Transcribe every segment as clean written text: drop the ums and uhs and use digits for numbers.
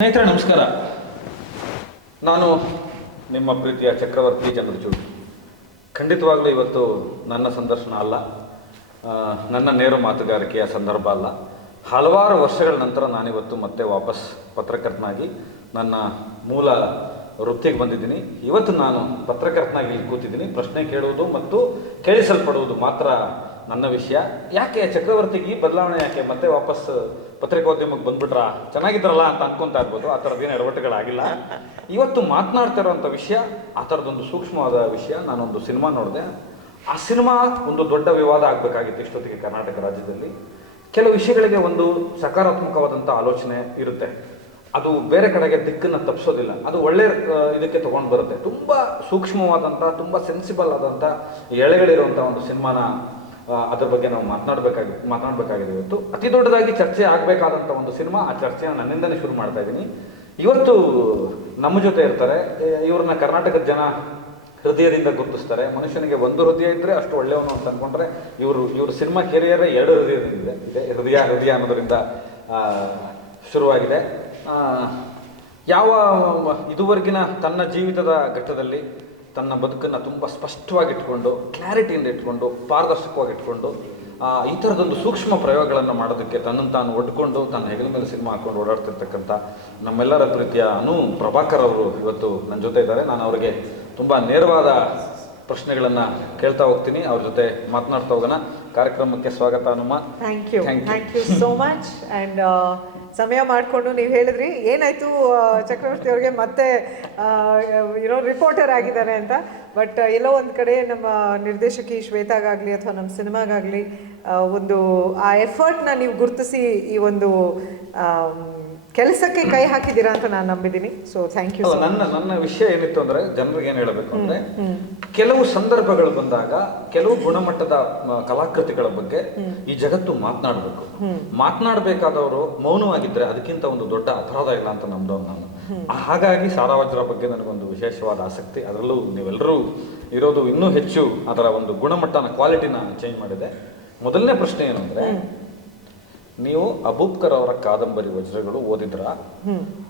ಸ್ನೇಹಿತರೆ ನಮಸ್ಕಾರ. ನಾನು ನಿಮ್ಮ ಪ್ರೀತಿಯ ಚಕ್ರವರ್ತಿ ಚಂದ್ರಚೂಡ್. ಖಂಡಿತವಾಗ್ಲೂ ಇವತ್ತು ನನ್ನ ಸಂದರ್ಶನ ಅಲ್ಲ, ನನ್ನ ನೇರ ಮಾತುಗಾರಿಕೆಯ ಸಂದರ್ಭ ಅಲ್ಲ. ಹಲವಾರು ವರ್ಷಗಳ ನಂತರ ನಾನಿವತ್ತು ಮತ್ತೆ ವಾಪಸ್ ಪತ್ರಕರ್ತನಾಗಿ ನನ್ನ ಮೂಲ ವೃತ್ತಿಗೆ ಬಂದಿದ್ದೀನಿ. ಇವತ್ತು ನಾನು ಪತ್ರಕರ್ತನಾಗಿ ಇಲ್ಲಿ ಕೂತಿದ್ದೀನಿ. ಪ್ರಶ್ನೆ ಕೇಳುವುದು ಮತ್ತು ಕೇಳಿಸಲ್ಪಡುವುದು ಮಾತ್ರ ನನ್ನ ವಿಷಯ. ಯಾಕೆ ಚಕ್ರವರ್ತಿಗೆ ಈ ಬದಲಾವಣೆ ಯಾಕೆ? ಮತ್ತೆ ವಾಪಸ್ ಪತ್ರಿಕೋದ್ಯಮಕ್ಕೆ ಬಂದ್ಬಿಟ್ರಾ, ಚೆನ್ನಾಗಿದ್ರಲ್ಲ ಅಂತ ಅನ್ಕೊತಾ ಇರ್ಬೋದು. ಆ ಥರದ್ದೇನು ಎಡವಟ್ಟುಗಳಾಗಿಲ್ಲ. ಇವತ್ತು ಮಾತನಾಡ್ತಾ ಇರೋವಂಥ ವಿಷಯ ಆ ಥರದೊಂದು ಸೂಕ್ಷ್ಮವಾದ ವಿಷಯ. ನಾನೊಂದು ಸಿನಿಮಾ ನೋಡಿದೆ. ಆ ಸಿನಿಮಾ ಒಂದು ದೊಡ್ಡ ವಿವಾದ ಆಗಬೇಕಾಗಿತ್ತು ಇಷ್ಟೊತ್ತಿಗೆ ಕರ್ನಾಟಕ ರಾಜ್ಯದಲ್ಲಿ. ಕೆಲವು ವಿಷಯಗಳಿಗೆ ಒಂದು ಸಕಾರಾತ್ಮಕವಾದಂಥ ಆಲೋಚನೆ ಇರುತ್ತೆ, ಅದು ಬೇರೆ ಕಡೆಗೆ ದಿಕ್ಕನ್ನು ತಪ್ಪಿಸೋದಿಲ್ಲ, ಅದು ಒಳ್ಳೆ ಇದಕ್ಕೆ ತೊಗೊಂಡು ಬರುತ್ತೆ. ತುಂಬ ಸೂಕ್ಷ್ಮವಾದಂಥ, ತುಂಬ ಸೆನ್ಸಿಬಲ್ ಆದಂಥ ಎಳೆಗಳಿರುವಂಥ ಒಂದು ಸಿನಿಮಾನ ಅದ್ರ ಬಗ್ಗೆ ನಾವು ಮಾತನಾಡಬೇಕಾಗಿದೆ. ಇವತ್ತು ಅತಿ ದೊಡ್ಡದಾಗಿ ಚರ್ಚೆ ಆಗಬೇಕಾದಂಥ ಒಂದು ಸಿನಿಮಾ. ಆ ಚರ್ಚೆನ ನನ್ನಿಂದನೇ ಶುರು ಮಾಡ್ತಾ ಇದ್ದೀನಿ. ಇವತ್ತು ನಮ್ಮ ಜೊತೆ ಇರ್ತಾರೆ. ಇವ್ರನ್ನ ಕರ್ನಾಟಕದ ಜನ ಹೃದಯದಿಂದ ಗುರುತಿಸ್ತಾರೆ. ಮನುಷ್ಯನಿಗೆ ಒಂದು ಹೃದಯ ಇದ್ದರೆ ಅಷ್ಟು ಒಳ್ಳೆಯವನು ಅಂತ ಅಂದ್ಕೊಂಡ್ರೆ ಇವ್ರ ಸಿನಿಮಾ ಕೆರಿಯರೇ ಎರಡು ಹೃದಯದಿಂದ ಇದೆ. ಹೃದಯ ಅನ್ನೋದರಿಂದ ಶುರುವಾಗಿದೆ. ಯಾವ ಇದುವರೆಗಿನ ತನ್ನ ಜೀವಿತದ ಘಟ್ಟದಲ್ಲಿ ತನ್ನ ಬದುಕನ್ನು ತುಂಬ ಸ್ಪಷ್ಟವಾಗಿಟ್ಕೊಂಡು, ಕ್ಲಾರಿಟಿಯಿಂದ ಇಟ್ಕೊಂಡು, ಪಾರದರ್ಶಕವಾಗಿಟ್ಕೊಂಡು ಈ ಥರದೊಂದು ಸೂಕ್ಷ್ಮ ಪ್ರಯೋಗಗಳನ್ನು ಮಾಡೋದಕ್ಕೆ ತನ್ನನ್ನು ತಾನು ಒಡ್ಕೊಂಡು ತನ್ನ ಹೆಗಲ ಮೇಲೆ ಸಿನಿಮಾ ಹಾಕ್ಕೊಂಡು ಓಡಾಡ್ತಿರ್ತಕ್ಕಂಥ ನಮ್ಮೆಲ್ಲರ ಪ್ರೀತಿಯ ಪ್ರಭಾಕರ್ ಅವರು ಇವತ್ತು ನನ್ನ ಜೊತೆ ಇದ್ದಾರೆ. ನಾನು ಅವರಿಗೆ ತುಂಬ ನೇರವಾದ ಪ್ರಶ್ನೆಗಳನ್ನು ಕೇಳ್ತಾ ಹೋಗ್ತೀನಿ. ಅವ್ರ ಜೊತೆ ಮಾತನಾಡ್ತಾ ಹೋಗೋಣ. ಕಾರ್ಯಕ್ರಮಕ್ಕೆ ಸ್ವಾಗತ Hanuma. Thank you so much. And ಸಮಯ ಮಾಡಿಕೊಂಡು ನೀವು ಹೇಳಿದ್ರಿ ಏನಾಯಿತು ಚಕ್ರವರ್ತಿ ಅವ್ರಿಗೆ ಮತ್ತೆ ರಿಪೋರ್ಟರ್ ಆಗಿದ್ದಾರೆ ಅಂತ. ಬಟ್ ಎಲ್ಲೋ ಒಂದು ಕಡೆ ನಮ್ಮ ನಿರ್ದೇಶಕಿ ಶ್ವೇತಾಗಾಗಲಿ ಅಥವಾ ನಮ್ಮ ಸಿನಿಮಾಗಾಗಲಿ ಒಂದು ಆ ಎಫರ್ಟ್ನ ನೀವು ಗುರುತಿಸಿ ಈ ಒಂದು ಕೆಲಸಕ್ಕೆ ಕೈ ಹಾಕಿದ್ದೀರಾ ಅಂತ ನಾನು ನಂಬಿದ್ದೀನಿ. So thank you. ನನ್ನ ವಿಷಯ ಏನಿತ್ತು ಅಂದರೆ, ಜನರಿಗೆ ಏನು ಹೇಳಬೇಕು ಅಂದರೆ, ಕೆಲವು ಸಂದರ್ಭಗಳು ಬಂದಾಗ ಕೆಲವು ಗುಣಮಟ್ಟದ ಕಲಾಕೃತಿಗಳ ಬಗ್ಗೆ ಈ ಜಗತ್ತು ಮಾತನಾಡಬೇಕು. ಮಾತನಾಡಬೇಕಾದವರು ಮೌನವಾಗಿದ್ದರೆ ಅದಕ್ಕಿಂತ ಒಂದು ದೊಡ್ಡ ಅಪರಾಧ ಇಲ್ಲ ಅಂತ ನಂಬಿದವ್ ನಾನು. ಹಾಗಾಗಿ ಸಾರಾವಜ್ರ ಬಗ್ಗೆ ನನಗೊಂದು ವಿಶೇಷವಾದ ಆಸಕ್ತಿ. ಅದರಲ್ಲೂ ನೀವೆಲ್ಲರೂ ಇರೋದು ಇನ್ನೂ ಹೆಚ್ಚು ಅದರ ಒಂದು ಗುಣಮಟ್ಟನ, ಕ್ವಾಲಿಟಿನ ಚೇಂಜ್ ಮಾಡಿದೆ. ಮೊದಲನೇ ಪ್ರಶ್ನೆ ಏನು ಅಂದರೆ, ನೀವು ಅಬೂಬ್ಕರ್ ಅವರ ಕಾದಂಬರಿ ವಜ್ರಗಳು ಓದಿದ್ರ,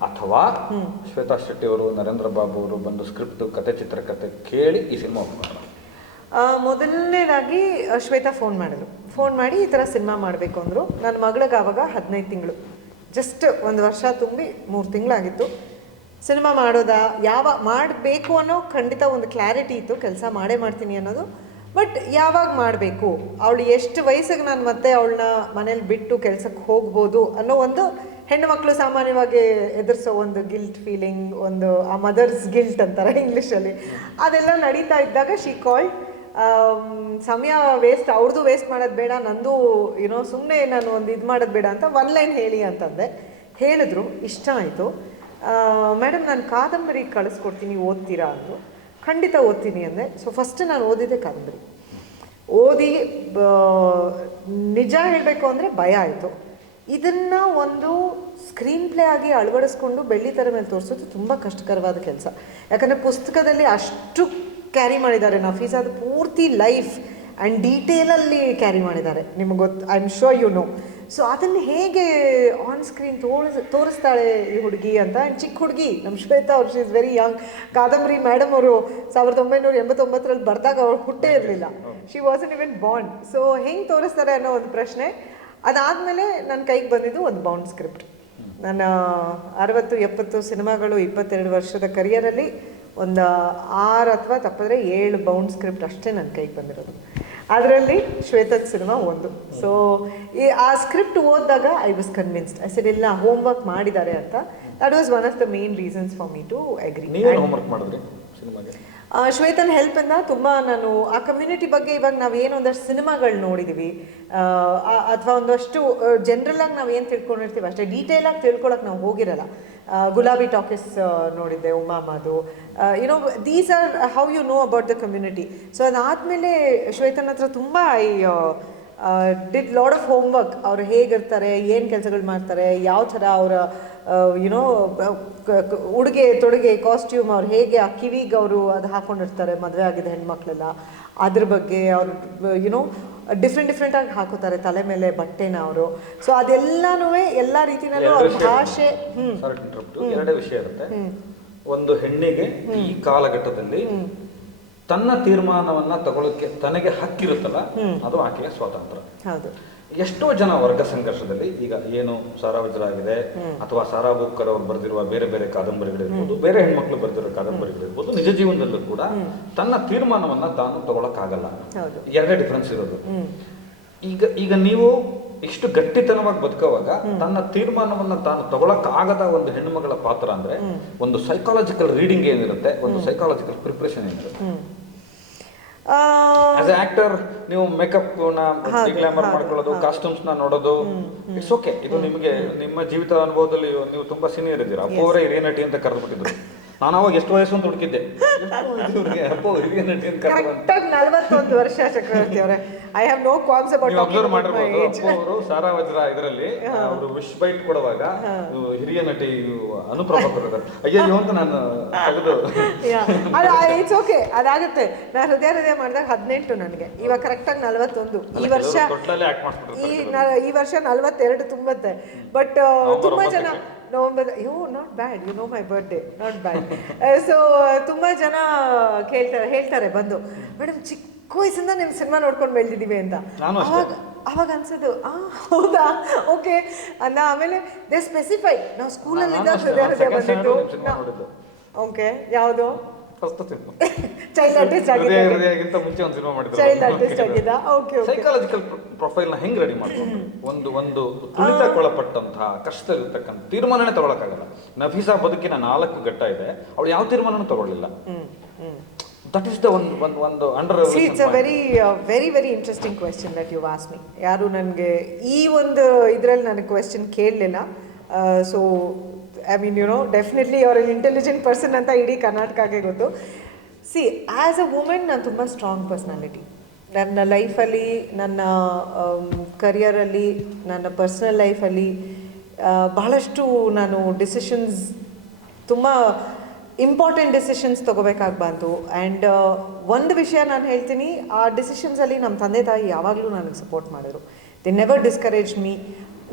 ಅಥವಾ ಶ್ವೇತಾ ಶೆಟ್ಟಿ ಅವರು, ನರೇಂದ್ರ ಬಾಬು ಅವರು ಬಂದು ಸ್ಕ್ರಿಪ್ಟ್, ಕತೆ, ಚಿತ್ರಕಥೆ ಕೇಳಿ ಈ ಸಿನಿಮಾ ಒಪ್ಪಿಕೊಂಡ್ರ? ಮೊದಲನೇದಾಗಿ ಶ್ವೇತಾ ಫೋನ್ ಮಾಡಿ ಈ ಥರ ಸಿನಿಮಾ ಮಾಡಬೇಕು ಅಂದರು. ನನ್ನ ಮಗಳಿಗೆ ಆವಾಗ 15 ತಿಂಗಳು, ಜಸ್ಟ್ 1 ವರ್ಷ ತುಂಬಿ 3 ತಿಂಗಳಾಗಿತ್ತು. ಸಿನಿಮಾ ಮಾಡೋದಾ, ಮಾಡಬೇಕು ಅನ್ನೋ ಖಂಡಿತ ಒಂದು ಕ್ಲಾರಿಟಿ ಇತ್ತು, ಕೆಲಸ ಮಾಡ್ತೀನಿ ಅನ್ನೋದು. ಬಟ್ ಯಾವಾಗ ಮಾಡಬೇಕು, ಅವಳು ಎಷ್ಟು ವಯಸ್ಸಿಗೆ ನಾನು ಮತ್ತೆ ಅವಳನ್ನ ಮನೇಲಿ ಬಿಟ್ಟು ಕೆಲಸಕ್ಕೆ ಹೋಗ್ಬೋದು ಅನ್ನೋ ಒಂದು, ಹೆಣ್ಣು ಮಕ್ಕಳು ಸಾಮಾನ್ಯವಾಗಿ ಎದುರಿಸೋ ಒಂದು ಗಿಲ್ಟ್ ಫೀಲಿಂಗ್, ಒಂದು ಆ ಮದರ್ಸ್ ಗಿಲ್ಟ್ ಅಂತಾರೆ ಇಂಗ್ಲೀಷಲ್ಲಿ, ಅದೆಲ್ಲ ನಡೀತಾ ಇದ್ದಾಗ ಶಿ ಕಾಲ್ಡ್. ಸಮಯ ಅವ್ರದ್ದು ವೇಸ್ಟ್ ಮಾಡೋದು ಬೇಡ, ನಂದು ಸುಮ್ಮನೆ ನಾನು ಒಂದು ಇದು ಮಾಡೋದು ಬೇಡ ಅಂತ 1 ಲೈನ್ ಹೇಳಿ ಅಂತಂದೆ. ಹೇಳಿದ್ರು, ಇಷ್ಟ ಆಯಿತು. ಮೇಡಮ್ ನಾನು ಕಾದಂಬರಿ ಕಳಿಸ್ಕೊಡ್ತೀನಿ, ಓದ್ತೀರಾ ಅಂದರು. ಖಂಡಿತ ಓದ್ತೀನಿ ಅಂದೆ. ಸೊ ಫಸ್ಟ್ ನಾನು ಓದಿದ್ದೆ ಕಾದಂಬರಿ. ಓದಿ ನಿಜ ಹೇಳಬೇಕು ಅಂದರೆ ಭಯ ಆಯಿತು. ಇದನ್ನು ಒಂದು ಸ್ಕ್ರೀನ್ ಪ್ಲೇ ಆಗಿ ಅಳವಡಿಸ್ಕೊಂಡು ಬೆಳ್ಳಿ ಥರ ಮೇಲೆ ತೋರಿಸೋದು ತುಂಬ ಕಷ್ಟಕರವಾದ ಕೆಲಸ. ಯಾಕಂದರೆ ಪುಸ್ತಕದಲ್ಲಿ ಅಷ್ಟು ಕ್ಯಾರಿ ಮಾಡಿದ್ದಾರೆ ನಫೀಸ್, ಅದು ಪೂರ್ತಿ ಲೈಫ್ ಆ್ಯಂಡ್ ಡೀಟೇಲಲ್ಲಿ ಕ್ಯಾರಿ ಮಾಡಿದ್ದಾರೆ. ನಿಮಗೆ ಗೊತ್ತು, I am sure you know. So ಅದನ್ನು ಹೇಗೆ ಆನ್ ಸ್ಕ್ರೀನ್ ತೋರಿಸ್ತಾಳೆ ಈ ಹುಡುಗಿ ಅಂತ. ಆ್ಯಂಡ್ ಚಿಕ್ಕ ಹುಡುಗಿ ನಮ್ಮ ಶ್ವೇತಾ ಅವ್ರು, ಶಿ ಇಸ್ ವೆರಿ ಯಂಗ್. ಕಾದಂಬರಿ ಮೇಡಮ್ ಅವರು 1989ರಲ್ಲಿ ಬರೆದಾಗ ಅವ್ರು ಹುಟ್ಟೇ ಇರಲಿಲ್ಲ. She Vasan even Born. So ಹೆಂಗೆ ತೋರಿಸ್ತಾರೆ ಅನ್ನೋ ಒಂದು ಪ್ರಶ್ನೆ. ಅದಾದಮೇಲೆ ನನ್ನ ಕೈಗೆ ಬಂದಿದ್ದು ಒಂದು ಬೌಂಡ್ ಸ್ಕ್ರಿಪ್ಟ್. ನನ್ನ 60-70 ಸಿನಿಮಾಗಳು, 22 ವರ್ಷದ ಕರಿಯರಲ್ಲಿ ಒಂದು 6 ಅಥವಾ ತಪ್ಪಿದ್ರೆ 7 ಬೌಂಡ್ ಸ್ಕ್ರಿಪ್ಟ್ ಅಷ್ಟೇ ನನ್ನ ಕೈಗೆ ಬಂದಿರೋದು. ಅದರಲ್ಲಿ ಶ್ವೇತದ ಸಿನಿಮಾ ಒಂದು. ಸೊ ಆ ಸ್ಕ್ರಿಪ್ಟ್ ಓದಿದಾಗ I was convinced. I said ಇಲ್ಲ, ಹೋಮ್ ವರ್ಕ್ ಮಾಡಿದ್ದಾರೆ ಅಂತ. That was one of the main reasons for me to agree. ಶ್ವೇತನ ಹೆಲ್ಪಿಂದ ತುಂಬ ನಾನು ಆ ಕಮ್ಯುನಿಟಿ ಬಗ್ಗೆ, ಇವಾಗ ನಾವು ಏನು ಒಂದಷ್ಟು ಸಿನಿಮಾಗಳು ನೋಡಿದ್ದೀವಿ ಅಥವಾ ಒಂದಷ್ಟು ಜನರಲಾಗಿ ನಾವು ಏನು ತಿಳ್ಕೊಂಡಿರ್ತೀವಿ ಅಷ್ಟೇ ಡೀಟೇಲಾಗಿ ತಿಳ್ಕೊಳಕ್ಕೆ ನಾವು ಹೋಗಿರಲ್ಲ. ಗುಲಾಬಿ ಟಾಕೀಸ್ ನೋಡಿದ್ದೆ, ಉಮಾಮದು, these are how you know about the community. So ಅದಾದಮೇಲೆ ಶ್ವೇತನ ಹತ್ರ ತುಂಬ did lot of homework. ಅವ್ರು ಹೇಗಿರ್ತಾರೆ, ಏನು ಕೆಲಸಗಳು ಮಾಡ್ತಾರೆ, ಯಾವ ಥರ ಅವರ ಉಡುಗೆ ತೊಡುಗೆ, ಕಾಸ್ಟ್ಯೂಮ್, ಅವ್ರು ಹೇಗೆ ಆ ಕಿವಿಗೆ ಅವರು ಅದು ಹಾಕ್ಕೊಂಡಿರ್ತಾರೆ, ಮದುವೆ ಆಗಿದೆ ಹೆಣ್ಮಕ್ಳೆಲ್ಲ, ಅದ್ರ ಬಗ್ಗೆ ಅವ್ರು ಯುನೋ ಡಿಫ್ರೆಂಟಾಗಿ ಹಾಕೋತಾರೆ ತಲೆ ಮೇಲೆ ಬಟ್ಟೆನ ಅವರು. ಸೊ ಅದೆಲ್ಲನೂ ಎಲ್ಲ ರೀತಿನಲ್ಲೂ ಅವ್ರ ಭಾಷೆ. ಎರಡೇ ವಿಷಯ ಇರುತ್ತೆ. ಒಂದು ಹೆಣ್ಣಿಗೆ ಈ ಕಾಲಘಟ್ಟದಲ್ಲಿ ತನ್ನ ತೀರ್ಮಾನವನ್ನ ತಗೊಳ್ಳಕ್ಕೆ ತನಗೆ ಹಕ್ಕಿರುತ್ತಲ್ಲ, ಅದು ಆಕೆಯ ಸ್ವಾತಂತ್ರ್ಯ. ಹೌದು. ಎಷ್ಟೋ ಜನ ವರ್ಗ ಸಂಘರ್ಷದಲ್ಲಿ ಈಗ ಏನು ಸಾರಾ ವಜ್ರಾಗಿದೆ ಅಥವಾ ಸಾರಾ ಬೂಕರ್ ಅವರು ಬರೆದಿರುವ ಬೇರೆ ಬೇರೆ ಕಾದಂಬರಿಗಳಿರ್ಬೋದು, ಬೇರೆ ಹೆಣ್ಮಕ್ಳು ಬರೆದಿರೋ ಕಾದಂಬರಿಗಳಿರ್ಬೋದು, ನಿಜ ಜೀವನದಲ್ಲೂ ಕೂಡ ತನ್ನ ತೀರ್ಮಾನವನ್ನ ತಾನು ತಗೊಳಕ್ಕಾಗಲ್ಲ. ಎರಡೇ ಡಿಫ್ರೆನ್ಸ್ ಇರೋದು. ಈಗ ನೀವು ಇಷ್ಟು ಗಟ್ಟಿತನವಾಗಿ ಬದುಕುವಾಗ ತನ್ನ ತೀರ್ಮಾನವನ್ನ ತಾನು ತಗೊಳಕ್ಕಾಗದ ಒಂದು ಹೆಣ್ಣುಮಗಳ ಪಾತ್ರ ಅಂದ್ರೆ ಒಂದು ಸೈಕಾಲಜಿಕಲ್ ರೀಡಿಂಗ್ ಏನಿರುತ್ತೆ, ಒಂದು ಸೈಕಾಲಜಿಕಲ್ ಪ್ರಿಪ್ರೇಷನ್ ಏನಿರುತ್ತೆ. ಆಸ್ ಆಕ್ಟರ್ ನೀವು ಮೇಕಪ್ ಗ್ಲಾಮರ್ ಮಾಡ್ಕೊಳ್ಳೋದು, ಕಾಸ್ಟ್ಯೂಮ್ಸ್ ನ ನೋಡೋದು, ಇಟ್ಸ್ ಓಕೆ. ಇದು ನಿಮಗೆ ನಿಮ್ಮ ಜೀವಿತ ಅನುಭವದಲ್ಲಿ ನೀವು ತುಂಬಾ ಸೀನಿಯರ್ ಇದ್ದೀರಾ. ಅಪ್ಪ ಅವರೇ ಹಿರಿಯ ನಟಿ ಅಂತ ಕರೆದ್ಬಿಟ್ಟಿದ್ರು. ನಾನು ಅವಾಗ ಎಷ್ಟು ವಯಸ್ಸು ಅಂತ ಹುಡುಕಿದ್ದೆ. ಅಪ್ಪ ಹಿರಿಯ ನಟಿ ಅಂತ ಕರೆಕ್ಟಾಗಿ 41 ವರ್ಷ ಚಕ್ರವರ್ತಿ ಅವರೇ. I have no qualms about observe ಮಾಡಿರ್ಬೋದು. ಅಪ್ಪ ಅವರು ಸಾರಾ ವಜ್ರಾ ಇದರಲ್ಲಿ ಅವರು ವಿಶ್ ಬೈಟ್ ಕೊಡುವಾಗ ಹಿರಿಯ ನಟಿ ಅನುಪ್ರಭಾ ಕೊಡ್ತಾರೆ. ಅಯ್ಯೋ ಅಂತ ನಾನು ತೆಗೆದು ಇಟ್ಸ್ ಓಕೆ, ಅದಾಗುತ್ತೆ. ನಾನು ಹೃದಯ ಮಾಡಿದಾಗ 18 ನನಗೆ. ಇವಾಗ ಕರೆಕ್ಟಾಗಿ 41. ಈ ವರ್ಷ 42 ತುಂಬತ್ತೆ. ಬಟ್ ತುಂಬಾ ಜನ ನವಂಬರ್, ಅಯ್ಯೋ not bad, you know my birthday, not bad. So ತುಂಬ ಜನ ಹೇಳ್ತಾರೆ ಬಂದು, ಮೇಡಮ್ ಚಿಕ್ಕ ವಯಸ್ಸಿಂದ ನಿಮ್ಮ ಸಿನಿಮಾ ನೋಡ್ಕೊಂಡು ಬೆಳೆದಿದ್ದೀವಿ ಅಂತ. ಅವಾಗ ಅನ್ಸೋದು ಹೌದಾ, ಓಕೆ ಅನ್ನ. ಆಮೇಲೆ ದೇ ಸ್ಪೆಸಿಫೈ ನಾವು ಸ್ಕೂಲಲ್ಲಿದ್ದ ಹೃದಯ ಬಂದಿದ್ದು. ಓಕೆ, ಯಾವುದು ಚೈಲ್ಡ್ ಆರ್ಟಿಸ್ಟ್ ಆಗಿದ್ದ. ಸೈಕಾಲಜಿಕಲ್ ಪ್ರೊಫೈಲ್ ನ ಹೆಂಗ್ ರೆಡಿ ಮಾಡ್ಕೊಂಡು ಒಂದು ತುಳಿತಕ್ಕೊಳಪಟ್ಟಂತಹ ಕಷ್ಟದಲ್ಲಿರ್ತಕ್ಕಂಥ ತೀರ್ಮಾನನೇ ತಗೊಳಕ್ಕಾಗಲ್ಲ. ನಫೀಸಾ ಬದುಕಿನ 4 ಘಟ್ಟ ಇದೆ, ಅವಳು ಯಾವ ತೀರ್ಮಾನನೂ ತಗೊಳ್ಳಿಲ್ಲ. ದಟ್ ಇಸ್ ದ ಒಂದು ಅಂಡರ್. It's a very very interesting question that you ask me. ಯಾರು ನನಗೆ ಈ ಒಂದು ಇದರಲ್ಲಿ ನನಗೆ ಕ್ವೆಶ್ಚನ್ ಕೇಳಲಿಲ್ಲ. ಸೊ ಐ ಮೀನ್ ಡೆಫಿನೆಟ್ಲಿ ಅವ್ರ ಇಂಟೆಲಿಜೆಂಟ್ ಪರ್ಸನ್ ಅಂತ ಇಡೀ ಕರ್ನಾಟಕಕ್ಕೆ ಗೊತ್ತು. ಸಿ, ಆ್ಯಸ್ ಅ ವುಮೆನ್ ನಾನು ತುಂಬ ಸ್ಟ್ರಾಂಗ್ ಪರ್ಸ್ನಾಲಿಟಿ. ನನ್ನ ಲೈಫಲ್ಲಿ, ನನ್ನ ಕರಿಯರಲ್ಲಿ, ನನ್ನ ಪರ್ಸ್ನಲ್ ಲೈಫಲ್ಲಿ ಬಹಳಷ್ಟು ನಾನು ಡಿಸಿಷನ್ಸ್, ತುಂಬ ಇಂಪಾರ್ಟೆಂಟ್ ಡಿಸಿಷನ್ಸ್ ತೊಗೋಬೇಕಾಗಿ ಬಂತು. ಆ್ಯಂಡ್ ಒಂದು ವಿಷಯ ನಾನು ಹೇಳ್ತೀನಿ, ಆ ಡಿಸಿಷನ್ಸಲ್ಲಿ ನಮ್ಮ ತಂದೆ ತಾಯಿ ಯಾವಾಗಲೂ ನನಗೆ ಸಪೋರ್ಟ್ ಮಾಡಿದ್ರು. They never discourage me.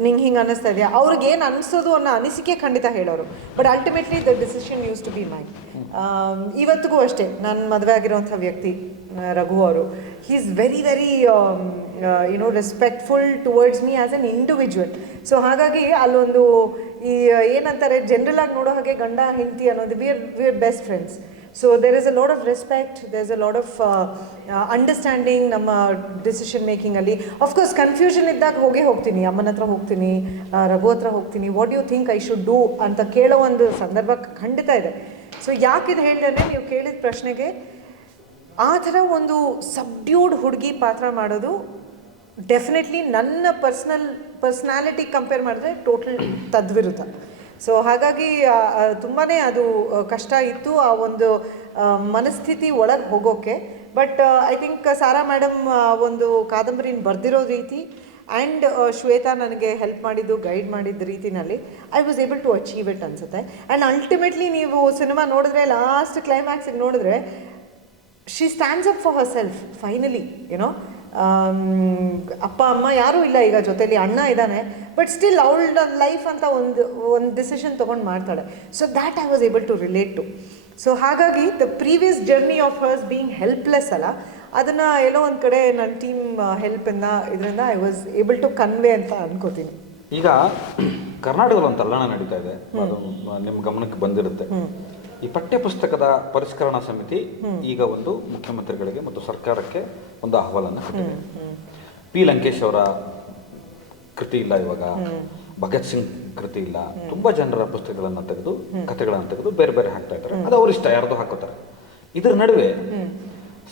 ನಿಂಗೆ ಹಿಂಗೆ ಅನ್ನಿಸ್ತಾ ಇದೆಯಾ, ಅವ್ರಿಗೆ ಏನು ಅನಿಸೋದು ಅನ್ನೋ ಅನಿಸಿಕೆ ಖಂಡಿತ ಹೇಳೋರು. But ultimately the decision use to B main. ಇವತ್ತಿಗೂ ಅಷ್ಟೇ ನನ್ನ ಮದುವೆ ಆಗಿರೋಂಥ ವ್ಯಕ್ತಿ ರಘು ಅವರು, he is very very respectful towards me as an individual. So ಹಾಗಾಗಿ ಅಲ್ಲೊಂದು ಈ ಏನಂತಾರೆ ಜನರಲ್ ಆಗಿ ನೋಡೋ ಹಾಗೆ ಗಂಡ ಹೆಂಡತಿ ಅನ್ನೋದು we are best friends. So there is a lot of respect, there is a lot of understanding ನಮ್ಮ ಡಿಸಿಷನ್ ಮೇಕಿಂಗಲ್ಲಿ. ಅಫ್ಕೋರ್ಸ್ ಕನ್ಫ್ಯೂಷನ್ ಇದ್ದಾಗ ಹೋಗ್ತೀನಿ, ಅಮ್ಮನ ಹತ್ರ ಹೋಗ್ತೀನಿ, ರಘು ಹತ್ರ ಹೋಗ್ತೀನಿ, what you think I should do ಅಂತ ಕೇಳೋ ಒಂದು ಸಂದರ್ಭ ಖಂಡಿತ ಇದೆ. ಸೊ ಯಾಕಿದು ಹೇಳಿದೆ ಅಂದರೆ, ನೀವು ಕೇಳಿದ ಪ್ರಶ್ನೆಗೆ ಆ ಥರ ಒಂದು ಸಬ್ಡ್ಯೂಡ್ ಹುಡುಗಿ ಪಾತ್ರ ಮಾಡೋದು ಡೆಫಿನೆಟ್ಲಿ ನನ್ನ ಪರ್ಸ್ನಾಲಿಟಿ ಕಂಪೇರ್ ಮಾಡಿದ್ರೆ ಟೋಟಲ್ ತದ್ವಿರುದ್ಧ. ಸೊ ಹಾಗಾಗಿ ತುಂಬಾ ಅದು ಕಷ್ಟ ಇತ್ತು ಆ ಒಂದು ಮನಸ್ಥಿತಿ ಒಳಗೆ ಹೋಗೋಕ್ಕೆ. But I think Sara madam ಒಂದು ಕಾದಂಬರಿನ ಬರೆದಿರೋ ರೀತಿ ಆ್ಯಂಡ್ ಶ್ವೇತಾ ನನಗೆ ಹೆಲ್ಪ್ ಮಾಡಿದ್ದು, ಗೈಡ್ ಮಾಡಿದ್ದ ರೀತಿನಲ್ಲಿ I was able to achieve it ಅನಿಸುತ್ತೆ. ಆ್ಯಂಡ್ ಅಲ್ಟಿಮೇಟ್ಲಿ ನೀವು ಸಿನಿಮಾ ನೋಡಿದ್ರೆ, ಲಾಸ್ಟ್ ಕ್ಲೈಮ್ಯಾಕ್ಸಿಗೆ ನೋಡಿದ್ರೆ, she stands up for herself finally. ಅಪ್ಪ ಅಮ್ಮ ಯಾರೂ ಇಲ್ಲ ಈಗ ಜೊತೆಲಿ, ಅಣ್ಣ ಇದ್ದಾನೆ, ಬಟ್ ಸ್ಟಿಲ್ ಅವಳ ಲೈಫ್ ಅಂತ ಒಂದು ಡಿಸಿಷನ್ ತೊಗೊಂಡು ಮಾಡ್ತಾಳೆ. So that I was able to relate to. So ಹಾಗಾಗಿ the previous journey of hers being helpless ಅಲ್ಲ, ಅದನ್ನು ಎಲ್ಲೋ ಒಂದು ಕಡೆ ನನ್ನ ಟೀಮ್ ಹೆಲ್ಪಿಂದ ಇದರಿಂದ I was able to convey ಅಂತ ಅನ್ಕೋತೀನಿ. ಈಗ ಕರ್ನಾಟಕದಲ್ಲಿ ಒಂದು ತಲ್ಲಣ ನಡೀತಾ ಇದೆ, ಅದು ನಿಮ್ಮ ಗಮನಕ್ಕೆ ಬಂದಿರುತ್ತೆ. ಈ ಪಠ್ಯ ಪುಸ್ತಕದ ಪರಿಷ್ಕರಣಾ ಸಮಿತಿ ಈಗ ಒಂದು ಮುಖ್ಯಮಂತ್ರಿಗಳಿಗೆ ಮತ್ತು ಸರ್ಕಾರಕ್ಕೆ ಒಂದು ಅಹವಾಲನ್ನು ಕೊಟ್ಟಿದೆ. ಪಿ ಲಂಕೇಶ್ ಅವರ ಕೃತಿ ಇಲ್ಲ ಇವಾಗ, ಭಗತ್ ಸಿಂಗ್ ಕೃತಿ ಇಲ್ಲ, ತುಂಬಾ ಜನರ ಪುಸ್ತಕಗಳನ್ನ ತೆಗೆದು, ಕಥೆಗಳನ್ನ ತೆಗೆದು ಬೇರೆ ಬೇರೆ ಹಾಕ್ತಾ ಇದ್ದಾರೆ. ಅದು ಅವ್ರ ಇಷ್ಟ, ಯಾರ್ದು ಹಾಕೋತಾರೆ. ಇದ್ರ ನಡುವೆ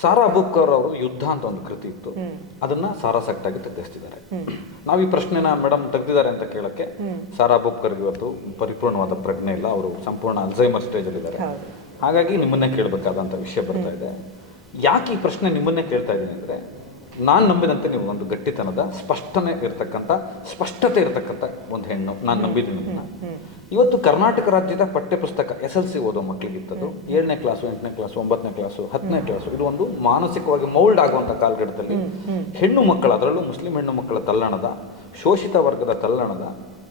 ಸಾರಾ ಬೂಕರ್ ಅವರು ಯುದ್ಧ ಅಂತ ಒಂದು ಕೃತಿ ಇತ್ತು, ಅದನ್ನ ಸಾರಾ ಸೆಕ್ಟಾಗಿ ತೆಗೆದಿದ್ದಾರೆ. ನಾವು ಈ ಪ್ರಶ್ನೆನ ಮೇಡಮ್ ತೆಗೆದಿದ್ದಾರೆ ಅಂತ ಕೇಳಕ್ಕೆ, ಸಾರಾ ಬೂಕರ್ ಇವತ್ತು ಪರಿಪೂರ್ಣವಾದ ಪ್ರಜ್ಞೆ ಇಲ್ಲ, ಅವರು ಸಂಪೂರ್ಣ ಅಲ್ಝೈಮರ್ ಸ್ಟೇಜ್ ಅಲ್ಲಿ ಇದ್ದಾರೆ. ಹಾಗಾಗಿ ನಿಮ್ಮನ್ನೇ ಕೇಳಬೇಕಾದಂತ ವಿಷಯ ಬರ್ತಾ ಇದೆ. ಯಾಕೆ ಈ ಪ್ರಶ್ನೆ ನಿಮ್ಮನ್ನೇ ಕೇಳ್ತಾ ಇದ್ದೀನಿ ಅಂದ್ರೆ, ನಾನು ನಂಬಿದಂತೆ ನೀವು ಒಂದು ಗಟ್ಟಿತನದ ಸ್ಪಷ್ಟತೆ ಇರ್ತಕ್ಕಂಥ ಒಂದು ಹೆಣ್ಣು, ನಾನು ನಂಬಿದ್ದೀನಿ. ಇವತ್ತು ಕರ್ನಾಟಕ ರಾಜ್ಯದ ಪಠ್ಯಪುಸ್ತಕ SLC ಓದೋ ಮಕ್ಕಳಿಗಿತ್ತದು 7ನೇ ಕ್ಲಾಸು 8ನೇ ಕ್ಲಾಸು 9ನೇ ಕ್ಲಾಸು 10ನೇ ಕ್ಲಾಸು ಇದು ಒಂದು ಮಾನಸಿಕವಾಗಿ ಮೌಲ್ಡ್ ಆಗುವಂಥ ಕಾಲಘಟ್ಟದಲ್ಲಿ ಹೆಣ್ಣು ಮಕ್ಕಳ, ಅದರಲ್ಲೂ ಮುಸ್ಲಿಂ ಹೆಣ್ಣು ಮಕ್ಕಳ ತಲ್ಲಣದ, ಶೋಷಿತ ವರ್ಗದ ತಲ್ಲಣದ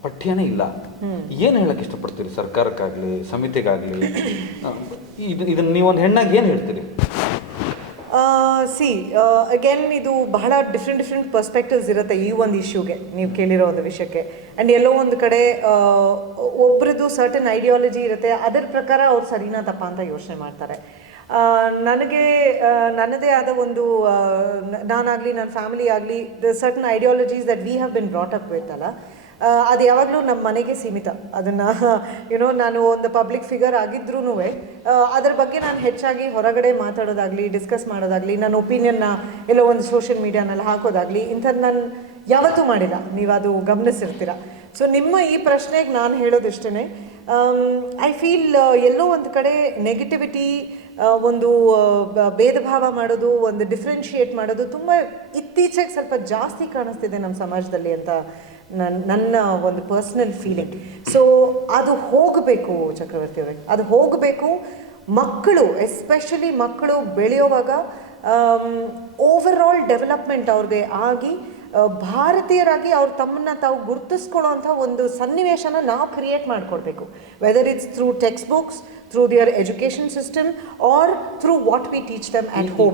ಪಠ್ಯನೇ ಇಲ್ಲ. ಏನು ಹೇಳಕ್ಕೆ ಇಷ್ಟಪಡ್ತೀರಿ ಸರ್ಕಾರಕ್ಕಾಗಲಿ ಸಮಿತಿಗಾಗಲಿ? ಇದನ್ನ ನೀವೊಂದು ಹೆಣ್ಣಾಗಿ ಏನು ಹೇಳ್ತೀರಿ? ಅಗೇನ್ ಇದು ಬಹಳ ಡಿಫ್ರೆಂಟ್ ಪರ್ಸ್ಪೆಕ್ಟಿವ್ಸ್ ಇರುತ್ತೆ ಈ ಒಂದು ಇಶ್ಯೂಗೆ, ನೀವು ಕೇಳಿರೋ ಒಂದು ವಿಷಯಕ್ಕೆ. ಆ್ಯಂಡ್ ಎಲ್ಲೋ ಒಂದು ಕಡೆ ಒಬ್ರದ್ದು ಸರ್ಟನ್ ಐಡಿಯಾಲಜಿ ಇರುತ್ತೆ, ಅದರ ಪ್ರಕಾರ ಅವ್ರು ಸರಿನಾ ತಪ್ಪ ಅಂತ ಯೋಚನೆ ಮಾಡ್ತಾರೆ. ನನಗೆ ನನ್ನದೇ ಆದ ಒಂದು ನಾನಾಗಲಿ ನನ್ನ ಫ್ಯಾಮಿಲಿ ಆಗಲಿ the certain ideologies that we have been brought up with ಅಲ್ಲ, ಅದು ಯಾವಾಗಲೂ ನಮ್ಮ ಮನೆಗೆ ಸೀಮಿತ. ಅದನ್ನು ನಾನು ಒಂದು ಪಬ್ಲಿಕ್ ಫಿಗರ್ ಆಗಿದ್ರೂ ಅದ್ರ ಬಗ್ಗೆ ನಾನು ಹೆಚ್ಚಾಗಿ ಹೊರಗಡೆ ಮಾತಾಡೋದಾಗಲಿ, ಡಿಸ್ಕಸ್ ಮಾಡೋದಾಗಲಿ, ನನ್ನ ಒಪಿನಿಯನ್ನ ಎಲ್ಲೋ ಒಂದು ಸೋಷಿಯಲ್ ಮೀಡಿಯಾನಲ್ಲಿ ಹಾಕೋದಾಗಲಿ ಇಂಥದ್ದು ನಾನು ಯಾವತ್ತೂ ಮಾಡಿಲ್ಲ. ನೀವು ಅದು ಗಮನಿಸಿರ್ತೀರ. ಸೊ ನಿಮ್ಮ ಈ ಪ್ರಶ್ನೆಗೆ ನಾನು ಹೇಳೋದಿಷ್ಟೇ, ಐ ಫೀಲ್ ಎಲ್ಲೋ ಒಂದು ಕಡೆ ನೆಗೆಟಿವಿಟಿ, ಒಂದು ಭೇದ ಭಾವ ಮಾಡೋದು, ಒಂದು ಡಿಫ್ರೆನ್ಷಿಯೇಟ್ ಮಾಡೋದು ತುಂಬ ಇತ್ತೀಚೆಗೆ ಸ್ವಲ್ಪ ಜಾಸ್ತಿ ಕಾಣಿಸ್ತಿದೆ ನಮ್ಮ ಸಮಾಜದಲ್ಲಿ ಅಂತ ನನ್ನ ಒಂದು ಪರ್ಸ್ನಲ್ ಫೀಲಿಂಗ್. ಸೊ ಅದು ಹೋಗಬೇಕು ಚಕ್ರವರ್ತಿ ಅವರೇ, ಅದು ಹೋಗಬೇಕು. ಮಕ್ಕಳು, ಎಸ್ಪೆಷಲಿ ಮಕ್ಕಳು ಬೆಳೆಯುವಾಗ ಓವರ್ ಆಲ್ ಡೆವಲಪ್ಮೆಂಟ್ ಅವ್ರಿಗೆ ಆಗಿ ಭಾರತೀಯರಾಗಿ ಅವ್ರು ತಮ್ಮನ್ನು ತಾವು ಗುರುತಿಸ್ಕೊಳ್ಳೋಂಥ ಒಂದು ಸನ್ನಿವೇಶನ ನಾವು ಕ್ರಿಯೇಟ್ ಮಾಡಿಕೊಡ್ಬೇಕು. Whether it's through textbooks, through their education system, or through what we teach them at home.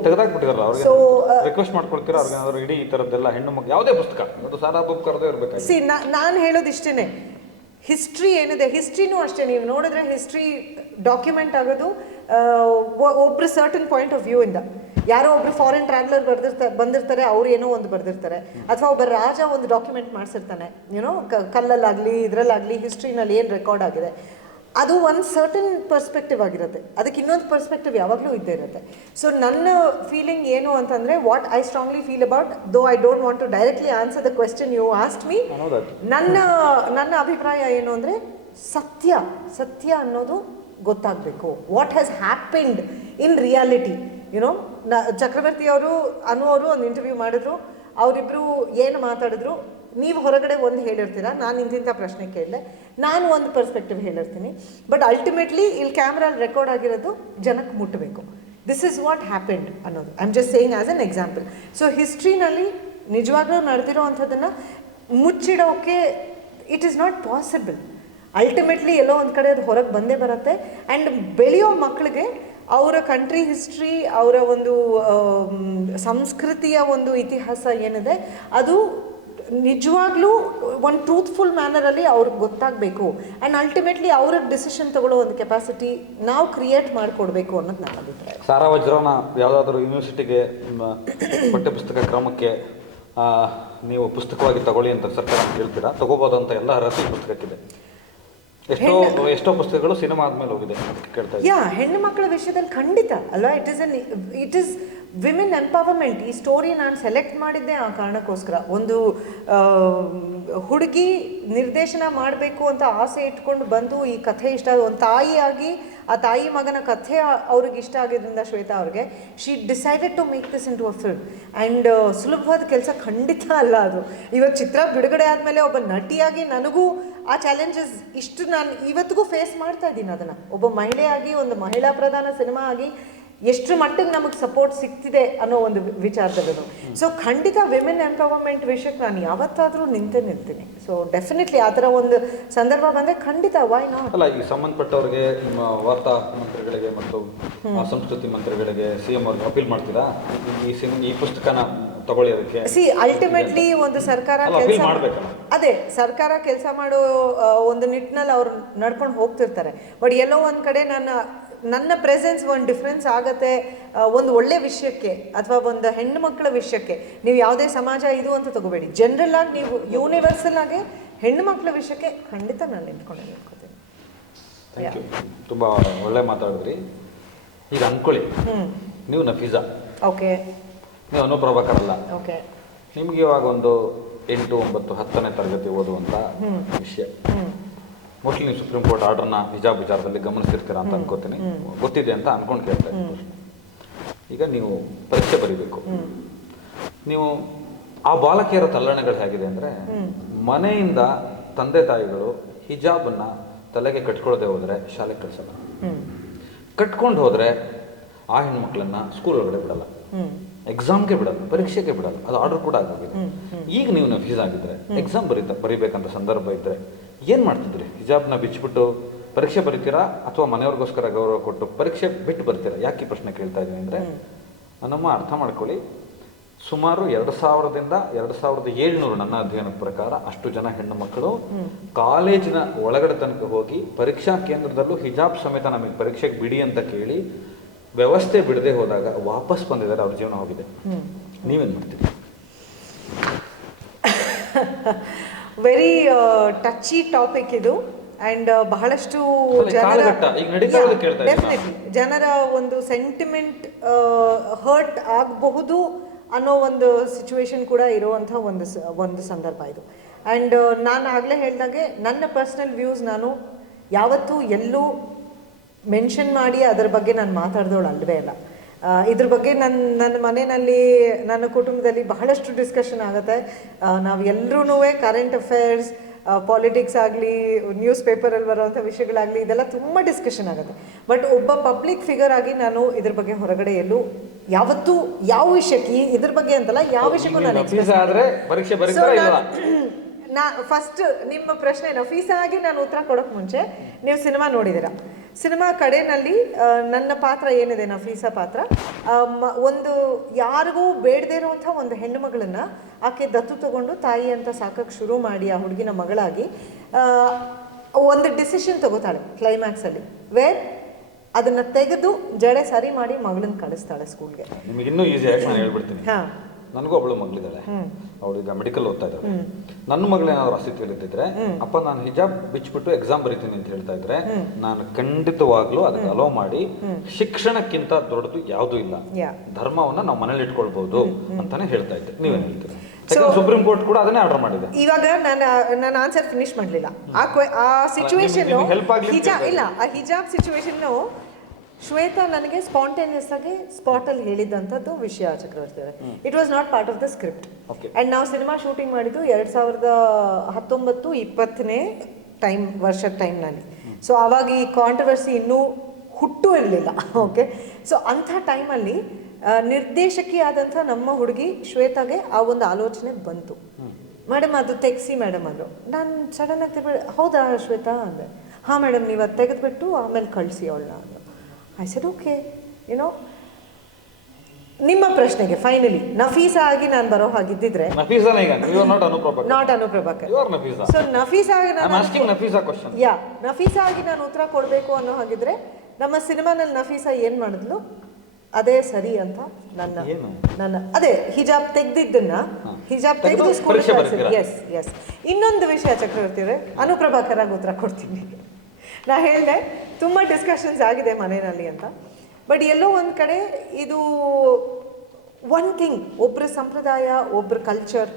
So request ಮಾಡ್ಕೊಳ್ತೀರಾ ಅವ್ರಿಗೆ ಇಡೀ ಈ ಥರದ್ದೆಲ್ಲ ಹೆಣ್ಣು ಮಕ್ಕಳು ಯಾವುದೇ ಪುಸ್ತಕ ಅದು ಸಾರಾ ಬುಕ್ ಕರೆದೇ ಇರಬೇಕು? ನಾನು ಹೇಳೋದಿಷ್ಟೇ, ಹಿಸ್ಟ್ರಿ ಏನಿದೆ, ಹಿಸ್ಟ್ರಿನೂ ಅಷ್ಟೇ. ನೀವು ನೋಡಿದ್ರೆ ಹಿಸ್ಟ್ರಿ ಡಾಕ್ಯುಮೆಂಟ್ ಆಗೋದು ಒಬ್ರು ಸರ್ಟನ್ ಪಾಯಿಂಟ್ ಆಫ್ ವ್ಯೂ ಇಂದ. ಯಾರೋ ಒಬ್ರು ಫಾರಿನ್ ಟ್ರಾವೆಲರ್ ಬಂದಿರ್ತಾರೆ, ಅವ್ರು ಏನೋ ಒಂದು ಬರೆದಿರ್ತಾರೆ, ಅಥವಾ ಒಬ್ಬ ರಾಜ ಒಂದು ಡಾಕ್ಯುಮೆಂಟ್ ಮಾಡಿಸಿರ್ತಾನೆ, ಕಲ್ಲಲ್ಲಾಗಲಿ ಇದರಲ್ಲಾಗಲಿ ಹಿಸ್ಟ್ರಿನಲ್ಲಿ ಏನು ರೆಕಾರ್ಡ್ ಆಗಿದೆ, ಅದು ಒಂದು ಸರ್ಟನ್ ಪರ್ಸ್ಪೆಕ್ಟಿವ್ ಆಗಿರುತ್ತೆ. ಅದಕ್ಕೆ ಇನ್ನೊಂದು ಪರ್ಸ್ಪೆಕ್ಟಿವ್ ಯಾವಾಗಲೂ ಇದ್ದೇ ಇರುತ್ತೆ. ಸೊ ನನ್ನ ಫೀಲಿಂಗ್ ಏನು ಅಂತಂದರೆ, what I strongly feel about, though I don't want to directly answer the question you asked me, ನನ್ನ ಅಭಿಪ್ರಾಯ ಏನು ಅಂದರೆ, ಸತ್ಯ ಅನ್ನೋದು ಗೊತ್ತಾಗಬೇಕು. What has happened in reality. Chakravarthy ಅವರು ಅನ್ನುವರು ಒಂದು ಇಂಟರ್ವ್ಯೂ ಮಾಡಿದ್ರು, ಅವರಿಬ್ಬರು ಏನು ಮಾತಾಡಿದ್ರು, ನೀವು ಹೊರಗಡೆ ಒಂದು ಹೇಳಿರ್ತೀರ, ನಾನು ಇಂತಿಂಥ ಪ್ರಶ್ನೆ ಕೇಳಿದೆ, ನಾನು ಒಂದು ಪರ್ಸ್ಪೆಕ್ಟಿವ್ ಹೇಳಿರ್ತೀನಿ, ಬಟ್ ಅಲ್ಟಿಮೇಟ್ಲಿ ಇಲ್ಲಿ ಕ್ಯಾಮ್ರಲ್ಲಿ ರೆಕಾರ್ಡ್ ಆಗಿರೋದು ಜನಕ್ಕೆ ಮುಟ್ಟಬೇಕು. ದಿಸ್ ಇಸ್ ವಾಟ್ ಹ್ಯಾಪೆಂಡ್ ಅನ್ನೋದು I am just saying as an example. So ಹಿಸ್ಟ್ರಿನಲ್ಲಿ ನಿಜವಾಗ್ಲೂ ನಡೆದಿರೋ ಅಂಥದ್ದನ್ನು ಮುಚ್ಚಿಡೋಕ್ಕೆ it is not possible. Ultimately ಎಲ್ಲೋ ಒಂದು ಕಡೆ ಅದು ಹೊರಗೆ ಬಂದೇ ಬರುತ್ತೆ. ಆ್ಯಂಡ್ ಬೆಳೆಯೋ ಮಕ್ಕಳಿಗೆ ಅವರ ಕಂಟ್ರಿ ಹಿಸ್ಟ್ರಿ, ಅವರ ಒಂದು ಸಂಸ್ಕೃತಿಯ ಒಂದು ಇತಿಹಾಸ ಏನಿದೆ ಅದು ನಿಜವಾಗ್ಲೂ ಒಂದು ಟ್ರೂತ್ಫುಲ್ ಮ್ಯಾನರಲ್ಲಿ ಅವ್ರಿಗೆ ಗೊತ್ತಾಗಬೇಕು. ಆ್ಯಂಡ್ ಅಲ್ಟಿಮೇಟ್ಲಿ ಅವ್ರಿಗೆ ಡಿಸಿಷನ್ ತಗೊಳ್ಳೋ ಒಂದು ಕೆಪಾಸಿಟಿ ನಾವು ಕ್ರಿಯೇಟ್ ಮಾಡಿಕೊಡ್ಬೇಕು ಅನ್ನೋದು ನನ್ನ ಅಭಿಪ್ರಾಯ. ಸಾರಾ ವಜ್ರವನ್ನ ಯಾವುದಾದ್ರೂ ಯೂನಿವರ್ಸಿಟಿಗೆ ಪಠ್ಯಪುಸ್ತಕ ಕ್ರಮಕ್ಕೆ ನೀವು ಪುಸ್ತಕವಾಗಿ ತಗೊಳ್ಳಿ ಅಂತ ಸರ್ಕಾರ ಹೇಳ್ತೀರಾ? ತಗೋಬೋದಂತ ಎಲ್ಲ ಅರ್ಹತೆ ಪುಸ್ತಕಕ್ಕಿದೆ. ಎಷ್ಟೋ ಪುಸ್ತಕಗಳು ಸಿನಿಮಾ ಆದ್ಮೇಲೆ ಹೋಗಿದೆ ಕೇಳ್ತಾ ಇದ್ದೀನಿ. ಹೆಣ್ಣು ಮಕ್ಕಳ ವಿಷಯದಲ್ಲಿ ಖಂಡಿತ ಅಲ್ವಾ, ಇಟ್ ಇಸ್ ವಿಮೆನ್ ಎಂಪವರ್ಮೆಂಟ್. ಈ ಸ್ಟೋರಿ ನಾನು ಸೆಲೆಕ್ಟ್ ಮಾಡಿದ್ದೆ ಆ ಕಾರಣಕ್ಕೋಸ್ಕರ. ಒಂದು ಹುಡುಗಿ ನಿರ್ದೇಶನ ಮಾಡಬೇಕು ಅಂತ ಆಸೆ ಇಟ್ಕೊಂಡು ಬಂದು ಈ ಕಥೆ ಇಷ್ಟ ಆದ ಒಂದು ತಾಯಿಯಾಗಿ ಆ ತಾಯಿ ಮಗನ ಕಥೆ ಅವ್ರಿಗೆ ಇಷ್ಟ ಆಗಿದ್ದರಿಂದ ಶ್ವೇತಾ ಅವ್ರಿಗೆ she decided to make this into a film. And ಸುಲಭವಾದ ಕೆಲಸ ಖಂಡಿತ ಅಲ್ಲ ಅದು. ಇವತ್ತು ಚಿತ್ರ ಬಿಡುಗಡೆ ಆದಮೇಲೆ ಒಬ್ಬ ನಟಿಯಾಗಿ ನನಗೂ ಆ ಚಾಲೆಂಜಸ್ ಇಷ್ಟು ನಾನು ಇವತ್ತಿಗೂ ಫೇಸ್ ಮಾಡ್ತಾ ಇದ್ದೀನಿ. ಅದನ್ನು ಒಬ್ಬ ಮಹಿಳೆಯಾಗಿ, ಒಂದು ಮಹಿಳಾ ಪ್ರಧಾನ ಸಿನಿಮಾ ಆಗಿ ಎಷ್ಟು ಮಟ್ಟಿಗೆ ನಮಗೆ ಸಪೋರ್ಟ್ ಸಿಗ್ತಿದೆ ಅನ್ನೋ ಒಂದು ವಿಚಾರದಲ್ಲೂ. ಸೊ ಖಂಡಿತ ವಿಮೆನ್ ಎಂಪವರ್ಮೆಂಟ್ ವಿಷಯಕ್ಕೆ ನಾನು ಯಾವತ್ತಾದರೂ ನಿಲ್ತೀನಿ. ಸೊ ಡೆಫಿನೆಟ್ಲಿ ಆ ಥರ ಒಂದು ಸಂದರ್ಭ ಬಂದರೆ ಖಂಡಿತ ವೈ ನಾಟ್. ಅಲ್ಲ, ಈ ಸಂಬಂಧಪಟ್ಟವರಿಗೆ, ನಿಮ್ಮ ವಾರ್ತಾ ಮಂತ್ರಿಗಳಿಗೆ ಮತ್ತು ಸಂಸ್ಕೃತಿ ಮಂತ್ರಿಗಳಿಗೆ, CM ಅವ್ರಿಗೆ ಅಪೀಲ್ ಮಾಡ್ತೀರಾ ಈ ಪುಸ್ತಕನ ತಗೊಳ್ಳಿ? ಅದಕ್ಕೆ ಅಲ್ಟಿಮೇಟ್ಲಿ ಒಂದು ಸರ್ಕಾರ ಸರ್ಕಾರ ಕೆಲಸ ಮಾಡೋ ಒಂದು ನಿಟ್ಟಿನಲ್ಲಿ ಅವ್ರು ನಡ್ಕೊಂಡು ಹೋಗ್ತಿರ್ತಾರೆ. ಬಟ್ ಎಲ್ಲೋ ಒಂದು ಕಡೆ ನನ್ನ ಪ್ರೆಸೆನ್ಸ್ ಒಂದು ಡಿಫ್ರೆನ್ಸ್ ಆಗುತ್ತೆ. ಒಂದು ಒಳ್ಳೆ ವಿಷಯಕ್ಕೆ ಅಥವಾ ಒಂದು ಹೆಣ್ಣು ಮಕ್ಕಳ ವಿಷಯಕ್ಕೆ ನೀವು ಯಾವುದೇ ಸಮಾಜ ಇದು ಅಂತ ತಗೋಬೇಡಿ. ಜನರಲ್ ಆಗಿ ನೀವು ಯೂನಿವರ್ಸಲ್ ಆಗಿ ಹೆಣ್ಣು ಮಕ್ಕಳ ವಿಷಯಕ್ಕೆ ಖಂಡಿತ ನಾನು ನಿಂತ್ಕೊಂತೀನಿ. ತುಂಬ ಒಳ್ಳೆ ಮಾತಾಡಿದ್ರಿ. ಈಗ ಅನ್ಕೊಳ್ಳಿ, ನೀವು ನಫೀಸಾ, ಓಕೆ, ನೀವು ಅನುಪ್ರಭಾಕರ್ ಅಲ್ಲ, ಓಕೆ, ನಿಮ್ಗೆ ಇವಾಗ ಒಂದು 8, 9, 10ನೇ ತರಗತಿ ಓದುವಂಥ ವಿಷಯ. ಮೋಸ್ಟ್ಲಿ ನೀವು ಸುಪ್ರೀಂ ಕೋರ್ಟ್ ಆರ್ಡರ್ನ ಹಿಜಾಬ್ ವಿಚಾರದಲ್ಲಿ ಗಮನಿಸ್ತಿರ್ತೀರಾ ಅಂತ ಅನ್ಕೋತೀನಿ, ಗೊತ್ತಿದೆ ಅಂತ ಅನ್ಕೊಂಡು ಕೇಳ್ತಾ ಇದ್ದೀನಿ. ಈಗ ನೀವು ಪರೀಕ್ಷೆ ಬರೀಬೇಕು. ನೀವು ಆ ಬಾಲಕಿಯರ ತಲ್ಲಣಗಳು ಹೇಗಿದೆ ಅಂದರೆ, ಮನೆಯಿಂದ ತಂದೆ ತಾಯಿಗಳು ಹಿಜಾಬನ್ನು ತಲೆಗೆ ಕಟ್ಕೊಳ್ಳದೆ ಹೋದರೆ ಶಾಲೆಗೆ ಕಳಿಸಲ್ಲ. ಕಟ್ಕೊಂಡು ಹೋದರೆ ಆ ಹೆಣ್ಮಕ್ಳನ್ನ ಸ್ಕೂಲ್ ಒಳಗಡೆ ಬಿಡಲ್ಲ, ಎಕ್ಸಾಮ್ಗೆ ಬಿಡಲ್ಲ, ಪರೀಕ್ಷೆಗೆ ಬಿಡಲ್ಲ. ಅದು ಆರ್ಡರ್ ಕೂಡ ಆಗೋಗಿದೆ. ಈಗ ನೀವು ನಫೀಸ್ ಆಗಿದ್ರೆ ಎಕ್ಸಾಮ್ ಬರಿಬೇಕಂತ ಸಂದರ್ಭ ಇದ್ದರೆ ಏನು ಮಾಡ್ತಿದ್ರಿ? ಹಿಜಾಬ್ನ ಬಿಚ್ಚಿಬಿಟ್ಟು ಪರೀಕ್ಷೆ ಬರೀತೀರಾ ಅಥವಾ ಮನೆಯವ್ರಿಗೋಸ್ಕರ ಗೌರವ ಕೊಟ್ಟು ಪರೀಕ್ಷೆ ಬಿಟ್ಟು ಬರ್ತೀರಾ? ಯಾಕೆ ಈ ಪ್ರಶ್ನೆ ಕೇಳ್ತಾ ಇದ್ದೀನಿ ಅಂದರೆ, ನಮ್ಮ ಅರ್ಥ ಮಾಡ್ಕೊಳ್ಳಿ, ಸುಮಾರು 2000ದಿಂದ 2700 ನನ್ನ ಅಧ್ಯಯನದ ಪ್ರಕಾರ ಅಷ್ಟು ಜನ ಹೆಣ್ಣು ಮಕ್ಕಳು ಕಾಲೇಜಿನ ಒಳಗಡೆ ತನಕ ಹೋಗಿ ಪರೀಕ್ಷಾ ಕೇಂದ್ರದಲ್ಲೂ ಹಿಜಾಬ್ ಸಮೇತ ನಮಗೆ ಪರೀಕ್ಷೆಗೆ ಬಿಡಿ ಅಂತ ಕೇಳಿ ವ್ಯವಸ್ಥೆ ಬಿಡದೆ ಹೋದಾಗ ವಾಪಸ್ ಬಂದಿದ್ದಾರೆ, ಅವ್ರ ಜೀವನ ಹೋಗಿದೆ. ನೀವೇನು ಮಾಡ್ತೀರಿ? ವೆರಿ ಟಚಿ ಟಾಪಿಕ್ ಇದು. ಆ್ಯಂಡ್ ಬಹಳಷ್ಟು ಡೆಫಿನೆಟ್ಲಿ ಜನರ ಒಂದು ಸೆಂಟಿಮೆಂಟ್ ಹರ್ಟ್ ಆಗಬಹುದು ಅನ್ನೋ ಒಂದು ಸಿಚುವೇಶನ್ ಕೂಡ ಇರುವಂಥ ಒಂದು ಸಂದರ್ಭ ಇದು. ಆ್ಯಂಡ್ ನಾನು ಆಗಲೇ ಹೇಳಿದಾಗೆ ನನ್ನ ಪರ್ಸ್ನಲ್ ವ್ಯೂಸ್ ನಾನು ಯಾವತ್ತೂ ಎಲ್ಲೂ ಮೆನ್ಷನ್ ಮಾಡಿ ಅದರ ಬಗ್ಗೆ ನಾನು ಮಾತಾಡ್ದವಳು ಅಲ್ವೇ ಅಲ್ಲ. ಇದ್ರ ಬಗ್ಗೆ ನನ್ನ ಮನೆಯಲ್ಲಿ ನನ್ನ ಕುಟುಂಬದಲ್ಲಿ ಬಹಳಷ್ಟು ಡಿಸ್ಕಷನ್ ಆಗುತ್ತೆ. ನಾವು ಎಲ್ಲರೂ ಕರೆಂಟ್ ಅಫೇರ್ಸ್, ಪಾಲಿಟಿಕ್ಸ್ ಆಗಲಿ, ನ್ಯೂಸ್ ಪೇಪರಲ್ಲಿ ಬರೋವಂಥ ವಿಷಯಗಳಾಗಲಿ, ಇದೆಲ್ಲ ತುಂಬ ಡಿಸ್ಕಷನ್ ಆಗುತ್ತೆ. ಬಟ್ ಒಬ್ಬ ಪಬ್ಲಿಕ್ ಫಿಗರ್ ಆಗಿ ನಾನು ಇದ್ರ ಬಗ್ಗೆ ಹೊರಗಡೆ ಎಲ್ಲೂ ಯಾವತ್ತೂ ಯಾವ ವಿಷಯಕ್ಕೆ ಇದ್ರ ಬಗ್ಗೆ ಅಂತಲ್ಲ ಯಾವ ವಿಷಯಕ್ಕೂ ನಾನು ಫಸ್ಟ್ ನಿಮ್ಮ ಪ್ರಶ್ನೆ ನಫೀಸಾ ಆಗಿ ನಾನು ಉತ್ತರ ಕೊಡೋಕೆ ಮುಂಚೆ ನೀವು ಸಿನಿಮಾ ನೋಡಿದ್ದೀರಾ. ಸಿನಿಮಾ ಕಡೆಯಲ್ಲಿ ನನ್ನ ಪಾತ್ರ ಏನಿದೆ, ನಫೀಸಾ ಪಾತ್ರ, ಒಂದು ಯಾರಿಗೂ ಬೇಡದೇ ಇರುವಂಥ ಒಂದು ಹೆಣ್ಣು ಮಗಳನ್ನ ಆಕೆ ದತ್ತು ತಗೊಂಡು ತಾಯಿ ಅಂತ ಸಾಕಕ್ಕೆ ಶುರು ಮಾಡಿ ಆ ಹುಡುಗಿನ ಮಗಳಾಗಿ ಒಂದು ಡಿಸಿಷನ್ ತಗೋತಾಳೆ ಕ್ಲೈಮ್ಯಾಕ್ಸಲ್ಲಿ, ವೇರ್ ಅದನ್ನು ತೆಗೆದು ಜಡೆ ಸರಿ ಮಾಡಿ ಮಗಳನ್ನ ಕಳಿಸ್ತಾಳೆ ಸ್ಕೂಲ್ಗೆ. ನಿಮಗೆ ಇನ್ನೂ ಈಸಿಯಾಗಿ ನಾನು ಹೇಳ್ಬಿಡ್ತೀನಿ. ನನಗೂ ಒಬ್ಬಳು ಮಗಳಿದ್ದಾಳೆ, ಅವಳೀಗ ಮೆಡಿಕಲ್ ಓದ್ತಾ ಇದ್ದಾಳೆ. ನನ್ನ ಮಗಳೇನಾದ್ರು ಅಸ್ಥಿತಿಯಲ್ಲಿದ್ದಿದ್ರೆ, ಅಪ್ಪ ನಾನು ಹಿಜಾಬ್ ಬಿಚ್ಚಿಬಿಟ್ಟು ಎಕ್ಸಾಮ್ ಬರೀತೀನಿ ಅಂತ ಹೇಳ್ತಾ ಇದ್ರೆ, ನಾನು ಖಂಡಿತವಾಗ್ಲೂ ಅದಕ್ಕೆ ಅಲೋ ಮಾಡಿ, ಶಿಕ್ಷಣಕ್ಕಿಂತ ದೊಡ್ಡದು ಯಾವುದೂ ಇಲ್ಲ, ಧರ್ಮವನ್ನ ನಾವು ಮನೇಲಿ ಇಟ್ಕೊಳ್ಬಹುದು ಅಂತಾನೆ ಹೇಳ್ತಾ ಇದ್ದೆ. ನೀವೇನು ಹೇಳ್ತೀರಿ? ಸುಪ್ರೀಂ ಕೋರ್ಟ್ ಕೂಡ ಅದನ್ನೇ ಆರ್ಡರ್ ಮಾಡಿದೆ. ಇವಾಗ ನಾನು ಆನ್ಸರ್ ಫಿನಿಶ್ ಮಾಡಲಿಲ್ಲ. ಆ ಸಿಚುವೇಶನ್ ಇಲ್ಲ, ಆ ಹಿಜಾಬ್ ಸಿಚುವೇಶನ್ ಶ್ವೇತಾ ನನಗೆ ಸ್ಪಾಂಟೇನಿಯಸ್ ಆಗಿ ಸ್ಪಾಟಲ್ಲಿ ಹೇಳಿದ್ದಂಥದ್ದು ವಿಷಯ ಚಕ್ರವರ್ತಿ ಅವರೇ. It was not part of the script. And ನಾವು ಸಿನಿಮಾ ಶೂಟಿಂಗ್ ಮಾಡಿದ್ದು 2019-20 ವರ್ಷದ ಟೈಮ್ನಲ್ಲಿ. ಸೊ ಆವಾಗ ಈ ಕಾಂಟ್ರವರ್ಸಿ ಇನ್ನೂ ಹುಟ್ಟು ಇರಲಿಲ್ಲ. ಓಕೆ, ಸೊ ಅಂಥ ಟೈಮಲ್ಲಿ ನಿರ್ದೇಶಕಿ ಆದಂಥ ನಮ್ಮ ಹುಡುಗಿ ಶ್ವೇತಾಗೆ ಆ ಒಂದು ಆಲೋಚನೆ ಬಂತು. ಮೇಡಮ್ ಅದು ತೆಗೆಸಿ ಮೇಡಮ್ ಅಂದರು. ನಾನು ಸಡನ್ನಾಗಿ ತೆಗೆದು, ಹೌದಾ ಶ್ವೇತಾ ಅಂದೆ. ಹಾಂ ಮೇಡಮ್, ನೀವು ಅದು ತೆಗೆದುಬಿಟ್ಟು ಆಮೇಲೆ ಕಳಿಸಿ ಅವಳನ್ನ ಅಂದರು. I said okay. ಯುನೋ, ನಿಮ್ಮ ಪ್ರಶ್ನೆಗೆ ಫೈನಲಿ ನಫೀಸಾ ಆಗಿ ನಾನು ಬರೋ ಹಾಗಿದ್ದಿದ್ರೆ, ನಾಟ್ ಅನುಪ್ರಭಾಕರ್, ಸೊ ನಫೀಸಾ ಆಗಿ ನಾನು ಉತ್ತರ ಕೊಡಬೇಕು ಅನ್ನೋ ಹಾಗಿದ್ರೆ, ನಮ್ಮ ಸಿನಿಮಾನಲ್ಲಿ ನಫೀಸಾ ಏನು ಮಾಡಿದ್ಲು ಅದೇ ಸರಿ ಅಂತ ನನ್ನ ಅದೇ ಹಿಜಾಬ್ ತೆಗ್ದಿದ್ದನ್ನ ಹಿಜಾಬ್ ತೆಗೆದು ಸ್ಕೂಲ್ ಕಳಿಸಿದ್ರು. ಎಸ್. ಇನ್ನೊಂದು ವಿಷಯ ಚಕ್ರವರ್ತಿ ಅವರೇ, ಅನುಪ್ರಭಾಕರ್ ಆಗಿ ಉತ್ತರ ಕೊಡ್ತೀನಿ. ನಾ ಹೇಳಿದೆ ತುಂಬ ಡಿಸ್ಕಷನ್ಸ್ ಆಗಿದೆ ಮನೆಯಲ್ಲಿ ಅಂತ. ಬಟ್ ಎಲ್ಲೋ ಒಂದು ಕಡೆ ಇದು ಒನ್ ಥಿಂಗ್, ಒಬ್ಬರ ಸಂಪ್ರದಾಯ, ಒಬ್ಬರ ಕಲ್ಚರ್,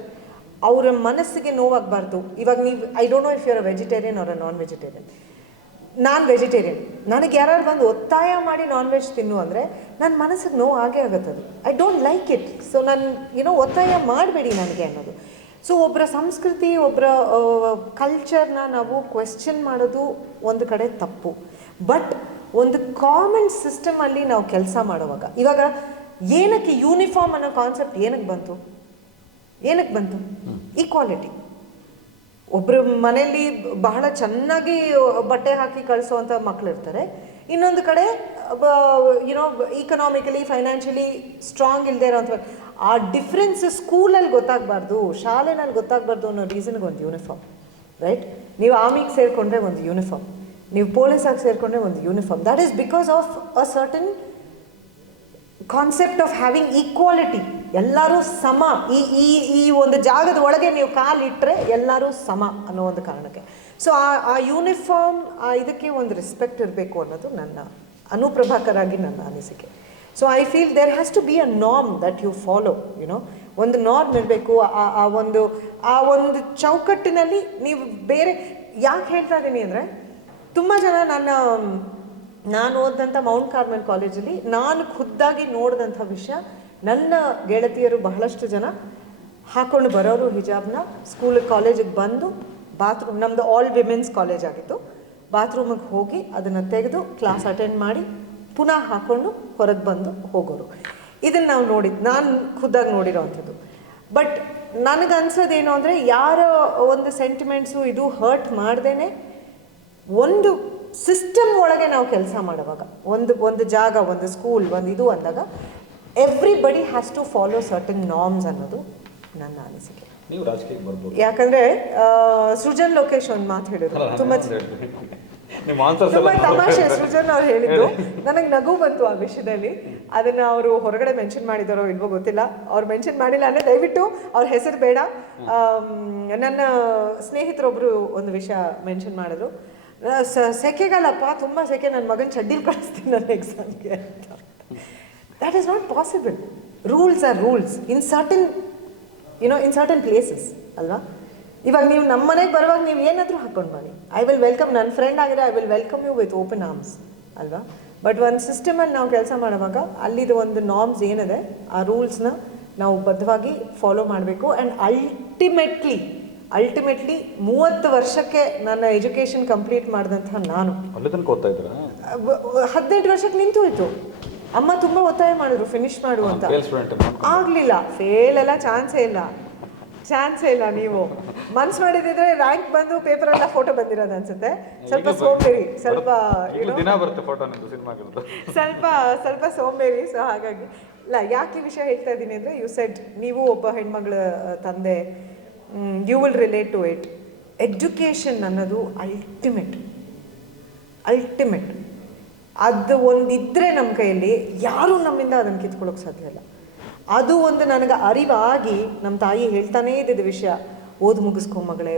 ಅವರ ಮನಸ್ಸಿಗೆ ನೋವಾಗಬಾರ್ದು. ಇವಾಗ ನೀವು, I don't know if you are a vegetarian or a non vegetarian. ನಾನು ವೆಜಿಟೇರಿಯನ್. ನನಗೆ ಯಾರು ಬಂದು ಒತ್ತಾಯ ಮಾಡಿ ನಾನ್ ವೆಜ್ ತಿನ್ನು ಅಂದರೆ ನನ್ನ ಮನಸ್ಸಿಗೆ ನೋವು ಆಗೇ ಆಗುತ್ತದು. I don't like it. So ನಾನು ಒತ್ತಾಯ ಮಾಡಬೇಡಿ ನನಗೆ ಅನ್ನೋದು. ಸೊ ಒಬ್ಬರ ಸಂಸ್ಕೃತಿ, ಒಬ್ಬರ ಕಲ್ಚರ್ನ ನಾವು ಕ್ವೆಶ್ಚನ್ ಮಾಡೋದು ಒಂದು ಕಡೆ ತಪ್ಪು. ಬಟ್ ಒಂದು ಕಾಮನ್ ಸಿಸ್ಟಮಲ್ಲಿ ನಾವು ಕೆಲಸ ಮಾಡುವಾಗ, ಇವಾಗ ಏನಕ್ಕೆ ಯೂನಿಫಾರ್ಮ್ ಅನ್ನೋ ಕಾನ್ಸೆಪ್ಟ್ ಏನಕ್ಕೆ ಬಂತು? ಈಕ್ವಾಲಿಟಿ. ಒಬ್ಬರು ಮನೆಯಲ್ಲಿ ಬಹಳ ಚೆನ್ನಾಗಿ ಬಟ್ಟೆ ಹಾಕಿ ಕಳಿಸೋವಂಥ ಮಕ್ಕಳು ಇರ್ತಾರೆ, ಇನ್ನೊಂದು ಕಡೆ ಇಕನಾಮಿಕಲಿ ಫೈನಾನ್ಷಿಯಲಿ ಸ್ಟ್ರಾಂಗ್ ಇಲ್ಲದೆ ಇರೋವಂಥ. ಆ ಡಿಫ್ರೆನ್ಸ್ ಸ್ಕೂಲಲ್ಲಿ ಗೊತ್ತಾಗಬಾರ್ದು, ಶಾಲೆನಲ್ಲಿ ಗೊತ್ತಾಗಬಾರ್ದು ಅನ್ನೋ ರೀಸನ್ಗೆ ಒಂದು ಯೂನಿಫಾರ್ಮ್, ರೈಟ್? ನೀವು ಆರ್ಮಿಗೆ ಸೇರಿಕೊಂಡ್ರೆ ಒಂದು ಯೂನಿಫಾರ್ಮ್, ನೀವು ಪೊಲೀಸಾಗಿ ಸೇರಿಕೊಂಡ್ರೆ ಒಂದು uniform. That is because of a certain concept of having equality. ಎಲ್ಲರೂ ಸಮ. ಈ ಒಂದು ಜಾಗದ ಒಳಗೆ ನೀವು ಕಾಲಿಟ್ಟರೆ ಎಲ್ಲರೂ ಸಮ ಅನ್ನೋ ಒಂದು ಕಾರಣಕ್ಕೆ. ಸೊ ಆ ಯೂನಿಫಾರ್ಮ್, ಇದಕ್ಕೆ ಒಂದು ರೆಸ್ಪೆಕ್ಟ್ ಇರಬೇಕು ಅನ್ನೋದು ನನ್ನ ಅನುಪ್ರಭಾಕರ್ ಆಗಿ ನನ್ನ ಅನಿಸಿಕೆ. So I feel there has to be a norm that you follow. ಒಂದು ನಾರ್ಮ್ ಇರಬೇಕು. ಆ ಒಂದು ಚೌಕಟ್ಟಿನಲ್ಲಿ ನೀವು ಬೇರೆ ಯಾಕೆ ಹೇಳ್ತಾ ಇದ್ದೀನಿ ಅಂದರೆ, ತುಂಬ ಜನ ನಾನು ಓದಿದಂಥ ಮೌಂಟ್ ಕಾರ್ಮೆಲ್ ಕಾಲೇಜಲ್ಲಿ ನಾನು ಖುದ್ದಾಗಿ ನೋಡಿದಂಥ ವಿಷಯ, ನನ್ನ ಗೆಳತಿಯರು ಬಹಳಷ್ಟು ಜನ ಹಾಕ್ಕೊಂಡು ಬರೋರು ಹಿಜಾಬ್ನ, ಕಾಲೇಜಿಗೆ ಬಂದು ಬಾತ್ರೂಮ್, ನಮ್ಮದು ಆಲ್ ವಿಮೆನ್ಸ್ ಕಾಲೇಜ್ ಆಗಿತ್ತು, ಬಾತ್ರೂಮಿಗೆ ಹೋಗಿ ಅದನ್ನು ತೆಗೆದು ಕ್ಲಾಸ್ ಅಟೆಂಡ್ ಮಾಡಿ ಪುನಃ ಹಾಕ್ಕೊಂಡು ಹೊರಗೆ ಬಂದು ಹೋಗೋರು. ಇದನ್ನು ನಾವು ನಾನು ಖುದ್ದಾಗಿ ನೋಡಿರೋ ಅಂಥದ್ದು. ಬಟ್ ನನಗನ್ಸೋದೇನು ಅಂದರೆ ಯಾರ ಒಂದು ಸೆಂಟಿಮೆಂಟ್ಸು ಇದು ಹರ್ಟ್ ಮಾಡ್ದೇ ಒಂದು ಸಿಸ್ಟಮ್ ಒಳಗೆ ನಾವು ಕೆಲಸ ಮಾಡುವಾಗ, ಒಂದು ಜಾಗ, ಒಂದು ಸ್ಕೂಲ್, ಒಂದು ಇದು ಅಂದಾಗ everybody has to follow certain norms ಅನ್ನೋದು ನನ್ನ ಅನಿಸಿಕೆ. ನೀವು ರಾಜಕೀಯಕ್ಕೆ ಬರ್ಬೋದು. ಯಾಕಂದರೆ ಸೃಜನ್ ಲೋಕೇಶ್ ಒಂದು ಮಾತು ಹೇಳಿದ್ರು, ತುಂಬ ತಮಾಷೆ. ಸೃಜನ್ ಅವ್ರು ಹೇಳಿದ್ದು ನನಗೆ ನಗು ಬಂತು ಆ ವಿಷಯದಲ್ಲಿ. ಅದನ್ನು ಅವರು ಹೊರಗಡೆ ಮೆನ್ಷನ್ ಮಾಡಿದಾರೋ ಇಲ್ವೋ ಗೊತ್ತಿಲ್ಲ. ಅವ್ರು ಮೆನ್ಷನ್ ಮಾಡಿಲ್ಲ ಅಂದರೆ ದಯವಿಟ್ಟು ಅವ್ರ ಹೆಸರು ಬೇಡ. ನನ್ನ ಸ್ನೇಹಿತರೊಬ್ಬರು ಒಂದು ವಿಷಯ ಮೆನ್ಷನ್ ಮಾಡಿದ್ರು, ಸೆಕೆಗಲ್ಲಪ್ಪ ತುಂಬ ಸೆಕೆ, ನನ್ನ ಮಗನ ಚಡ್ಡಿಲ್ ಕಳಿಸ್ತೀನಿ ನನ್ನ ಎಕ್ಸಾಮ್ಗೆ ಅಂತ. That is not possible. Rules are rules in certain in certain places ಅಲ್ವಾ. ಇವಾಗ ನೀವು ನಮ್ಮ ಮನೆಗೆ ಬರುವಾಗ ನೀವು ಏನಾದರೂ ಹಾಕ್ಕೊಂಡು ಬನ್ನಿ, ಐ ವಿಲ್ ವೆಲ್ಕಮ್. ನನ್ನ ಫ್ರೆಂಡ್ ಆಗಿರೋ I will welcome you with open arms ಅಲ್ವಾ. ಬಟ್ ಒಂದು ಸಿಸ್ಟಮಲ್ಲಿ ನಾವು ಕೆಲಸ ಮಾಡುವಾಗ ಅಲ್ಲಿದು ಒಂದು ನಾರ್ಮ್ಸ್ ಏನಿದೆ ಆ ರೂಲ್ಸ್ನ ನಾವು ಬದ್ಧವಾಗಿ ಫಾಲೋ ಮಾಡಬೇಕು. ಆ್ಯಂಡ್ ಅಲ್ಟಿಮೇಟ್ಲಿ 30 ವರ್ಷಕ್ಕೆ ನನ್ನ ಎಜುಕೇಷನ್ ಕಂಪ್ಲೀಟ್ ಮಾಡಿದಂತಹ ನಾನು 18 ವರ್ಷಕ್ಕೆ ನಿಂತು ಹೋಯ್ತು. ಅಮ್ಮ ತುಂಬ ಒತ್ತಾಯ ಮಾಡಿದ್ರು ಫಿನಿಷ್ ಮಾಡು ಅಂತ. ಆಗಲಿಲ್ಲ. ಫೇಲ್ ಎಲ್ಲ ಚಾನ್ಸೇ ಇಲ್ಲ. ನೀವು ಮನ್ಸು ಮಾಡಿದ್ರೆ ರ್ಯಾಂಕ್ ಬಂದು ಪೇಪರೆಲ್ಲ ಫೋಟೋ ಬಂದಿರೋದು ಅನ್ಸುತ್ತೆ. ಸ್ವಲ್ಪ ಸೋಂಬೇರಿ, ಸ್ವಲ್ಪ ಸೋಂಬೇರಿ. ಸೊ ಹಾಗಾಗಿ ಯಾಕೆ ಈ ವಿಷಯ ಹೇಳ್ತಾ ಇದ್ದೀನಿ ಅಂದರೆ, ಯು ಸೆಡ್ ನೀವು ಒಬ್ಬ ಹೆಣ್ಮಗಳ ತಂದೆ, you will relate to it. Education ಅನ್ನೋದು ಅಲ್ಟಿಮೇಟ್. ಅದು ಒಂದಿದ್ರೆ ನಮ್ಮ ಕೈಯಲ್ಲಿ ಯಾರೂ ನಮ್ಮಿಂದ ಅದನ್ನು ಕಿತ್ಕೊಳ್ಳೋಕೆ ಸಾಧ್ಯ ಇಲ್ಲ. ಅದು ಒಂದು ನನಗೆ ಅರಿವಾಗಿ ನಮ್ಮ ತಾಯಿ ಹೇಳ್ತಾನೇ ಇದ್ದಿದ್ದ ವಿಷಯ, ಓದು ಮುಗಿಸ್ಕೊ ಮಗಳೇ.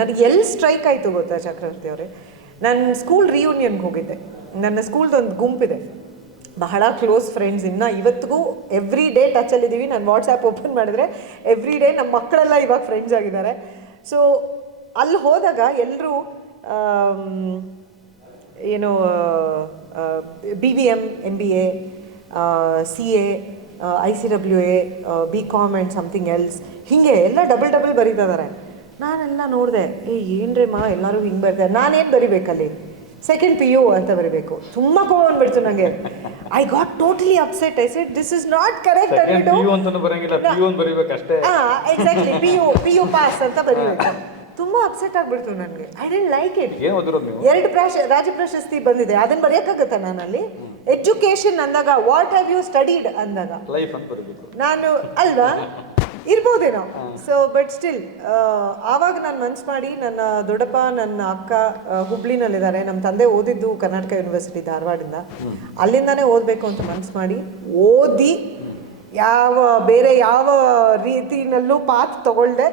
ನನಗೆ ಎಲ್ಲಿ ಸ್ಟ್ರೈಕ್ ಆಯಿತು ಗೊತ್ತಾ ಚಕ್ರವರ್ತಿ ಅವರೇ, ನಾನು ಸ್ಕೂಲ್ ರಿಯೂನಿಯನ್ಗೆ ಹೋಗಿದ್ದೆ. ನನ್ನ ಸ್ಕೂಲ್ದೊಂದು ಗುಂಪಿದೆ, ಬಹಳ ಕ್ಲೋಸ್ ಫ್ರೆಂಡ್ಸ್. ಇನ್ನು ಇವತ್ತಿಗೂ ಎವ್ರಿ ಡೇ ಟಚಲ್ಲಿದ್ದೀವಿ. ನಾನು ವಾಟ್ಸಾಪ್ ಓಪನ್ ಮಾಡಿದ್ರೆ ಎವ್ರಿ ಡೇ ನಮ್ಮ ಮಕ್ಕಳೆಲ್ಲ ಇವಾಗ ಫ್ರೆಂಡ್ಸ್ ಆಗಿದ್ದಾರೆ. ಸೊ ಅಲ್ಲಿ ಹೋದಾಗ ಎಲ್ಲರೂ ಏನು BBM, MBA, CA, ICWA, BCom and something else, ಹೀಗೆ ಎಲ್ಲ ಡಬಲ್ ಬರೀತಿದ್ದಾರೆ. ನಾನೆಲ್ಲ ನೋಡಿದೆ, ಏನ್ರಿ ಎಲ್ಲರೂ ಹಿಂಗೆ ಬರ್ತಾರೆ, ನಾನೇನು ಬರಿಬೇಕಲ್ಲಿ, ಸೆಕೆಂಡ್ PU ಅಂತ ಬರೀಬೇಕು. ತುಂಬ ಕೋಪ ಬಂದ್ಬಿಡ್ತು ನನಗೆ. I got totally upset. I said this is not correct ಅಂದ್ಬಿಟ್ಟು ಎಕ್ಸಾಕ್ಟ್ಲಿ PU ಪಾಸ್ ಅಂತ ಬರೀಬೇಕು. ತುಂಬ ಅಪ್ಸೆಟ್ ಆಗ್ಬಿಡ್ತು ನನಗೆ. I didn't like it. 2 ರಾಜ್ಯ ಪ್ರಶಸ್ತಿ ಬಂದಿದೆ, ಅದನ್ನು ಬರೆಯೋಕ್ಕಾಗತ್ತಾ ನಾನಲ್ಲಿ? ಎಜುಕೇಶನ್ ಅಂದಾಗ ವಾಟ್ ಹ್ಯಾವ್ ಯು ಸ್ಟಡಿಡ್ ಅಂದಾಗ ನಾನು ಅಲ್ವಾ ಇರ್ಬೋದೇನೋ. ಸೊ ಬಟ್ ಸ್ಟಿಲ್ ಆವಾಗ ನಾನು ಮನ್ಸು ಮಾಡಿ, ನನ್ನ ದೊಡ್ಡಪ್ಪ ನನ್ನ ಅಕ್ಕ ಹುಬ್ಳಿನಲ್ಲಿದ್ದಾರೆ, ನಮ್ಮ ತಂದೆ ಓದಿದ್ದು ಕರ್ನಾಟಕ ಯೂನಿವರ್ಸಿಟಿ ಧಾರವಾಡಿಂದ, ಅಲ್ಲಿಂದಾನೇ ಓದಬೇಕು ಅಂತ ಮನ್ಸು ಮಾಡಿ ಓದಿ, ಬೇರೆ ಯಾವ ರೀತಿನಲ್ಲೂ ಪಾತ್ ತಗೊಳ್ದೆ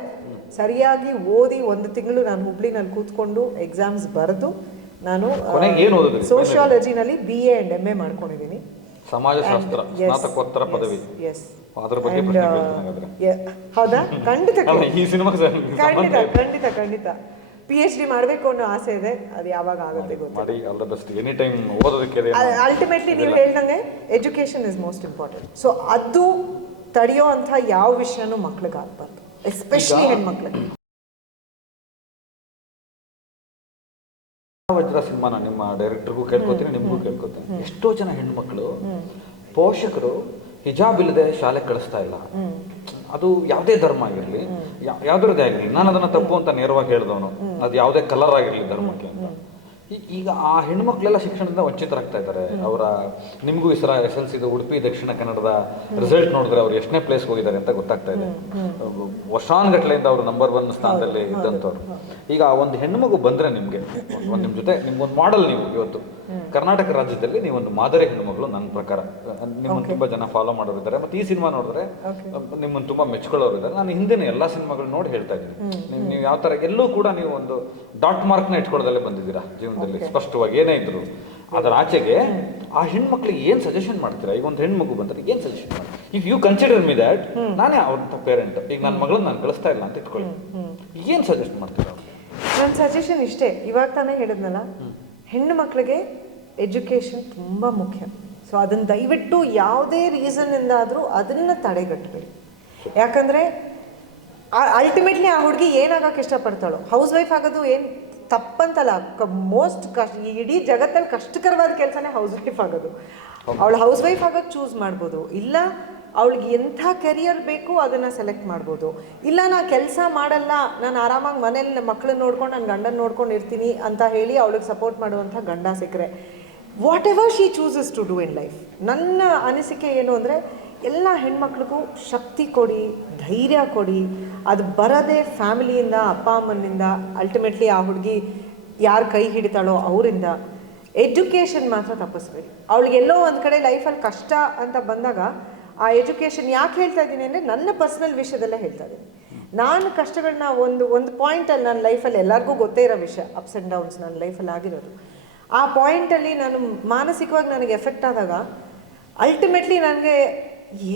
ಸರಿಯಾಗಿ ಓದಿ 1 ತಿಂಗಳು ನಾನು ಹುಬ್ಳಿನಲ್ಲಿ ಕೂತ್ಕೊಂಡು ಎಕ್ಸಾಮ್ಸ್ ಬರೆದು ನಾನು ಸೋಷಿಯಾಲಜಿನಲ್ಲಿ BA ಆ್ಯಂಡ್ MA ಮಾಡ್ಕೊಂಡಿದ್ದೀನಿ. ಸಮಾಜಶಾಸ್ತ್ರ ಸ್ನಾತಕೋತ್ತರ ಪದವಿ. ಹೌದಾ? ಖಂಡಿತ PhD ಮಾಡಬೇಕು ಅನ್ನೋ ಆಸೆ ಇದೆ. ಅದು ಯಾವಾಗ ಆಗುತ್ತೆ ಗೊತ್ತಿಲ್ಲ. ಅಲ್ಟಿಮೇಟ್ಲಿ ನೀವು ಹೇಳ್ದಂಗೆ education is most important. So ಅದು ತಡೆಯೋ ಅಂಥ ಯಾವ ವಿಷಯನೂ ಮಕ್ಳಿಗೆ ಆಗ್ಬಾರ್ದು, ಎಸ್ಪೆಷಲಿ ಹೆಣ್ಮಕ್ಳಿಗೆ. ವಜ್ರ ಸಿನಿಮಾನ ನಿಮ್ಮ ಡೈರೆಕ್ಟರ್ಗೂ ಕೇಳ್ಕೊತೀನಿ, ನಿಮಗೂ ಕೇಳ್ಕೊತೀನಿ. ಎಷ್ಟೋ ಜನ ಹೆಣ್ಮಕ್ಳು ಪೋಷಕರು ಹಿಜಾಬ್ ಇಲ್ಲದೆ ಶಾಲೆ ಕಳಿಸ್ತಾ ಇಲ್ಲ. ಅದು ಯಾವುದೇ ಧರ್ಮ ಆಗಿರಲಿ, ಯಾವ್ದ್ರದ್ದೇ ಆಗಿರಲಿ. ನಾನು ಅದನ್ನ ತಪ್ಪು ಅಂತ ನೇರವಾಗಿ ಹೇಳಿದವನು, ಅದು ಯಾವುದೇ ಕಲರ್ ಆಗಿರಲಿ ಧರ್ಮಕ್ಕೆ ಅಂತ. ಈಗ ಆ ಹೆಣ್ಮಕ್ಳೆಲ್ಲ ಶಿಕ್ಷಣದಿಂದ ವಂಚಿತರಾಗ್ತಾ ಇದ್ದಾರೆ. ಅವರ ನಿಮಗೂ ಈ ಸಲ SLC ಉಡುಪಿ ದಕ್ಷಿಣ ಕನ್ನಡದ ರಿಸಲ್ಟ್ ನೋಡಿದ್ರೆ ಅವ್ರು ಎಷ್ಟನೇ ಪ್ಲೇಸ್ಗೆ ಹೋಗಿದ್ದಾರೆ ಅಂತ ಗೊತ್ತಾಗ್ತಾ ಇದೆ. ವರ್ಷಾನುಗಟ್ಲೆಯಿಂದ ಅವರು ನಂಬರ್ 1 ಸ್ಥಾನದಲ್ಲಿ ಇದ್ದಂಥವ್ರು. ಈಗ ಒಂದು ಹೆಣ್ಣುಮಗು ಬಂದ್ರೆ ನಿಮ್ಗೆ ನಿಮ್ಮ ಜೊತೆ ನಿಮ್ಗೊಂದು ಮಾಡೆಲ್, ನೀವು ಇವತ್ತು ಕರ್ನಾಟಕ ರಾಜ್ಯದಲ್ಲಿ ನೀವೊಂದು ಮಾದರಿ ಹೆಣ್ಣುಮಗಳು ನನ್ನ ಪ್ರಕಾರ. ನಿಮ್ಮನ್ನು ತುಂಬಾ ಜನ ಫಾಲೋ ಮಾಡೋರಿದ್ದಾರೆ, ಮತ್ತೆ ಈ ಸಿನಿಮಾ ನೋಡಿದ್ರೆ ನಿಮ್ಮನ್ನು ತುಂಬಾ ಮೆಚ್ಕೊಳ್ಳೋರು ಇದ್ದಾರೆ. ನಾನು ಹಿಂದಿನ ಎಲ್ಲಾ ಸಿನಿಮಾಗಳು ನೋಡಿ ಹೇಳ್ತಾ ಇದ್ದೀನಿ, ನೀವು ಯಾವ ತರ ಎಲ್ಲೂ ಕೂಡ ನೀವು ಒಂದು ಡಾಟ್ ಮಾರ್ಕ್ನ ಇಟ್ಕೊಳ್ಳೋದಲ್ಲೇ ಬಂದಿದ್ದೀರಾ ಜೀವನದಲ್ಲಿ. ಸ್ಪಷ್ಟವಾಗಿ ಏನೇ ಇದ್ರು ಅದರ ಆಚೆಗೆ ಆ ಹೆಣ್ಮಕ್ಳಿಗೆ ಏನ್ ಸಜೆಷನ್ ಮಾಡ್ತೀರಾ? ಈಗ ಒಂದು ಹೆಣ್ಮಗು ಬಂದ್ರೆ ಏನ್ ಸಜೆಷನ್ ಮಾಡ್ತೀರಾ? If you consider me that, ನಾನೇ ಅವ್ರ ಪೇರೆಂಟ್, ಈಗ ನನ್ನ ಮಗಳನ್ನ ನಾನು ಕಳಿಸ್ತಾ ಇಲ್ಲ ಅಂತ ಇಟ್ಕೊಳ್ಳಿ, ಏನ್ ಸಜೆಸ್ಟ್ ಮಾಡ್ತೀರಾ? ನನ್ನ ಸಜೆಷನ್ ಇಷ್ಟೇ, ಇವಾಗ ತಾನೇ ಹೇಳಿದ್ನಲ್ಲ, ಹೆಣ್ಣು ಮಕ್ಕಳಿಗೆ ಎಜುಕೇಷನ್ ತುಂಬ ಮುಖ್ಯ. ಸೊ ಅದನ್ನು ದಯವಿಟ್ಟು ಯಾವುದೇ ರೀಸನ್ನಿಂದ ಆದರೂ ಅದನ್ನು ತಡೆಗಟ್ಟಬೇಡಿ. ಯಾಕಂದರೆ ಅಲ್ಟಿಮೇಟ್ಲಿ ಆ ಹುಡುಗಿ ಏನಾಗೋಕ್ಕೆ ಇಷ್ಟಪಡ್ತಾಳೋ, ಹೌಸ್ ವೈಫ್ ಆಗೋದು ಏನು ತಪ್ಪಂತಲ್ಲ, ಮೋಸ್ಟ್ ಇಡೀ ಜಗತ್ತಲ್ಲಿ ಕಷ್ಟಕರವಾದ ಕೆಲಸನೇ ಹೌಸ್ ವೈಫ್ ಆಗೋದು. ಅವಳು ಹೌಸ್ ವೈಫ್ ಆಗೋದು ಚೂಸ್ ಮಾಡ್ಬೋದು, ಇಲ್ಲ ಅವಳಿಗೆ ಎಂಥ ಕೆರಿಯರ್ ಬೇಕು ಅದನ್ನು ಸೆಲೆಕ್ಟ್ ಮಾಡ್ಬೋದು, ಇಲ್ಲ ನಾ ಕೆಲಸ ಮಾಡಲ್ಲ, ನಾನು ಆರಾಮಾಗಿ ಮನೇಲಿ ನಮ್ಮ ಮಕ್ಕಳನ್ನ ನೋಡ್ಕೊಂಡು ನನ್ನ ಗಂಡನ ನೋಡ್ಕೊಂಡು ಇರ್ತೀನಿ ಅಂತ ಹೇಳಿ ಅವಳಿಗೆ ಸಪೋರ್ಟ್ ಮಾಡುವಂಥ ಗಂಡ ಸಿಕ್ಕರೆ, whatever she chooses to do in life. ನನ್ನ ಅನಿಸಿಕೆ ಏನು ಅಂದರೆ, ಎಲ್ಲ ಹೆಣ್ಮಕ್ಳಿಗೂ ಶಕ್ತಿ ಕೊಡಿ, ಧೈರ್ಯ ಕೊಡಿ. ಅದು ಬರದೆ ಫ್ಯಾಮಿಲಿಯಿಂದ, ಅಪ್ಪ ಅಮ್ಮನಿಂದ, ಅಲ್ಟಿಮೇಟ್ಲಿ ಆ ಹುಡುಗಿ ಯಾರು ಕೈ ಹಿಡಿತಾಳೋ ಅವರಿಂದ. ಎಜುಕೇಷನ್ ಮಾತ್ರ ತಪ್ಪಿಸ್ಬೇಡಿ. ಅವಳಿಗೆಲ್ಲೋ ಒಂದು ಕಡೆ ಲೈಫಲ್ಲಿ ಕಷ್ಟ ಅಂತ ಬಂದಾಗ ಆ ಎಜುಕೇಷನ್ ಯಾಕೆ ಹೇಳ್ತಾ ಇದ್ದೀನಿ ಅಂದರೆ, ನನ್ನ ಪರ್ಸ್ನಲ್ ವಿಷಯದಲ್ಲೇ ಹೇಳ್ತಾ ಇದ್ದೀನಿ. ನಾನು ಕಷ್ಟಗಳನ್ನ ಒಂದು ಪಾಯಿಂಟಲ್ಲಿ ನನ್ನ ಲೈಫಲ್ಲಿ ಎಲ್ಲರಿಗೂ ಗೊತ್ತೇ ಇರೋ ವಿಷಯ, ಅಪ್ಸ್ ಆ್ಯಂಡ್ ಡೌನ್ಸ್ ನನ್ನ ಲೈಫಲ್ಲಿ ಆಗಿರೋದು. ಆ ಪಾಯಿಂಟಲ್ಲಿ ನಾನು ಮಾನಸಿಕವಾಗಿ ನನಗೆ ಎಫೆಕ್ಟ್ ಆದಾಗ ಅಲ್ಟಿಮೇಟ್ಲಿ ನನಗೆ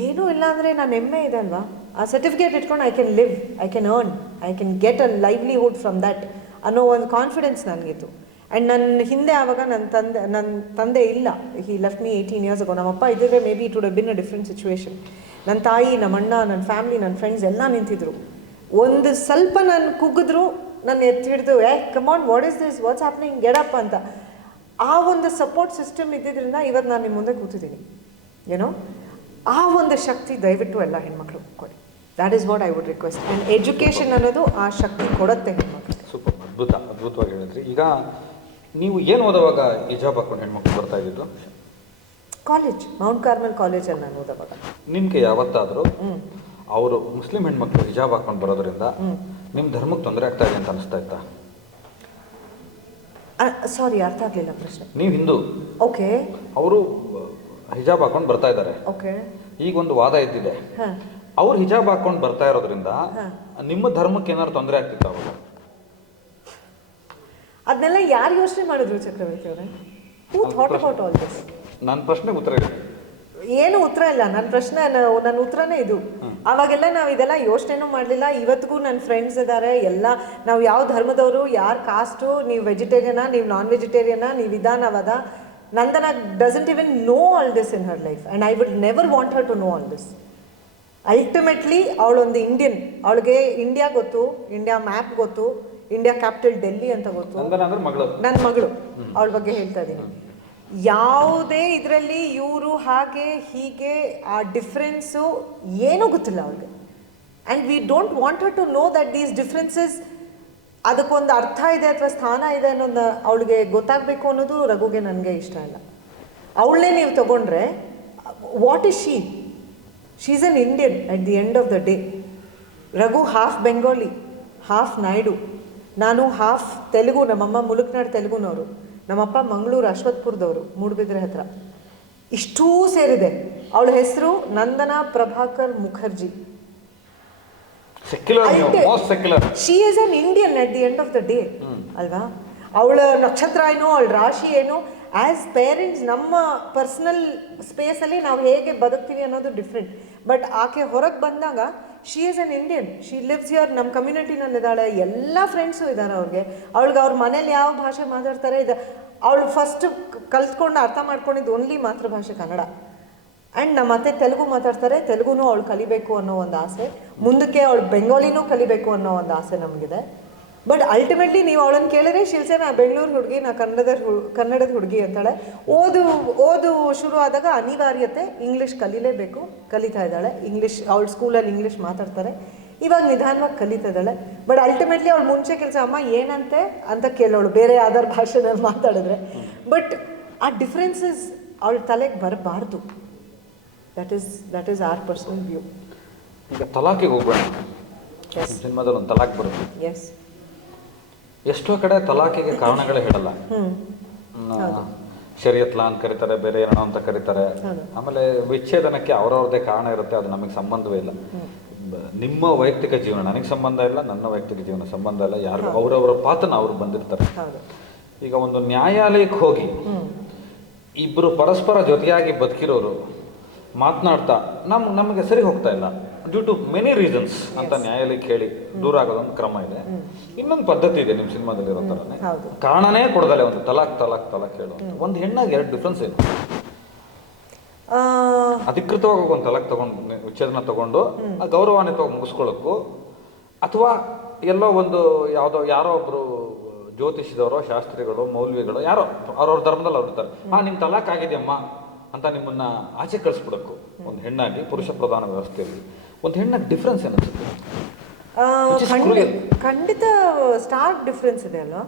ಏನೂ ಇಲ್ಲ ಅಂದರೆ ನಾನು ಹೆಮ್ಮೆ ಇದೆ ಅಲ್ವಾ, ಆ ಸರ್ಟಿಫಿಕೇಟ್ ಇಟ್ಕೊಂಡು I can live, I can earn, I can get a livelihood from that ಅನ್ನೋ ಒಂದು ಕಾನ್ಫಿಡೆನ್ಸ್ ನನಗಿತ್ತು. ಆ್ಯಂಡ್ ನನ್ನ ಹಿಂದೆ ಆವಾಗ ನನ್ನ ತಂದೆ ಇಲ್ಲ, he left me 18 years ago. ನಮ್ಮಪ್ಪ ಇದ್ದರೆ may be it would have been a different situation. ನನ್ನ ತಾಯಿ, ನಮ್ಮ ಅಣ್ಣ, ನನ್ನ ಫ್ಯಾಮಿಲಿ, ನನ್ನ ಫ್ರೆಂಡ್ಸ್ ಎಲ್ಲ ನಿಂತಿದ್ರು. ಒಂದು ಸ್ವಲ್ಪ ನಾನು ಕುಗ್ಗಿದ್ರು ನನ್ನ ಎತ್ತಿ ಹಿಡಿದು, come on, what is this, what's happening, get up ಅಂತ. ಆ ಒಂದು ಸಪೋರ್ಟ್ ಸಿಸ್ಟಮ್ ಇದ್ದಿದ್ದರಿಂದ ಇವತ್ತು ನಾನು ನಿಮ್ಮ ಮುಂದೆ ಕೂತಿದ್ದೀನಿ. ಏನೋ ಆ ಒಂದು ಶಕ್ತಿ ದಯವಿಟ್ಟು ಎಲ್ಲ ಹೆಣ್ಮಕ್ಳು ಕೊಡಿ. That is what I would request. And education ಅನ್ನೋದು ಆ ಶಕ್ತಿ ಕೊಡುತ್ತೆ ಹೆಣ್ಮಕ್ಳು. ಸೂಪರ್, ಅದ್ಭುತವಾಗಿ ಹೇಳಿದ್ರಿ. ಈಗ ನೀವು ಏನು ಓದುವಾಗ ಹಿಜಾಬ್ ಹಾಕೊಂಡು ಹೆಣ್ಮಕ್ಳು ಬರ್ತಾ ಇದ್ದಿದ್ದು? ಕಾಲೇಜ್, ಮೌಂಟ್ ಕಾರ್ಮೆಲ್ ಕಾಲೇಜಲ್ಲಿ ನಾನು ಓದುವಾಗ. ನಿಮಗೆ ಯಾವತ್ತಾದರೂ ಅವರು ಮುಸ್ಲಿಂ ಹೆಣ್ಮಕ್ಳು ಹಿಜಾಬ್ ಹಾಕೊಂಡು ಬರೋದ್ರಿಂದ ನಿಮ್ಮ ಧರ್ಮಕ್ಕೆ ತೊಂದರೆ ಆಗ್ತಾ ಇದೆ ಅಂತ ಅನಿಸ್ತಾ ಇತ್ತಾ? ಸಾರಿ, ಅರ್ಥ ಆಗಲಿಲ್ಲ ಪ್ರಶ್ನೆ. ನೀವು ಹಿಂದೂ, ಓಕೆ, ಅವರು ಹಿಜಾಬ್ ಹಾಕೊಂಡು ಬರ್ತಾ ಇದ್ದಾರೆ. ಓಕೆ, ಈಗ ಒಂದು ವಾದ ಇದ್ದಿದೆ, ಅವ್ರು ಹಿಜಾಬ್ ಹಾಕೊಂಡು ಬರ್ತಾ ಇರೋದ್ರಿಂದ ನಿಮ್ಮ ಧರ್ಮಕ್ಕೆ ಏನಾದ್ರು ತೊಂದರೆ ಆಗ್ತಿತ್ತು ಅವಾಗ? ಅದನ್ನೆಲ್ಲ ಯಾರು ಯೋಚನೆ ಮಾಡಿದ್ರು ಚಕ್ರವರ್ತಿ ಅವರೇ? ಹೂ ಥಾಟ್ ಅಬೌಟ್ ಆಲ್ ದಿಸ್? ನನ್ನ ಪ್ರಶ್ನೆ ಉತ್ತರ ಇಲ್ಲ. ಏನು ಉತ್ತರ ಇಲ್ಲ ನನ್ನ ಪ್ರಶ್ನೆ, ನನ್ನ ಉತ್ತರನೇ ಇದು. ಅವಾಗೆಲ್ಲ ನಾವು ಇದೆಲ್ಲ ಯೋಚನೆನೂ ಮಾಡಲಿಲ್ಲ. ಇವತ್ತಿಗೂ ನನ್ನ ಫ್ರೆಂಡ್ಸ್ ಇದ್ದಾರೆ, ಎಲ್ಲ ನಾವು ಯಾವ ಧರ್ಮದವರು, ಯಾರು ಕಾಸ್ಟು, ನೀವು ವೆಜಿಟೇರಿಯನಾ, ನೀವು ನಾನ್ ವೆಜಿಟೇರಿಯನಾ, ನೀವು ಇದಾನವದ. Nandana doesn't even know all this in her life and I would never want her to know all this. Ultimately ಅವಳೊಂದು ಇಂಡಿಯನ್, ಅವಳಿಗೆ ಇಂಡಿಯಾ ಗೊತ್ತು, ಇಂಡಿಯಾ ಮ್ಯಾಪ್ ಗೊತ್ತು, ಇಂಡಿಯಾ ಕ್ಯಾಪಿಟಲ್ ಡೆಲ್ಲಿ ಅಂತ ಗೊತ್ತು. ನನ್ನ ಮಗಳು, ಅವಳ ಬಗ್ಗೆ ಹೇಳ್ತಾ ಇದ್ದೀನಿ. ಯಾವುದೇ ಇದರಲ್ಲಿ ಇವರು ಹಾಗೆ ಹೀಗೆ ಆ ಡಿಫ್ರೆನ್ಸು ಏನೂ ಗೊತ್ತಿಲ್ಲ ಅವ್ಳಿಗೆ. And we don't want her to know that these differences, ಅದಕ್ಕೊಂದು ಅರ್ಥ ಇದೆ ಅಥವಾ ಸ್ಥಾನ ಇದೆ ಅನ್ನೋದು ಅವಳಿಗೆ ಗೊತ್ತಾಗಬೇಕು ಅನ್ನೋದು ರಘುಗೆ ನನಗೆ ಇಷ್ಟ ಇಲ್ಲ. ಅವಳನ್ನೇ ನೀವು ತಗೊಂಡ್ರೆ, what is she? She is an Indian at the end of the day. Raghu half Bengali, half Naidu, ನಾನು ಹಾಫ್ ತೆಲುಗು. ನಮ್ಮಮ್ಮ ಮುಲುಕ್ನಾಡು ತೆಲುಗುನವರು, ನಮ್ಮಪ್ಪ ಮಂಗಳೂರು ಅಶ್ವತ್ಪುರದವರು, ಮೂಡುಬಿದ್ರೆ ಹತ್ರ. ಇಷ್ಟೂ ಸೇರಿದೆ. ಅವಳ ಹೆಸರು Nandana Prabhakar Mukherjee. She is an Indian at the end of the day ಅಲ್ವಾ? ಅವಳ ನಕ್ಷತ್ರ ಏನೋ, ಅವಳ ರಾಶಿ ಏನೋ, ಆ್ಯಸ್ ಪೇರೆಂಟ್ಸ್ ನಮ್ಮ ಪರ್ಸ್ನಲ್ ಸ್ಪೇಸಲ್ಲಿ ನಾವು ಹೇಗೆ ಬದುಕ್ತೀವಿ ಅನ್ನೋದು ಡಿಫ್ರೆಂಟ್. ಬಟ್ ಆಕೆ ಹೊರಗೆ ಬಂದಾಗ she is an Indian, she lives here, ನಮ್ಮ ಕಮ್ಯುನಿಟಿನಲ್ಲಿದ್ದಾಳೆ, ಎಲ್ಲ ಫ್ರೆಂಡ್ಸು ಇದ್ದಾರೆ ಅವ್ರಿಗೆ. ಅವಳಿಗೆ ಅವ್ರ ಮನೇಲಿ ಯಾವ ಭಾಷೆ ಮಾತಾಡ್ತಾರೆ ಇದೆ, ಅವಳು ಫಸ್ಟ್ ಕಲ್ತ್ಕೊಂಡು ಅರ್ಥ ಮಾಡ್ಕೊಂಡಿದ್ದು ಓನ್ಲಿ ಮಾತೃಭಾಷೆ ಕನ್ನಡ. ಆ್ಯಂಡ್ ನಮ್ಮ ಅತ್ತೆ ತೆಲುಗು ಮಾತಾಡ್ತಾರೆ, ತೆಲುಗುನೂ ಅವಳು ಕಲಿಬೇಕು ಅನ್ನೋ ಒಂದು ಆಸೆ, ಮುಂದಕ್ಕೆ ಅವಳು ಬೆಂಗಾಲಿನೂ ಕಲಿಬೇಕು ಅನ್ನೋ ಒಂದು ಆಸೆ ನಮಗಿದೆ. ಬಟ್ ಅಲ್ಟಿಮೇಟ್ಲಿ ನೀವು ಅವಳನ್ನು ಕೇಳಿದ್ರೆ ಶಿಲ್ಸೆ ನಾ ಬೆಂಗಳೂರು ಹುಡುಗಿ, ನಾ ಕನ್ನಡದ ಹುಡುಗಿ ಅಂತಾಳೆ. ಓದು ಶುರು ಆದಾಗ ಅನಿವಾರ್ಯತೆ ಇಂಗ್ಲೀಷ್ ಕಲಿಲೇಬೇಕು, ಕಲಿತಾ ಇದ್ದಾಳೆ. ಇಂಗ್ಲೀಷ್ ಅವಳ ಸ್ಕೂಲಲ್ಲಿ ಇಂಗ್ಲೀಷ್ ಮಾತಾಡ್ತಾರೆ, ಇವಾಗ ನಿಧಾನವಾಗಿ ಕಲಿತಾ ಇದ್ದಾಳೆ. ಬಟ್ ಅಲ್ಟಿಮೇಟ್ಲಿ ಅವಳು ಮುಂಚೆ ಕೆಲಸ, ಅಮ್ಮ ಏನಂತೆ ಅಂತ ಕೇಳೋಳು ಬೇರೆ ಯಾವ್ದಾರ ಭಾಷೆನಲ್ಲಿ ಮಾತಾಡಿದ್ರೆ. ಬಟ್ ಆ ಡಿಫ್ರೆನ್ಸಸ್ ಅವಳ ತಲೆಗೆ ಬರಬಾರ್ದು. That is our personal view. ಈಗ ತಲಾಕಿಗೆ ಹೋಗೋಣ. ಜನ್ಮದಲ್ಲಿ ಒಂದು ತಲಾಕ್ ಬರುತ್ತೆ. ಎಸ್, ಎಷ್ಟೋ ಕಡೆ ತಲಾಕಿಗೆ ಕಾರಣಗಳೇ ಹೇಳಲ್ಲ. ಶರಿಯತ್ಲಾ ಅಂತ ಕರೀತಾರೆ, ಬೇರೆ ಏನೋ ಅಂತ ಕರೀತಾರೆ. ಆಮೇಲೆ ವಿಚ್ಛೇದನಕ್ಕೆ ಅವ್ರವ್ರದ್ದೇ ಕಾರಣ ಇರುತ್ತೆ, ಅದು ನಮಗೆ ಸಂಬಂಧವೇ ಇಲ್ಲ. ನಿಮ್ಮ ವೈಯಕ್ತಿಕ ಜೀವನ ನನಗೆ ಸಂಬಂಧ ಇಲ್ಲ, ನನ್ನ ವೈಯಕ್ತಿಕ ಜೀವನ ಸಂಬಂಧ ಇಲ್ಲ. ಯಾರು ಅವರವರ ಪಾತ್ರನ ಅವ್ರು ಬಂದಿರ್ತಾರೆ. ಈಗ ಒಂದು ನ್ಯಾಯಾಲಯಕ್ಕೆ ಹೋಗಿ ಇಬ್ಬರು ಪರಸ್ಪರ ಜೊತೆಯಾಗಿ ಬದುಕಿರೋರು ಮಾತನಾಡ್ತಾ ನಮಗೆ ಸರಿ ಹೋಗ್ತಾ ಇಲ್ಲ ಡ್ಯೂ ಟು ಮೆನಿ ರೀಸನ್ಸ್ ಅಂತ ನ್ಯಾಯಾಲಯಕ್ಕೆ ಹೇಳಿ ದೂರ ಆಗೋದೊಂದು ಕ್ರಮ ಇದೆ. ಇನ್ನೊಂದು ಪದ್ಧತಿ ಇದೆ ನಿಮ್ಮ ಸಿನಿಮಾದಲ್ಲಿ ಇರೋ ಥರನೇ, ಕಾರಣನೇ ಕೊಡದಲ್ಲ ಒಂದು ತಲಾಕ್ ಹೇಳು. ಒಂದು ಹೆಣ್ಣಾಗಿ ಎರಡು ಡಿಫ್ರೆನ್ಸ್ ಇದೆ. ಅಧಿಕೃತವಾಗಿ ಒಂದು ತಲಾಕ್ ತಗೊಂಡು ವಿಚ್ಛೇದನ ತಗೊಂಡು ಗೌರವಾನ್ವಿತವಾಗಿ ಮುಗಿಸ್ಕೊಳ್ಳೋಕ್ಕೂ, ಅಥವಾ ಎಲ್ಲೋ ಒಂದು ಯಾರೋ ಒಬ್ರು ಜ್ಯೋತಿಷದವರು, ಶಾಸ್ತ್ರಿಗಳು, ಮೌಲ್ವಿಗಳು ಯಾರೋ ಅವ್ರವ್ರ ಧರ್ಮದಲ್ಲಿ ಅವ್ರು ಇರ್ತಾರೆ. ನಿಮ್ಮ ತಲಾಕ್ ಆಗಿದೆಯಮ್ಮ ಅಂತ ನಿಮ್ಮನ್ನ ಆಚೆ ಕಳಿಸ್ಬಿಡಕ್ಕೂ ಒಂದು ಹೆಣ್ಣಾಗಿ ಪುರುಷ ಪ್ರಧಾನ ವ್ಯವಸ್ಥೆಯಲ್ಲಿ ಒಂದು ಹೆಣ್ಣಾಗಿ ಡಿಫ್ರೆನ್ಸ್ ಏನಿಸುತ್ತೆ? ಖಂಡಿತ ಸ್ಟಾರ್ಕ್ ಡಿಫ್ರೆನ್ಸ್ ಇದೆ ಅಲ್ವಾ.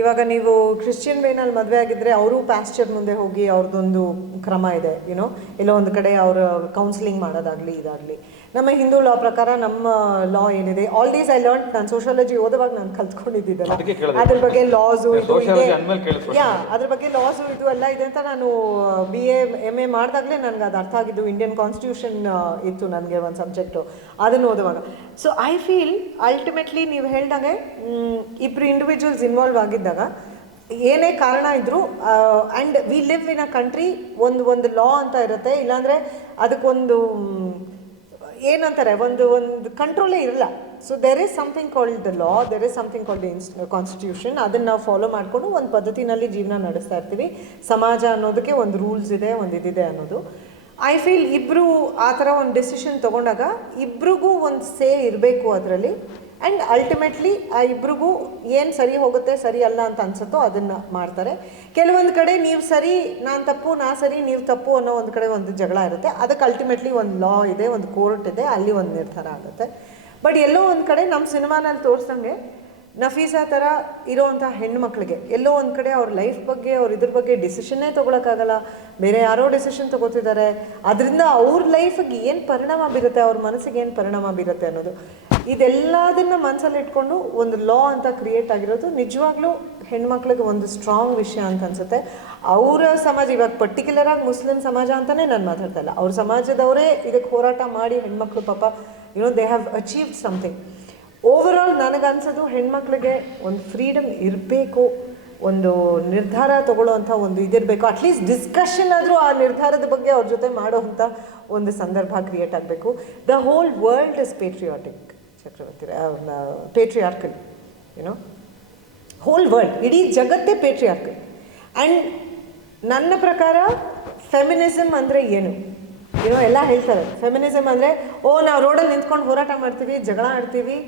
ಇವಾಗ ನೀವು ಕ್ರಿಶ್ಚಿಯನ್ ವೇನಲ್ಲಿ ಮದುವೆ ಆಗಿದ್ರೆ ಅವರು ಪ್ಯಾಸ್ಚರ್ ಮುಂದೆ ಹೋಗಿ ಅವ್ರದ್ದೊಂದು ಕ್ರಮ ಇದೆ, ಯುನೋ ಎಲ್ಲೋ ಒಂದು ಕಡೆ ಅವ್ರ ಕೌನ್ಸಿಲಿಂಗ್ ಮಾಡೋದಾಗ್ಲಿ ಇದಾಗಲಿ. ನಮ್ಮ ಹಿಂದೂ ಲಾ ಪ್ರಕಾರ ನಮ್ಮ ಲಾ ಏನಿದೆ, ಆಲ್ ದೀಸ್ ಐ ಲರ್ನ್, ನಾನು ಸೋಷಿಯಾಲಜಿ ಓದುವಾಗ ನಾನು ಕಲ್ತ್ಕೊಂಡಿದ್ದೀನಲ್ಲ, ಅದ್ರ ಬಗ್ಗೆ ಲಾಸು ಇದು ಇದೆ, ಅದ್ರ ಬಗ್ಗೆ ಲಾಸು ಇದು ಎಲ್ಲ ಇದೆ ಅಂತ ನಾನು BA MA ಮಾಡಿದಾಗಲೇ ನನಗೆ ಅದು ಅರ್ಥ ಆಗಿದ್ದು. ಇಂಡಿಯನ್ ಕಾನ್ಸ್ಟಿಟ್ಯೂಷನ್ ಇತ್ತು ನನಗೆ ಒಂದು ಸಬ್ಜೆಕ್ಟು, ಅದನ್ನು ಓದುವಾಗ. ಸೊ ಐ ಫೀಲ್ ಅಲ್ಟಿಮೇಟ್ಲಿ ನೀವು ಹೇಳ್ದಂಗೆ ಇಬ್ಬರು ಇಂಡಿವಿಜುವಲ್ಸ್ ಇನ್ವಾಲ್ವ್ ಆಗಿದ್ದಾಗ ಏನೇ ಕಾರಣ ಇದ್ದರೂ, and we live in a country, ಒಂದು ಲಾ ಅಂತ ಇರುತ್ತೆ, ಇಲ್ಲಾಂದರೆ ಅದಕ್ಕೊಂದು ಏನಂತಾರೆ ಒಂದು ಕಂಟ್ರೋಲೇ ಇರಲ್ಲ. So there is something called the law, there is something called the constitution. ಅದನ್ನು ನಾವು ಫಾಲೋ ಮಾಡಿಕೊಂಡು ಒಂದು ಪದ್ಧತಿನಲ್ಲಿ ಜೀವನ ನಡೆಸ್ತಾ ಇರ್ತೀವಿ. ಸಮಾಜ ಅನ್ನೋದಕ್ಕೆ ಒಂದು ರೂಲ್ಸ್ ಇದೆ, ಒಂದು ಇದಿದೆ ಅನ್ನೋದು. ಐ ಫೀಲ್ ಇಬ್ಬರು ಆ ಥರ ಒಂದು ಡಿಸಿಷನ್ ತೊಗೊಂಡಾಗ ಇಬ್ರಿಗೂ ಒಂದು ಸೇ ಇರಬೇಕು ಅದರಲ್ಲಿ. ಆ್ಯಂಡ್ ಅಲ್ಟಿಮೇಟ್ಲಿ ಆ ಇಬ್ರಿಗೂ ಏನು ಸರಿ ಹೋಗುತ್ತೆ ಸರಿ ಅಲ್ಲ ಅಂತ ಅನ್ಸುತ್ತೋ ಅದನ್ನು ಮಾಡ್ತಾರೆ. ಕೆಲವೊಂದು ಕಡೆ ನೀವು ಸರಿ ನಾನು ತಪ್ಪು ನಾ ಸರಿ ನೀವು ತಪ್ಪು ಅನ್ನೋ ಒಂದು ಕಡೆ ಒಂದು ಜಗಳ ಇರುತ್ತೆ. ಅದಕ್ಕೆ ಅಲ್ಟಿಮೇಟ್ಲಿ ಒಂದು ಲಾ ಇದೆ, ಒಂದು ಕೋರ್ಟ್ ಇದೆ, ಅಲ್ಲಿ ಒಂದು ನಿರ್ಧಾರ ಆಗುತ್ತೆ. ಬಟ್ ಎಲ್ಲೋ ಒಂದು ಕಡೆ ನಮ್ಮ ಸಿನಿಮಾನಲ್ಲಿ ತೋರಿಸ್ದಂಗೆ ನಫೀಸಾ ಥರ ಇರೋವಂಥ ಹೆಣ್ಮಕ್ಳಿಗೆ ಎಲ್ಲೋ ಒಂದು ಕಡೆ ಅವ್ರ ಲೈಫ್ ಬಗ್ಗೆ ಅವ್ರ ಇದ್ರ ಬಗ್ಗೆ ಡಿಸಿಷನ್ನೇ ತೊಗೊಳಕ್ಕಾಗಲ್ಲ, ಬೇರೆ ಯಾರೋ ಡಿಸಿಷನ್ ತೊಗೋತಿದ್ದಾರೆ, ಅದರಿಂದ ಅವ್ರ ಲೈಫಿಗೆ ಏನು ಪರಿಣಾಮ ಬೀರುತ್ತೆ, ಅವ್ರ ಮನಸ್ಸಿಗೆ ಏನು ಪರಿಣಾಮ ಬೀರುತ್ತೆ ಅನ್ನೋದು, ಇದೆಲ್ಲದನ್ನು ಮನಸ್ಸಲ್ಲಿ ಇಟ್ಕೊಂಡು ಒಂದು ಲಾ ಅಂತ ಕ್ರಿಯೇಟ್ ಆಗಿರೋದು ನಿಜವಾಗ್ಲೂ ಹೆಣ್ಮಕ್ಳಿಗೆ ಒಂದು ಸ್ಟ್ರಾಂಗ್ ವಿಷಯ ಅಂತ ಅನಿಸುತ್ತೆ. ಅವರ ಸಮಾಜ, ಇವಾಗ ಪರ್ಟಿಕ್ಯುಲರಾಗಿ ಮುಸ್ಲಿಂ ಸಮಾಜ ಅಂತಲೇ ನಾನು ಮಾತಾಡ್ತಾ ಇಲ್ಲ, ಅವ್ರ ಸಮಾಜದವರೇ ಇದಕ್ಕೆ ಹೋರಾಟ ಮಾಡಿ ಹೆಣ್ಮಕ್ಳು ಪಾಪ they have achieved something. Overall ನನಗನ್ಸೋದು ಹೆಣ್ಮಕ್ಳಿಗೆ ಒಂದು ಫ್ರೀಡಮ್ ಇರಬೇಕು, ಒಂದು ನಿರ್ಧಾರ ತಗೊಳ್ಳೋವಂಥ ಒಂದು ಇದಿರಬೇಕು, ಅಟ್ಲೀಸ್ಟ್ ಡಿಸ್ಕಷನ್ ಆದರೂ ಆ ನಿರ್ಧಾರದ ಬಗ್ಗೆ ಅವ್ರ ಜೊತೆ ಮಾಡೋವಂಥ ಒಂದು ಸಂದರ್ಭ ಕ್ರಿಯೇಟ್ ಆಗಬೇಕು. The whole world is patriotic Chakravarthi, patriarchal, you know whole world, ಇಡೀ ಜಗತ್ತೇ ಪೇಟ್ರಿಯಾರ್ಕಲ್. ಆ್ಯಂಡ್ ನನ್ನ ಪ್ರಕಾರ ಫೆಮಿನಿಸಮ್ ಅಂದರೆ ಏನು, ಎಲ್ಲ ಹೇಳ್ತಾರೆ ಫೆಮಿನಿಸಮ್ ಅಂದರೆ ನಾವು ರೋಡಲ್ಲಿ ನಿಂತ್ಕೊಂಡು ಹೋರಾಟ ಮಾಡ್ತೀವಿ, ಜಗಳ ಆಡ್ತೀವಿ,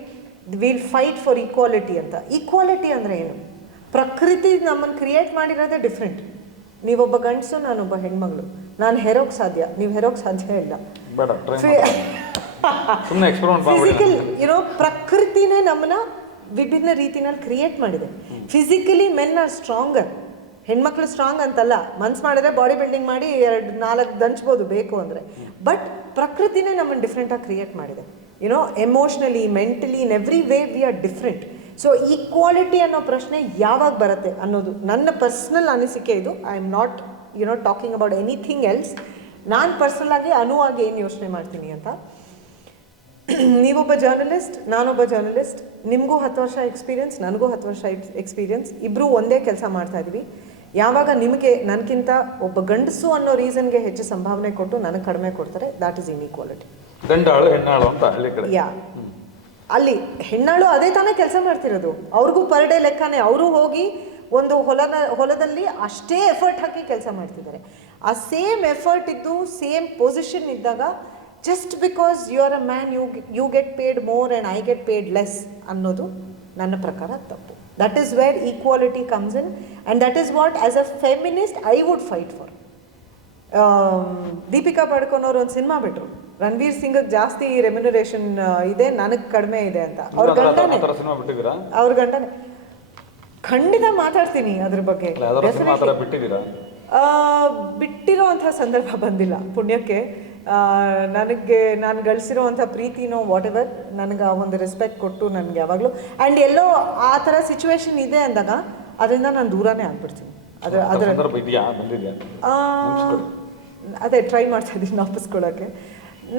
ವಿಲ್ ಫೈಟ್ ಫಾರ್ ಈಕ್ವಾಲಿಟಿ ಅಂತ. ಈಕ್ವಾಲಿಟಿ ಅಂದರೆ ಏನು? ಪ್ರಕೃತಿ ನಮ್ಮನ್ನು ಕ್ರಿಯೇಟ್ ಮಾಡಿರೋದೇ ಡಿಫ್ರೆಂಟ್. ನೀವೊಬ್ಬ ಗಂಡಸು, ನಾನೊಬ್ಬ ಹೆಣ್ಮಗಳು, ನಾನು ಹೆರೋಕ್ಕೆ ಸಾಧ್ಯ, ನೀವು ಹೆರೋಕ್ಕೆ ಸಾಧ್ಯ ಇಲ್ಲ. ಫಿಸಿಕಲ್ ಪ್ರಕೃತಿನೇ ನಮ್ಮನ್ನ ವಿಭಿನ್ನ ರೀತಿನಲ್ಲಿ ಕ್ರಿಯೇಟ್ ಮಾಡಿದೆ. ಫಿಸಿಕಲಿ ಮೆನ್ ಆರ್ ಸ್ಟ್ರಾಂಗರ್, ಹೆಣ್ಮಕ್ಳು ಸ್ಟ್ರಾಂಗ್ ಅಂತಲ್ಲ, ಮನ್ಸು ಮಾಡಿದ್ರೆ ಬಾಡಿ ಬಿಲ್ಡಿಂಗ್ ಮಾಡಿ 2-4 ದಂಚ್ಬೋದು ಬೇಕು ಅಂದರೆ. ಬಟ್ ಪ್ರಕೃತಿನೇ ನಮ್ಮನ್ನು ಡಿಫ್ರೆಂಟಾಗಿ ಕ್ರಿಯೇಟ್ ಮಾಡಿದೆ. Emotionally, mentally, in every way we are different. So equality ಅನ್ನೋ ಪ್ರಶ್ನೆ ಯಾವಾಗ ಬರುತ್ತೆ ಅನ್ನೋದು ನನ್ನ ಪರ್ಸ್ನಲ್ ಅನಿಸಿಕೆ ಇದು. I am not talking about anything else. ನಾನು ಪರ್ಸ್ನಲಾಗಿ ಅನುವಾಗಿ ಏನು ಯೋಚನೆ ಮಾಡ್ತೀನಿ ಅಂತ, ನೀವೊಬ್ಬ ಜರ್ನಲಿಸ್ಟ್, ನಾನೊಬ್ಬ ಜರ್ನಲಿಸ್ಟ್, ನಿಮಗೂ 10 ವರ್ಷ ಎಕ್ಸ್ಪೀರಿಯನ್ಸ್, ನನಗೂ 10 ವರ್ಷ ಎಕ್ಸ್ಪೀರಿಯನ್ಸ್, ಇಬ್ಬರೂ ಒಂದೇ ಕೆಲಸ ಮಾಡ್ತಾ ಇದ್ವಿ. ಯಾವಾಗ ನಿಮಗೆ ನನಗಿಂತ ಒಬ್ಬ ಗಂಡಸು ಅನ್ನೋ ರೀಸನ್ಗೆ ಹೆಚ್ಚು ಸಂಭಾವನೆ ಕೊಟ್ಟು ನನಗೆ ಕಡಿಮೆ ಕೊಡ್ತಾರೆ, ದಾಟ್ ಈಸ್ ಇನ್ಈಕ್ವಾಲಿಟಿ. ಗಂಡಾಳು ಹೆಣ್ಣಾಳು ಅಂತ ಹಳ್ಳಿ ಕಡೆ, ಅಲ್ಲಿ ಹೆಣ್ಣಾಳು ಅದೇ ತಾನೇ ಕೆಲಸ ಮಾಡ್ತಿರೋದು, ಅವ್ರಿಗೂ ಪರ್ ಡೇ ಲೆಕ್ಕನೇ. ಅವರು ಹೋಗಿ ಒಂದು ಹೊಲದಲ್ಲಿ ಅಷ್ಟೇ ಎಫರ್ಟ್ ಹಾಕಿ ಕೆಲಸ ಮಾಡ್ತಿದ್ದಾರೆ. ಆ ಸೇಮ್ ಎಫರ್ಟ್ ಇದ್ದು ಸೇಮ್ ಪೊಸಿಷನ್ ಇದ್ದಾಗ just because you are a man you get paid more and I get paid less ಅನ್ನೋದು ನನ್ನ ಪ್ರಕಾರ ತಪ್ಪು. That is where equality comes in, and that is what as a feminist I would fight for. Deepika Padukone ಅವರು ಒಂದು cinema ಬಿಟ್ಟರು, ರಣವೀರ್ ಸಿಂಗ್ ಜಾಸ್ತಿ remuneration ಇದೆ, ನನಗೆ ಕಡಿಮೆ ಇದೆ ಅಂತ. ಅವ್ರ ಗಂಡನೇ ಖಂಡಿತ ಮಾತಾಡ್ತೀನಿ ಅದ್ರ ಬಗ್ಗೆ. ಬಿಟ್ಟಿರೋ ಅಂಥ ಸಂದರ್ಭ ಬಂದಿಲ್ಲ ಪುಣ್ಯಕ್ಕೆ. ನಾನು ಗಳಿಸಿರೋವಂಥ ಪ್ರೀತಿನೋ ವಾಟ್ ಎವರ್, ನನಗೆ ಆ ಒಂದು ರೆಸ್ಪೆಕ್ಟ್ ಕೊಟ್ಟು ನನಗೆ ಯಾವಾಗಲೂ, ಆ್ಯಂಡ್ ಎಲ್ಲೋ ಆ ಥರ ಸಿಚುವೇಶನ್ ಇದೆ ಅಂದಾಗ ಅದರಿಂದ ನಾನು ದೂರನೇ ಆಗ್ಬಿಡ್ತೀನಿ. ಅದೇ ಟ್ರೈ ಮಾಡ್ತಾ ಇದ್ದೀನಿ ವಾಪಸ್ಕೊಳ್ಳೋಕ್ಕೆ.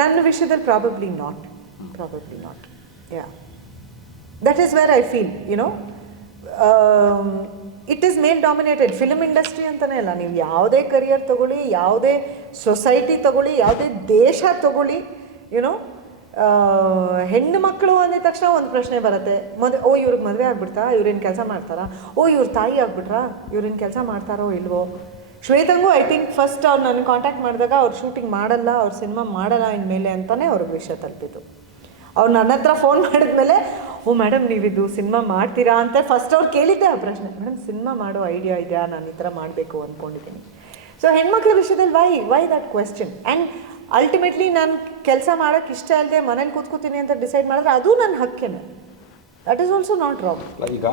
ನನ್ನ ವಿಷಯದಲ್ಲಿ probably not. Yeah, that is where I feel it is male dominated. Film industry ಅಂತಲೇ ಅಲ್ಲ, ನೀವು ಯಾವುದೇ ಕರಿಯರ್ ತೊಗೊಳ್ಳಿ, ಯಾವುದೇ ಸೊಸೈಟಿ ತೊಗೊಳ್ಳಿ, ಯಾವುದೇ ದೇಶ ತೊಗೊಳ್ಳಿ, ಹೆಣ್ಣು ಮಕ್ಕಳು ಅಂದಿದ ತಕ್ಷಣ ಒಂದು ಪ್ರಶ್ನೆ ಬರುತ್ತೆ. ಇವ್ರಿಗೆ ಮದುವೆ ಆಗ್ಬಿಡ್ತಾ, ಇವ್ರೇನು ಕೆಲಸ ಮಾಡ್ತಾರಾ, ಇವ್ರ ತಾಯಿ ಆಗ್ಬಿಟ್ರಾ, ಇವ್ರೇನು ಕೆಲಸ ಮಾಡ್ತಾರೋ ಇಲ್ವೋ. ಶ್ವೇತಂಗೂ ಐ ಥಿಂಕ್ ಫಸ್ಟ್ ಅವ್ರು ನನಗೆ ಕಾಂಟ್ಯಾಕ್ಟ್ ಮಾಡಿದಾಗ ಅವ್ರು ಶೂಟಿಂಗ್ ಮಾಡಲ್ಲ, ಅವ್ರು ಸಿನಿಮಾ ಮಾಡಲ್ಲ ಇನ್ಮೇಲೆ ಅಂತಲೇ ಅವ್ರಿಗೆ ವಿಷಯ ತಲುಪಿತು. ಅವ್ರು ನನ್ನ ಹತ್ರ ಫೋನ್ ಮಾಡಿದ್ಮೇಲೆ ಓ ಮೇಡಮ್ ನೀವಿದು ಸಿನಿಮಾ ಮಾಡ್ತೀರಾ ಅಂತ ಫಸ್ಟ್ ಅವ್ರು ಕೇಳಿದ್ದೆ ಆ ಪ್ರಶ್ನೆ, ಮೇಡಮ್ ಸಿನಿಮಾ ಮಾಡೋ ಐಡಿಯಾ ಇದೆಯಾ, ನಾನು ಈ ಥರ ಮಾಡಬೇಕು ಅಂದ್ಕೊಂಡಿದ್ದೀನಿ. ಸೊ ಹೆಣ್ಮಕ್ಳ ವಿಷಯದಲ್ಲಿ why that question. And ultimately ನಾನು ಕೆಲಸ ಮಾಡೋಕ್ಕೆ ಇಷ್ಟ ಇಲ್ಲದೆ ಮನೇಲಿ ಕೂತ್ಕೋತೀನಿ ಅಂತ ಡಿಸೈಡ್ ಮಾಡಿದ್ರೆ ಅದು ನನ್ನ ಹಕ್ಕೇನೆ. That is also not wrong. ಈಗ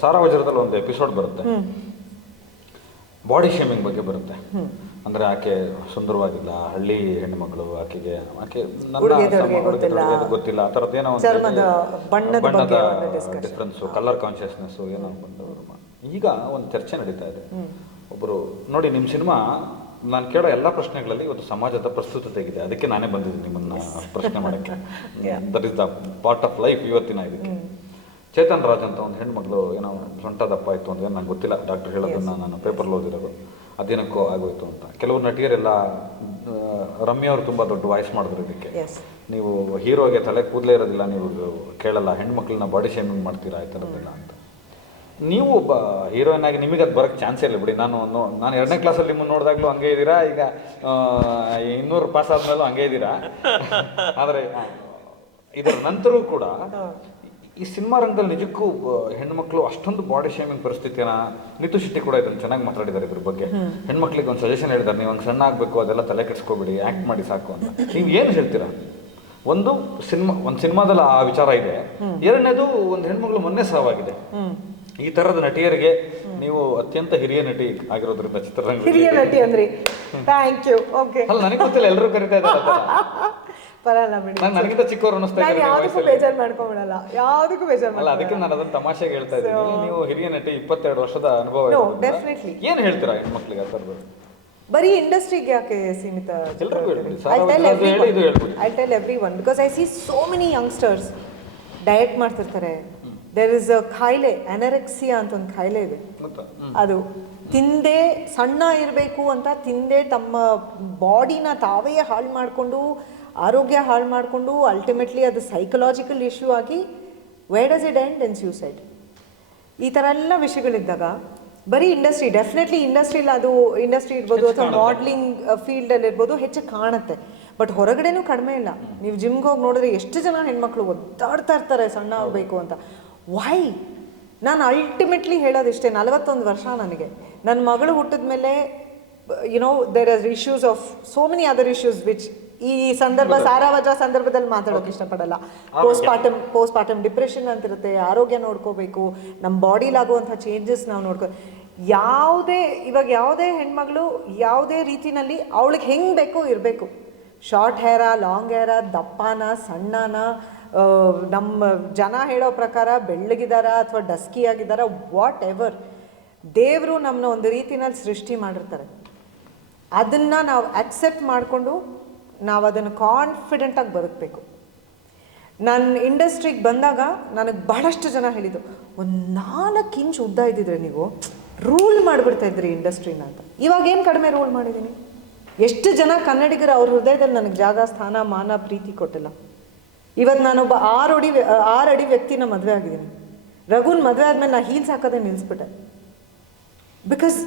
ಸಾರಾ ವಜ್ರದಲ್ಲಿ ಒಂದು ಎಪಿಸೋಡ್ ಬರುತ್ತೆ, ಬಾಡಿ ಶೇಮಿಂಗ್ ಬಗ್ಗೆ ಬರುತ್ತೆ. ಅಂದರೆ ಆಕೆ ಸುಂದರವಾಗಿಲ್ಲ, ಹಳ್ಳಿ ಹೆಣ್ಣುಮಗಳು, ಆಕೆ ಗೊತ್ತಿಲ್ಲ, ಆ ಥರದ್ದು ಏನೋ ಬಣ್ಣದ ಡಿಫ್ರೆನ್ಸು, ಕಲರ್ ಕಾನ್ಷಿಯಸ್ನೆಸ್ಸು ಏನೋ ಬಂದವರು. ಈಗ ಒಂದು ಚರ್ಚೆ ನಡೀತಾ ಇದೆ. ಒಬ್ಬರು ನೋಡಿ, ನಿಮ್ಮ ಸಿನಿಮಾ ನಾನು ಕೇಳೋ ಎಲ್ಲ ಪ್ರಶ್ನೆಗಳಲ್ಲಿ ಇವತ್ತು ಸಮಾಜದ ಪ್ರಸ್ತುತತೆಗಿದೆ, ಅದಕ್ಕೆ ನಾನೇ ಬಂದಿದ್ದೀನಿ ನಿಮ್ಮನ್ನು ಪ್ರಶ್ನೆ ಮಾಡೋಕ್ಕೆ. That is the part of life ಇವತ್ತಿನ ಇದಕ್ಕೆ. ಚೇತನ್ ರಾಜ್ ಅಂತ ಒಂದು ಹೆಣ್ಮಗಳು ಏನೋ ಸೊಂಟ ದಪ್ಪ ಆಯಿತು ಅಂದರೆ ನಂಗೆ ಗೊತ್ತಿಲ್ಲ, ಡಾಕ್ಟರ್ ಹೇಳೋದನ್ನು ನಾನು ಪೇಪರ್ಲ್ಲಿ ಓದಿರೋದು, ಅದೇನಕ್ಕೋ ಆಗೋಯ್ತು ಅಂತ. ಕೆಲವರು ನಟಿಯರೆಲ್ಲ, ರಮ್ಯಾ ಅವರು ತುಂಬ ದೊಡ್ಡ ವಾಯ್ಸ್ ಮಾಡಿದ್ರು ಇದಕ್ಕೆ, ನೀವು ಹೀರೋಗೆ ತಲೆ ಕೂದಲೇ ಇರೋದಿಲ್ಲ, ನೀವು ಕೇಳಲ್ಲ, ಹೆಣ್ಮಕ್ಳನ್ನ ಬಾಡಿ ಶೇಮಿಂಗ್ ಮಾಡ್ತೀರಾ ಈ ಥರದ್ದೆಲ್ಲ ಅಂತ. ನೀವು ಒಬ್ಬ ಹೀರೋಯಿನ್ ಆಗಿ ನಿಮಗೆ ಅದು ಬರೋಕ್ಕೆ ಚಾನ್ಸೇ ಇಲ್ಲ ಬಿಡಿ. ನಾನು 2ನೇ ಕ್ಲಾಸಲ್ಲಿ ನಿಮ್ಮನ್ನು ನೋಡಿದಾಗಲೂ ಹಂಗೆ ಇದ್ದೀರಾ, ಈಗ 200 ಪಾಸ್ ಆದ್ಮೇಲೂ ಹಂಗೆ ಇದ್ದೀರಾ. ಆದರೆ ಇದರ ನಂತರವೂ ಕೂಡ ಈ ಸಿನಿಮಾ ರಂಗದಲ್ಲಿ ನಿಜಕ್ಕೂ ಹೆಣ್ಮಕ್ಳು ಅಷ್ಟೊಂದು ಬಾಡಿ ಶೇಮಿಂಗ್ ಪರಿಸ್ಥಿತಿನ, ನಿತು ಶೆಟ್ಟಿ ಕೂಡ ಇದನ್ನು ಚೆನ್ನಾಗಿ ಮಾತಾಡಿದ್ದಾರೆ ಇದ್ರ ಬಗ್ಗೆ. ಹೆಣ್ಮಕ್ಳಿಗೆ ಒಂದು ಸಜೆಷನ್ ಹೇಳಿದ್ದಾರೆ, ನೀವು ಹಂಗೆ ಸಣ್ಣ ಆಗಬೇಕು, ಅದೆಲ್ಲ ತಲೆ ಕೆಡಿಸ್ಕೋಬೇಡಿ, ಆ್ಯಕ್ಟ್ ಮಾಡಿ ಸಾಕು ಅಂತ. ನೀವು ಏನು ಹೇಳ್ತೀರಾ? ಒಂದು ಸಿನಿಮಾದಲ್ಲಿ ಆ ವಿಚಾರ ಇದೆ. ಎರಡನೇದು, ಒಂದು ಹೆಣ್ಮಗಳು ಮೊನ್ನೆ ಸಾವಾಗಿದೆ. ಈ ತರದ ನಟಿಯರಿಗೆ ನೀವು ಅತ್ಯಂತ ಹಿರಿಯ ನಟಿ ಆಗಿರೋದ್ರಿಂದ ಚಿತ್ರರಂಗ ಹಿರಿಯ ನಟಿ ಅಂದ್ರಿ, ಥ್ಯಾಂಕ್ ಯು. ಓಕೆ, ಅಲ್ಲ ನನಗೆ ಗೊತ್ತಿಲ್ಲ, ಎಲ್ಲರೂ ಕರಿತಾ ಇದ್ದಾರೆ. ಪರಲ್ಲ ಬಿಡಿ, ನನಗಿಂತ ಚಿಕ್ಕವರು ಅನ್ನಿಸ್ತಾ ಇದ್ದಾರೆ. ಯಾವುದಕ್ಕೂ ಬೇಜಾರು ಮಾಡ್ಕೊಂಬಿಡಲ್ಲ, ಯಾವುದಕ್ಕೂ ಬೇಜಾರು ಅಲ್ಲ, ಅದಕ್ಕೆ ನಾನು ಅದನ್ನ ತಮಾಷೆಗೆ ಹೇಳ್ತಾ ಇದ್ದೀನಿ. ನೀವು ಹಿರಿಯ ನಟಿ, 22 ವರ್ಷದ ಅನುಭವ, ಡೆಫಿನೆಟ್ಲಿ. ಏನು ಹೇಳ್ತೀರಾ ಹೆಣ್ಮಕ್ಳಿಗೆ ಆ ಥರದ್ದು? ಬರೀ ಇಂಡಸ್ಟ್ರಿಗೆ ಯಾಕೆ ಸೀಮಿತ? I tell every one, because I see so many youngsters diet ಮಾಡ್ತಿರ್ತಾರೆ. ದೇರ್ ಇಸ್ ಅ ಖಾಯಿಲೆ, ಅನರೆಕ್ಸಿಯಾ ಅಂತ ಒಂದು ಖಾಯಿಲೆ ಇದೆ. ಅದು ತಿಂದೇ ಸಣ್ಣ ಇರಬೇಕು ಅಂತ ತಿಂದೇ ತಮ್ಮ ಬಾಡಿನ ತಾವೇ ಹಾಳು ಮಾಡಿಕೊಂಡು, ಆರೋಗ್ಯ ಹಾಳು ಮಾಡಿಕೊಂಡು, ಅಲ್ಟಿಮೇಟ್ಲಿ ಅದು ಸೈಕಲಾಜಿಕಲ್ ಇಶ್ಯೂ ಆಗಿ where does it end? In suicide. ಈ ಥರ ಎಲ್ಲ ವಿಷಯಗಳಿದ್ದಾಗ ಬರೀ ಇಂಡಸ್ಟ್ರಿ, ಡೆಫಿನೆಟ್ಲಿ ಇಂಡಸ್ಟ್ರಿಲಿ ಅದು ಇಂಡಸ್ಟ್ರಿ ಇರ್ಬೋದು ಅಥವಾ ಮಾಡ್ಲಿಂಗ್ ಫೀಲ್ಡಲ್ಲಿ ಇರ್ಬೋದು, ಹೆಚ್ಚು ಕಾಣುತ್ತೆ. ಬಟ್ ಹೊರಗಡೆನೂ ಕಡಿಮೆ ಇಲ್ಲ. ನೀವು ಜಿಮ್ಗೆ ಹೋಗಿ ನೋಡಿದ್ರೆ ಎಷ್ಟು ಜನ ಹೆಣ್ಮಕ್ಳು ಒದ್ದಾಡ್ತಾ ಇರ್ತಾರೆ ಸಣ್ಣ ಆಗಬೇಕು ಅಂತ. ವೈ? ನಾನು ಅಲ್ಟಿಮೇಟ್ಲಿ ಹೇಳೋದಿಷ್ಟೇ, 41 ವರ್ಷ ನನಗೆ. ನನ್ನ ಮಗಳು ಹುಟ್ಟಿದ ಮೇಲೆ there are issues of so many other issues which ಈ ಸಂದರ್ಭ, ಸಾರಾವಜ ಸಂದರ್ಭದಲ್ಲಿ ಮಾತಾಡೋಕೆ ಇಷ್ಟಪಡಲ್ಲ. ಪೋಸ್ಟ್ ಪಾರ್ಟಮ್ ಡಿಪ್ರೆಷನ್ ಅಂತಿರುತ್ತೆ, ಆರೋಗ್ಯ ನೋಡ್ಕೋಬೇಕು, ನಮ್ಮ ಬಾಡಿಲಾಗುವಂಥ ಚೇಂಜಸ್ ನಾವು ಯಾವುದೇ ಹೆಣ್ಮಗಳು ಯಾವುದೇ ರೀತಿನಲ್ಲಿ ಅವಳಿಗೆ ಹೆಂಗೆ ಬೇಕೋ ಇರಬೇಕು. ಶಾರ್ಟ್ ಹೇರಾ, ಲಾಂಗ್ ಹೇರಾ, ದಪ್ಪನ, ಸಣ್ಣನ, ನಮ್ಮ ಜನ ಹೇಳೋ ಪ್ರಕಾರ ಬೆಳ್ಳಗಿದಾರ ಅಥವಾ ಡಸ್ಕಿ ಆಗಿದಾರ, ವಾಟ್ ಎವರ್, ದೇವರು ನಮ್ಮನ್ನ ಒಂದು ರೀತಿನಲ್ಲಿ ಸೃಷ್ಟಿ ಮಾಡಿರ್ತಾರೆ. ಅದನ್ನು ನಾವು ಅಕ್ಸೆಪ್ಟ್ ಮಾಡಿಕೊಂಡು ನಾವು ಅದನ್ನು ಕಾನ್ಫಿಡೆಂಟಾಗಿ ಬದುಕಬೇಕು. ನಾನು ಇಂಡಸ್ಟ್ರಿಗೆ ಬಂದಾಗ ನನಗೆ ಬಹಳಷ್ಟು ಜನ ಹೇಳಿದ್ದು, ಒಂದು 4 ಇಂಚ್ ಉದ್ದ ಇದ್ದಿದ್ರೆ ನೀವು ರೂಲ್ ಮಾಡಿಬಿಡ್ತಾ ಇದ್ರಿ ಇಂಡಸ್ಟ್ರಿನ ಅಂತ. ಇವಾಗ ಏನು ಕಡಿಮೆ ರೂಲ್ ಮಾಡಿದ್ದೀನಿ? ಎಷ್ಟು ಜನ ಕನ್ನಡಿಗರು ಅವ್ರ ಹೃದಯದಲ್ಲಿ ನನಗೆ ಜಾಗ, ಸ್ಥಾನ, ಮಾನ, ಪ್ರೀತಿ ಕೊಟ್ಟಿಲ್ಲ. ಇವತ್ತು ನಾನೊಬ್ಬ 6 ಅಡಿ ವ್ಯಕ್ತಿನ ಮದುವೆ ಆಗಿದ್ದೀನಿ. ರಘುನ್ ಮದುವೆ ಆದಮೇಲೆ ನಾನು ಹೀಲ್ಸ್ ಹಾಕೋದೇ ನಿಲ್ಲಿಸ್ಬಿಟ್ಟೆ. ಬಿಕಾಸ್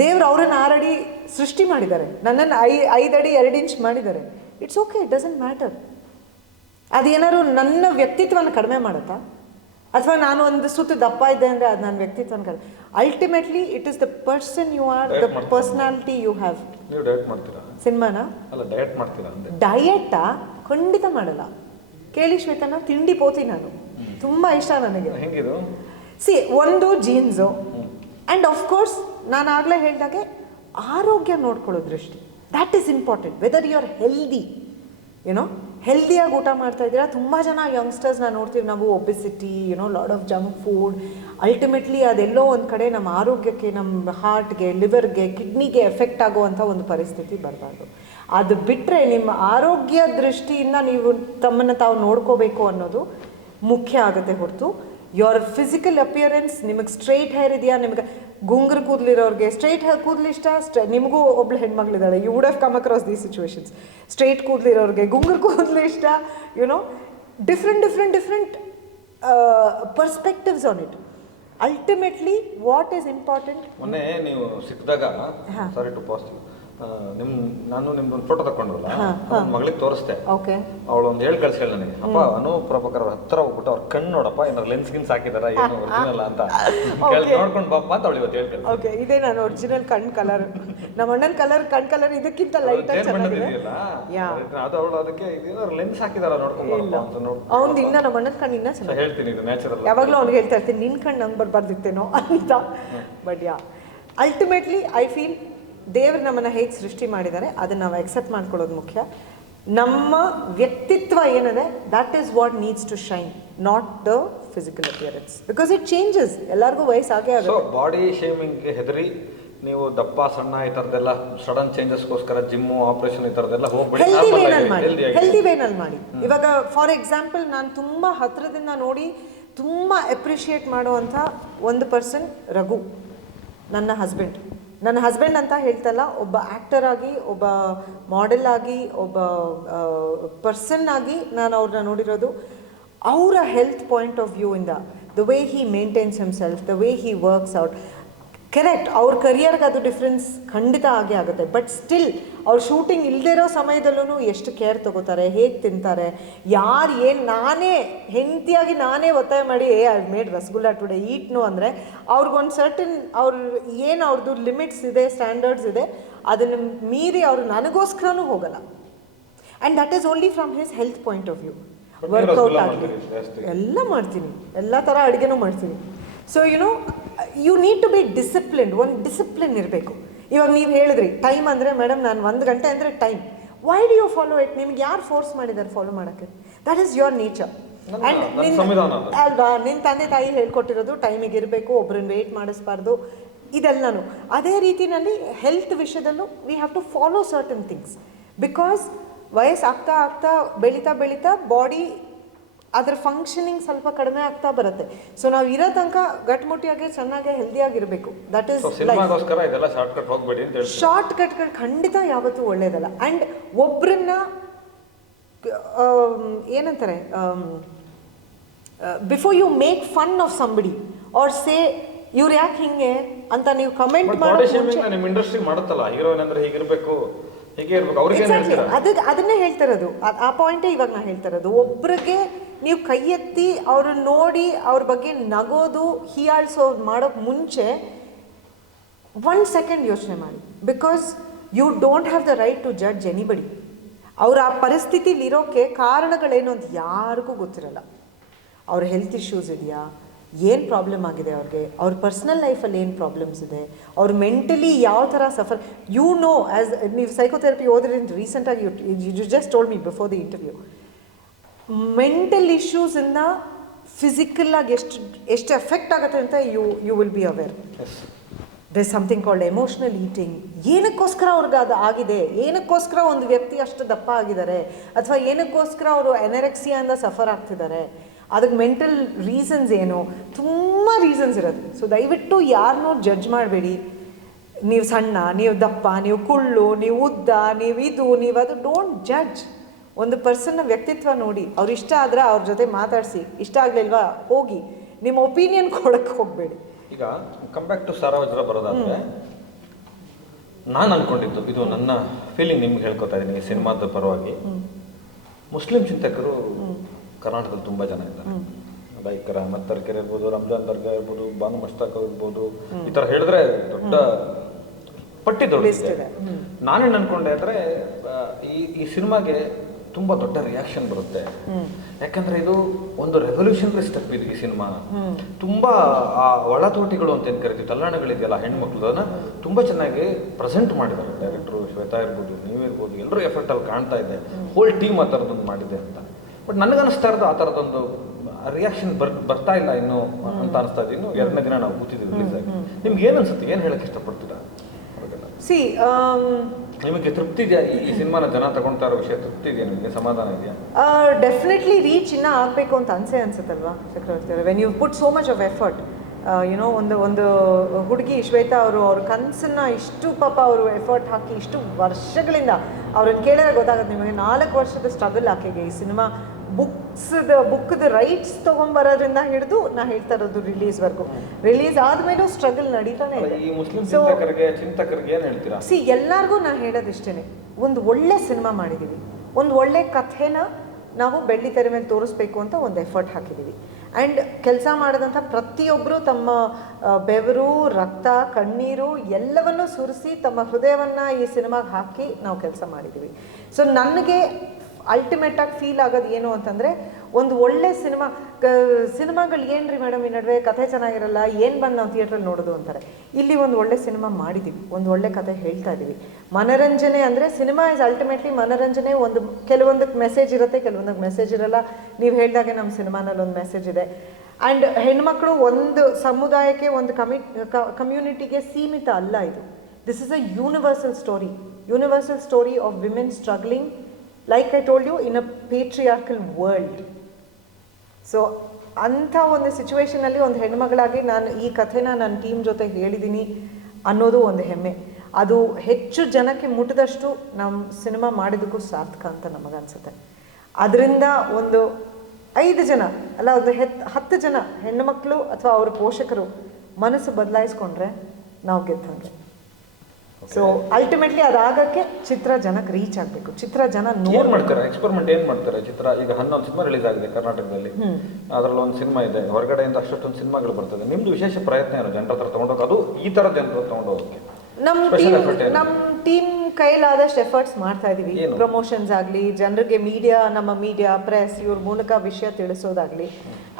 ದೇವ್ರು ಅವ್ರನ್ನ 6 ಅಡಿ ಸೃಷ್ಟಿ ಮಾಡಿದ್ದಾರೆ, ನನ್ನನ್ನು 5 ಅಡಿ 2 ಇಂಚ್ ಮಾಡಿದ್ದಾರೆ. It's okay, it doesn't matter. ಅದೇನಾದ್ರು ನನ್ನ ವ್ಯಕ್ತಿತ್ವನ ಕಡಿಮೆ ಮಾಡುತ್ತಾ? ಅಥವಾ ನಾನು ಒಂದು ಸುತ್ತು ದಪ್ಪ ಇದ್ದೆ ಅಂದರೆ ಅದು ನನ್ನ ವ್ಯಕ್ತಿತ್ವನ ಕಡಿಮೆ? Ultimately it is the person you are, the personality you have. ನೀವು ಡಯಟ್ ಮಾಡ್ತೀರಾ? ಸಿನಿಮಾನ ಅಲ್ಲ, ಡಯಟ್ ಮಾಡ್ತೀರಾ ಅಂದ್ರೆ? ಡಯಟಾ ಖಂಡಿತ ಮಾಡಲ್ಲ. ಕೇಳಿ ಶ್ವೇತನ, ತಿಂಡಿ ಪೋತಿ ನಾನು, ತುಂಬ ಇಷ್ಟ ನನಗೆ. ಹೆಂಗಿದು? ಒಂದು ಜೀನ್ಸು, ಆ್ಯಂಡ್ ಆಫ್ಕೋರ್ಸ್ ನಾನು ಆಗಲೇ ಹೇಳಿದಾಗೆ ಆರೋಗ್ಯ ನೋಡ್ಕೊಳ್ಳೋ ದೃಷ್ಟಿ, that is important. Whether you are healthy, ಹೆಲ್ದಿಯಾಗಿ ಊಟ ಮಾಡ್ತಾ ಇದ್ದೀರಾ. ತುಂಬ ಜನ ಯಂಗ್ಸ್ಟರ್ಸ್ ನಾನು ನೋಡ್ತೀವಿ ನಾವು, obesity, lot of junk food. Ultimately ಅದೆಲ್ಲೋ ಒಂದು ಕಡೆ ನಮ್ಮ ಆರೋಗ್ಯಕ್ಕೆ, ನಮ್ಮ ಹಾರ್ಟ್ಗೆ, ಲಿವರ್ಗೆ, ಕಿಡ್ನಿಗೆ ಎಫೆಕ್ಟ್ ಆಗುವಂಥ ಒಂದು ಪರಿಸ್ಥಿತಿ ಬರಬಾರ್ದು. ಅದು ಬಿಟ್ಟರೆ ನಿಮ್ಮ ಆರೋಗ್ಯ ದೃಷ್ಟಿಯಿಂದ ನೀವು ತಮ್ಮನ್ನು ತಾವು ನೋಡ್ಕೋಬೇಕು ಅನ್ನೋದು ಮುಖ್ಯ ಆಗುತ್ತೆ ಹೊರತು ಯೋರ್ ಫಿಸಿಕಲ್ ಅಪಿಯರೆನ್ಸ್. ನಿಮಗೆ ಸ್ಟ್ರೈಟ್ ಹೇರ್ ಇದೆಯಾ, ನಿಮಗೆ ಗುಂಗುರು ಕೂದಲಿರೋರಿಗೆ ಸ್ಟ್ರೈಟ್ ಹೇರ್ ಕೂದಲು ಇಷ್ಟ. ನಿಮಗೂ ಒಬ್ಳು ಹೆಣ್ಮಕ್ಳಿದ್ದಾಳೆ, you would have come across these situations. Straight ಕೂದಲಿರೋರಿಗೆ ಗುಂಗುರು ಕೂದಲು ಇಷ್ಟ. Different perspectives on it. Ultimately what is important. ಮೊನ್ನೆ ನೀವು ಸಿಕ್ಕಿದಾಗ, ಸಾರಿ ಟು ಪಾಸ್, ನಾನು ನಿಮ್ದೊಂದು ಫೋಟೋ ತಗೊಂಡಲ್ಲ, ಮಗಳಿಗೆ ತೋರಿಸ್ದೆ. ಓಕೆ. ಅವಳು ಒಂದು ಹೇಳಿ ಕಳ್ಸಿ ನನಗೆ, ಅಪ್ಪ ಅನೂಪ್ ಪ್ರಭಾಕರ್ ಅವ್ರ ಹತ್ರ ಹೋಗ್ಬಿಟ್ಟು ಅವ್ರ ಕಣ್ಣು ನೋಡಪ್ಪ, ಏನಾದ್ರು ಲೆನ್ಸ್ ಗಿನ್ಸ್ ಹಾಕಿದಾರ, ಏನು ಒರಿಜಿನಲ್ ಅಂತ ನೋಡ್ಕೊಂಡು ಬಾಪ್ಪ ಅಂತ ಅವಳು ಇವತ್ತು ಹೇಳ್ಕಳ್ಸಿ. ಓಕೆ, ಇದೇ ನಾನು ಒರಿಜಿನಲ್ ಕಣ್ ಕಲರ್. ನಮ್ಮ ಅಣ್ಣನ ಕಣ್ ಕಲರ್ ಇದಕ್ಕಿಂತ ಲೈಟ್ ಆಗಿ ಚೆನ್ನಾಗಿದೆ. ಅದು ಅವಳು ಅದಕ್ಕೆ ಏನಾದ್ರು ಲೆನ್ಸ್ ಹಾಕಿದಾರ ನೋಡ್ಕೊಂಡು ಅವ್ನು ಇನ್ನ ನಮ್ಮ ಅಣ್ಣನ ಕಣ್ಣು ಇನ್ನ ಚೆನ್ನಾಗಿ ಹೇಳ್ತೀನಿ, ಇದು ನ್ಯಾಚುರಲ್. ಯಾವಾಗಲೂ ಅವ್ನಿಗೆ ಹೇಳ್ತಾ ಇರ್ತೀನಿ, ನಿನ್ನ ಕಣ್ಣು ನಂಗೆ ಬರ್ಬಾರ್ದಿತ್ತೇನೋ ಅಂತ. ಬಟ್ ಅಲ್ಟಿಮೇಟ್ಲಿ ಐ ಫೀಲ್ ದೇವರು ನಮ್ಮನ್ನು ಹೇಗೆ ಸೃಷ್ಟಿ ಮಾಡಿದ್ದಾರೆ ಅದನ್ನು ನಾವು ಎಕ್ಸೆಪ್ಟ್ ಮಾಡ್ಕೊಳ್ಳೋದು ಮುಖ್ಯ. ನಮ್ಮ ವ್ಯಕ್ತಿತ್ವ ಏನಿದೆ that is what needs to shine, not the physical appearance, because it changes. ಎಲ್ಲರಿಗೂ ವಯಸ್ಸಾಗೇ ಆಗುತ್ತೆ. ಬಾಡಿ ಶೇಮಿಂಗ್ಗೆ ಹೆದರಿ ನೀವು ದಪ್ಪ ಸಣ್ಣ ಈ ಥರದ್ದೆಲ್ಲ ಸಡನ್ ಚೇಂಜಸ್ಗೋಸ್ಕರ ಜಿಮ್ಮು ಆಪರೇಷನ್ ಈ ಥರದ್ದೆಲ್ಲ ಹೋಗ್ಬಿಡಿ. ಹೆಲ್ದಿ ವೇನಲ್ಲಿ ಮಾಡಿ. ಇವಾಗ ಫಾರ್ ಎಕ್ಸಾಂಪಲ್ ನಾನು ತುಂಬ ಹತ್ತಿರದಿಂದ ನೋಡಿ ತುಂಬ ಅಪ್ರಿಷಿಯೇಟ್ ಮಾಡುವಂಥ ಒಂದು ಪರ್ಸನ್ ರಘು, ನನ್ನ ಹಸ್ಬೆಂಡ್ ಅಂತ ಹೇಳ್ತಲ್ಲ, ಒಬ್ಬ ಆ್ಯಕ್ಟರ್ ಆಗಿ, ಒಬ್ಬ ಮಾಡೆಲ್ ಆಗಿ, ಒಬ್ಬ ಪರ್ಸನ್ ಆಗಿ ನಾನು ಅವ್ರನ್ನ ನೋಡಿರೋದು. ಅವರ ಹೆಲ್ತ್ ಪಾಯಿಂಟ್ ಆಫ್ ವ್ಯೂ ಇಂದ the way he maintains himself, the way he works out, correct ಅವ್ರ ಕರಿಯರ್ಗೆ ಅದು ಡಿಫ್ರೆನ್ಸ್ ಖಂಡಿತ ಆಗೇ ಆಗುತ್ತೆ. ಬಟ್ ಸ್ಟಿಲ್ ಅವ್ರು ಶೂಟಿಂಗ್ ಇಲ್ಲದೇ ಇರೋ ಸಮಯದಲ್ಲೂ ಎಷ್ಟು ಕೇರ್ ತೊಗೋತಾರೆ, ಹೇಗೆ ತಿಂತಾರೆ, ನಾನೇ ಹೆಂಡತಿಯಾಗಿ ನಾನೇ ಒತ್ತಾಯ ಮಾಡಿ I made rasgulla today eat no ಅಂದರೆ ಅವ್ರಿಗೊಂದು ಸರ್ಟನ್ ಅವ್ರದ್ದು ಲಿಮಿಟ್ಸ್ ಇದೆ, ಸ್ಟ್ಯಾಂಡರ್ಡ್ಸ್ ಇದೆ, ಅದನ್ನು ಮೀರಿ ಅವರು ನನಗೋಸ್ಕರನೂ ಹೋಗಲ್ಲ. And that is only from his health point of view. Workout ಆಗಲಿ ಎಲ್ಲ ಮಾಡ್ತೀನಿ, ಎಲ್ಲ ಥರ ಅಡುಗೆನೂ ಮಾಡ್ತೀನಿ. So you need to be disciplined. ಒಂದು ಡಿಸಿಪ್ಲಿನ್ ಇರಬೇಕು. ಇವಾಗ ನೀವು ಹೇಳಿದ್ರಿ ಟೈಮ್ ಅಂದರೆ ಮೇಡಮ್ ನಾನು 1 ಗಂಟೆ ಅಂದರೆ time. Why do you follow it? ನಿಮ್ಗೆ ಯಾರು ಫೋರ್ಸ್ ಮಾಡಿದ್ದಾರೆ ಫಾಲೋ ಮಾಡೋಕ್ಕೆ? That is your nature. And ಅಲ್ವಾ, ನಿನ್ನ ತಂದೆ ತಾಯಿ ಹೇಳ್ಕೊಟ್ಟಿರೋದು ಟೈಮಿಗೆ ಇರಬೇಕು, ಒಬ್ರನ್ನ ವೇಟ್ ಮಾಡಿಸ್ಬಾರ್ದು, ಇದೆಲ್ಲನೂ. ಅದೇ ರೀತಿಯಲ್ಲಿ ಹೆಲ್ತ್ ವಿಷಯದಲ್ಲೂ we have to follow certain things, because ವಯಸ್ಸಾಗ್ತಾ ಆಗ್ತಾ ಬೆಳೀತಾ ಬಾಡಿ ಅದರ ಫಂಕ್ಷನಿಂಗ್ ಸ್ವಲ್ಪ ಕಡಿಮೆ ಆಗ್ತಾ ಬರುತ್ತೆ. ಸೊ ನಾವು ಇರೋ ತನಕ ಗಟ್ಟಿಮುಟ್ಟಿಯಾಗಿ ಚೆನ್ನಾಗಿ ಹೆಲ್ದಿಯಾಗಿರಬೇಕು. ದಟ್ ಈಸ್ ಶಾರ್ಟ್ ಕಟ್ಗಳು ಖಂಡಿತ ಯಾವತ್ತೂ ಒಳ್ಳೇದಲ್ಲ. ಆ್ಯಂಡ್ ಒಬ್ಬರನ್ನ ಏನಂತಾರೆ, before you make fun of somebody or say ಇವ್ರು ಯಾಕೆ ಹಿಂಗೆ ಅಂತ ನೀವು ಕಮೆಂಟ್ ಮಾಡಿ ಇಂಡಸ್ಟ್ರಿ ಮಾಡುತ್ತಲ್ಲ, ಹೀರೋಯಿನ್ ಅಂದ್ರೆ ಹೀಗಿರ್ಬೇಕು, ಅದನ್ನೇ ಹೇಳ್ತಾ ಇರೋದು. ಆ ಪಾಯಿಂಟೇ ಇವಾಗ ನಾ ಹೇಳ್ತಾ ಇರೋದು. ಒಬ್ರಿಗೆ ನೀವು ಕೈ ಎತ್ತಿ ಅವ್ರನ್ನ ನೋಡಿ ಅವ್ರ ಬಗ್ಗೆ ನಗೋದು, ಹೀಯಾಳ್ಸೋ ಮಾಡೋಕ್ಕೆ ಮುಂಚೆ 1 ಸೆಕೆಂಡ್ ಯೋಚನೆ ಮಾಡಿ. Because you don't have the right to judge anybody. ಅವ್ರ ಆ ಪರಿಸ್ಥಿತಿಲಿ ಇರೋಕ್ಕೆ ಕಾರಣಗಳೇನು ಅಂತ ಯಾರಿಗೂ ಗೊತ್ತಿರಲ್ಲ. ಅವ್ರ ಹೆಲ್ತ್ ಇಶ್ಯೂಸ್ ಇದೆಯಾ, ಏನು ಪ್ರಾಬ್ಲಮ್ ಆಗಿದೆ ಅವ್ರಿಗೆ, ಅವ್ರ ಪರ್ಸ್ನಲ್ ಲೈಫಲ್ಲಿ ಏನು ಪ್ರಾಬ್ಲಮ್ಸ್ ಇದೆ, ಅವ್ರು ಮೆಂಟಲಿ ಯಾವ ಥರ ಸಫರ್, ಆ್ಯಸ್ ನೀವು ಸೈಕೋಥೆರಪಿ ಓದ್ರಿಂದ ರೀಸೆಂಟಾಗಿ you just told me before the interview, mental ಇಶ್ಯೂಸಿಂದ ಫಿಸಿಕಲ್ಲಾಗಿ ಎಷ್ಟು ಎಫೆಕ್ಟ್ ಆಗುತ್ತೆ ಅಂತ you will be aware. There something called emotional eating. ಏನಕ್ಕೋಸ್ಕರ ಅವ್ರಿಗೆ ಅದು ಆಗಿದೆ, ಏನಕ್ಕೋಸ್ಕರ ಒಂದು ವ್ಯಕ್ತಿ ಅಷ್ಟು ದಪ್ಪ ಆಗಿದ್ದಾರೆ, ಅಥವಾ ಏನಕ್ಕೋಸ್ಕರ ಅವರು ಎನೆರೆಕ್ಸಿಯಿಂದ ಸಫರ್ ಆಗ್ತಿದ್ದಾರೆ, ಅದಕ್ಕೆ ಮೆಂಟಲ್ ರೀಸನ್ಸ್ ಏನು, ತುಂಬ ರೀಸನ್ಸ್ ಇರುತ್ತೆ. ಸೊ ದಯವಿಟ್ಟು ಯಾರನ್ನೂ ಜಡ್ಜ್ ಮಾಡಬೇಡಿ. ನೀವು ಸಣ್ಣ, ನೀವು ದಪ್ಪ, ನೀವು ಕುಳ್ಳು, ನೀವು ಉದ್ದ, ನೀವು ಅದು ಡೋಂಟ್ ಜಡ್ಜ್. ಒಂದು ಪರ್ಸನ್ನ ವ್ಯಕ್ತಿತ್ವ ನೋಡಿ, ಅವ್ರು ಇಷ್ಟ ಆದರೆ ಅವ್ರ ಜೊತೆ ಮಾತಾಡಿಸಿ, ಇಷ್ಟ ಆಗಲಿಲ್ವಾ ಹೋಗಿ, ನಿಮ್ಮ ಒಪಿನಿಯನ್ ಕೊಡಕ್ಕೆ ಹೋಗಬೇಡಿ. ಈಗ ಕಮ್ ಬ್ಯಾಕ್ ಟು ಸಾರಾವಜ್ರ ಬರೋದಾದರೆ, ನಾನು ಅಂದ್ಕೊಂಡಿದ್ದು, ಇದು ನನ್ನ ಫೀಲಿಂಗ್ ನಿಮ್ಗೆ ಹೇಳ್ಕೊತಾ ಇದ್ದೀನಿ ಈ ಸಿನಿಮಾದ ಪರವಾಗಿ, ಮುಸ್ಲಿಂ ಚಿಂತಕರು ಕರ್ನಾಟಕದಲ್ಲಿ ತುಂಬ ಜನ ಇದ್ದಾರೆ. ಲೈಕ್ ಅಹಮದ್ ತರ್ಕೆರೆ ಇರ್ಬೋದು, ರಂಜಾನ್ ದರ್ಗಾ ಇರ್ಬೋದು, ಬಾನು ಮಸ್ತಾಕ್ ಇರ್ಬೋದು, ಈ ಥರ ಹೇಳಿದ್ರೆ ದೊಡ್ಡ ಪಟ್ಟಿ ದೊಡ್ಡದಿದೆ. ನಾನೇನು ಅನ್ಕೊಂಡೆ ಅಂದರೆ ಈ ಸಿನಿಮಾಗೆ ತುಂಬ ದೊಡ್ಡ ರಿಯಾಕ್ಷನ್ ಬರುತ್ತೆ. ಯಾಕಂದರೆ ಇದು ಒಂದು ರೆವಲ್ಯೂಷನರಿ ಸ್ಟೆಪ್ ಇದೆ ಈ ಸಿನಿಮಾ. ತುಂಬ ಆ ಒಳತೋಟಿಗಳು ಅಂತ ಏನು ಕರಿತೀವಿ, ತಲ್ಲಣಗಳಿದೆಯಲ್ಲ ಹೆಣ್ಮಕ್ಳು, ಅದನ್ನು ತುಂಬ ಚೆನ್ನಾಗಿ ಪ್ರೆಸೆಂಟ್ ಮಾಡಿದ್ದಾರೆ ಡೈರೆಕ್ಟ್ರು. ಶ್ವೇತಾ ಇರ್ಬೋದು, ನೀವಿರ್ಬೋದು, ಎಲ್ಲರೂ ಎಫರ್ಟಲ್ಲಿ ಕಾಣ್ತಾ ಇದೆ. ಹೋಲ್ ಟೀಮ್ ಆ ಥರದೊಂದು ಮಾಡಿದೆ ಅಂತ. ಬಟ್ ನನಗನ್ನಿಸ್ತಾ ಇರೋದು ಆ ಥರದೊಂದು ರಿಯಾಕ್ಷನ್ ಬರ್ತಾ ಇಲ್ಲ ಇನ್ನೂ ಅಂತ ಅನಿಸ್ತಾ ಇದೆ. ಇನ್ನು 2ನೇ ದಿನ ನಾವು ಕೂತಿದ್ದೀವಿ ರಿಲೀಸ್ ಆಗಿ. ನಿಮ್ಗೆ ಏನು ಅನ್ಸುತ್ತೆ, ಏನು ಹೇಳಕ್ಕೆ ಇಷ್ಟಪಡ್ತೀರಾ? ನಿಮಗೆ ತೃಪ್ತಿ ಇದೆಯಾ ಈ ಸಿನಿಮಾನ ಜನ ತಗೊಳ್ತಾ ಇರೋ ವಿಷಯ? ತೃಪ್ತಿ ಇದೆಯಾ ನಿಮಗೆ, ಸಮಾಧಾನ ಇದೆಯಾ? ಡೆಫಿನೆಟ್ಲಿ ರೀಚ್ ಇನ್ನೂ ಆಗಬೇಕು ಅಂತ ಅನ್ಸುತ್ತಲ್ವಾ ಚಕ್ರವರ್ತಿ ಅವರೇ? When you put so much of effort, ಒಂದು ಹುಡುಗಿ ಶ್ವೇತಾ ಅವ್ರ ಕನಸನ್ನ ಇಷ್ಟು ಪಾಪ ಅವರು ಎಫರ್ಟ್ ಹಾಕಿ ಇಷ್ಟು ವರ್ಷಗಳಿಂದ ಅವ್ರನ್ನ ಕೇಳಿದ್ರೆ ಗೊತ್ತಾಗುತ್ತೆ ನಿಮಗೆ. 4 ವರ್ಷದ ಸ್ಟ್ರಗಲ್ ಆಕೆಗೆ ಈ ಸಿನಿಮಾ ಬುಕ್ ಬುಕ್ದು ರೈಟ್ಸ್ ತೊಗೊಂಬರೋದ್ರಿಂದ ಹಿಡಿದು ನಾ ಹೇಳ್ತಾ ಇರೋದು ರಿಲೀಸ್ವರೆಗೂ. ರಿಲೀಸ್ ಆದಮೇಲೂ ಸ್ಟ್ರಗಲ್ ನಡೀತಾನೆ ಇದೆ. ಈ ಮುಸ್ಲಿಂ ಸೊ ಚಿಂತಕರಿಗೆ ಏನು ಹೇಳ್ತೀರಾ? ಎಲ್ಲರಿಗೂ ನಾ ಹೇಳೋದಿಷ್ಟೇ, ಒಂದು ಒಳ್ಳೆ ಸಿನಿಮಾ ಮಾಡಿದ್ದೀವಿ, ಒಂದು ಒಳ್ಳೆ ಕಥೆನ ನಾವು ಬೆಳ್ಳಿ ತೆರೆ ಮೇಲೆ ತೋರಿಸ್ಬೇಕು ಅಂತ ಒಂದು ಎಫರ್ಟ್ ಹಾಕಿದ್ದೀವಿ. ಆ್ಯಂಡ್ ಕೆಲಸ ಮಾಡಿದಂಥ ಪ್ರತಿಯೊಬ್ಬರು ತಮ್ಮ ಬೆವರು, ರಕ್ತ, ಕಣ್ಣೀರು ಎಲ್ಲವನ್ನೂ ಸುರಿಸಿ ತಮ್ಮ ಹೃದಯವನ್ನು ಈ ಸಿನಿಮಾಗೆ ಹಾಕಿ ನಾವು ಕೆಲಸ ಮಾಡಿದ್ದೀವಿ. ಸೊ ನನಗೆ ಅಲ್ಟಿಮೇಟಾಗಿ ಫೀಲ್ ಆಗೋದು ಏನು ಅಂತಂದರೆ, ಒಂದು ಒಳ್ಳೆ ಸಿನಿಮಾಗಳು ಏನ್ರಿ ಮೇಡಮ್ ಈ ನಡುವೆ ಕಥೆ ಚೆನ್ನಾಗಿರಲ್ಲ, ಏನು ಬಂದು ನಾವು ಥಿಯೇಟ್ರಲ್ಲಿ ನೋಡೋದು ಅಂತಾರೆ. ಇಲ್ಲಿ ಒಂದು ಒಳ್ಳೆ ಸಿನಿಮಾ ಮಾಡಿದ್ದೀವಿ, ಒಂದು ಒಳ್ಳೆ ಕಥೆ ಹೇಳ್ತಾ ಇದ್ದೀವಿ. ಮನೋರಂಜನೆ ಅಂದರೆ ಸಿನಿಮಾ ಇಸ್ ಅಲ್ಟಿಮೇಟ್ಲಿ ಮನೋರಂಜನೆ. ಕೆಲವೊಂದಕ್ಕೆ ಮೆಸೇಜ್ ಇರುತ್ತೆ, ಕೆಲವೊಂದಕ್ಕೆ ಮೆಸೇಜ್ ಇರಲ್ಲ. ನೀವು ಹೇಳಿದಾಗೆ ನಮ್ಮ ಸಿನಿಮಾನಲ್ಲಿ ಒಂದು ಮೆಸೇಜ್ ಇದೆ. ಆ್ಯಂಡ್ ಹೆಣ್ಮಕ್ಳು ಒಂದು ಸಮುದಾಯಕ್ಕೆ, ಒಂದು ಕಮ್ಯುನಿಟಿಗೆ ಸೀಮಿತ ಅಲ್ಲ ಇದು. This is a universal story of women struggling, like I told you, in a patriarchal world. So ಅಂಥ ಒಂದು ಸಿಚುವೇಷನಲ್ಲಿ ಒಂದು ಹೆಣ್ಮಗಳಾಗಿ ನಾನು ಈ ಕಥೆನ ನನ್ನ ಟೀಮ್ ಜೊತೆ ಹೇಳಿದ್ದೀನಿ ಅನ್ನೋದು ಒಂದು ಹೆಮ್ಮೆ. ಅದು ಹೆಚ್ಚು ಜನಕ್ಕೆ ಮುಟ್ಟಿದಷ್ಟು ನಮ್ಮ ಸಿನಿಮಾ ಮಾಡಿದ್ದಕ್ಕೂ ಸಾರ್ಥಕ ಅಂತ ನಮಗನ್ಸುತ್ತೆ. ಅದರಿಂದ ಒಂದು 5 ಜನ ಅಲ್ಲ, ಒಂದು 10 ಜನ ಹೆಣ್ಣುಮಕ್ಕಳು ಅಥವಾ ಅವ್ರ ಪೋಷಕರು ಮನಸ್ಸು ಬದಲಾಯಿಸ್ಕೊಂಡ್ರೆ ನಾವು ಗೆದ್ದಂಗೆ. ಸೊ ಅಲ್ಟಿಮೇಟ್ಲಿ ಅದಾಗಕ್ಕೆ ಚಿತ್ರ ಜನಕ್ಕೆ ರೀಚ್ ಆಗಬೇಕು. ಚಿತ್ರ ಜನ ಏನ್ ಮಾಡ್ತಾರೆ, ಎಕ್ಸ್ಪೆರಿಮೆಂಟ್ ಏನ್ ಮಾಡ್ತಾರೆ? ಚಿತ್ರ ಈಗ 11 ಸಿನಿಮಾ ರಿಲೀಸ್ ಆಗಿದೆ ಕರ್ನಾಟಕದಲ್ಲಿ, ಅದ್ರಲ್ಲಿ ಒಂದು ಸಿನಿಮಾ ಇದೆ, ಹೊರಗಡೆಯಿಂದ ಅಷ್ಟೊಂದು ಸಿನಿಮಾಗಳು ಬರ್ತದೆ. ನಿಮ್ದು ವಿಶೇಷ ಪ್ರಯತ್ನ ಏನು ಜನರ ಹತ್ರ ತಗೊಂಡೋಗಿ, ಅದು ಈ ತರ ಜನರ ತಗೊಂಡೋಗಕ್ಕೆ? ನಮ್ಮ ಟೀಮ್ ಕೈಲಾದಷ್ಟು ಎಫರ್ಟ್ಸ್ ಮಾಡ್ತಾ ಇದೀವಿ. ಪ್ರಮೋಷನ್ಸ್ ಆಗಲಿ, ಜನರಿಗೆ ನಮ್ಮ ಮೀಡಿಯಾ ಪ್ರೆಸ್ ಇವ್ರ ಮೂಲಕ ವಿಷಯ ತಿಳಿಸೋದಾಗಲಿ.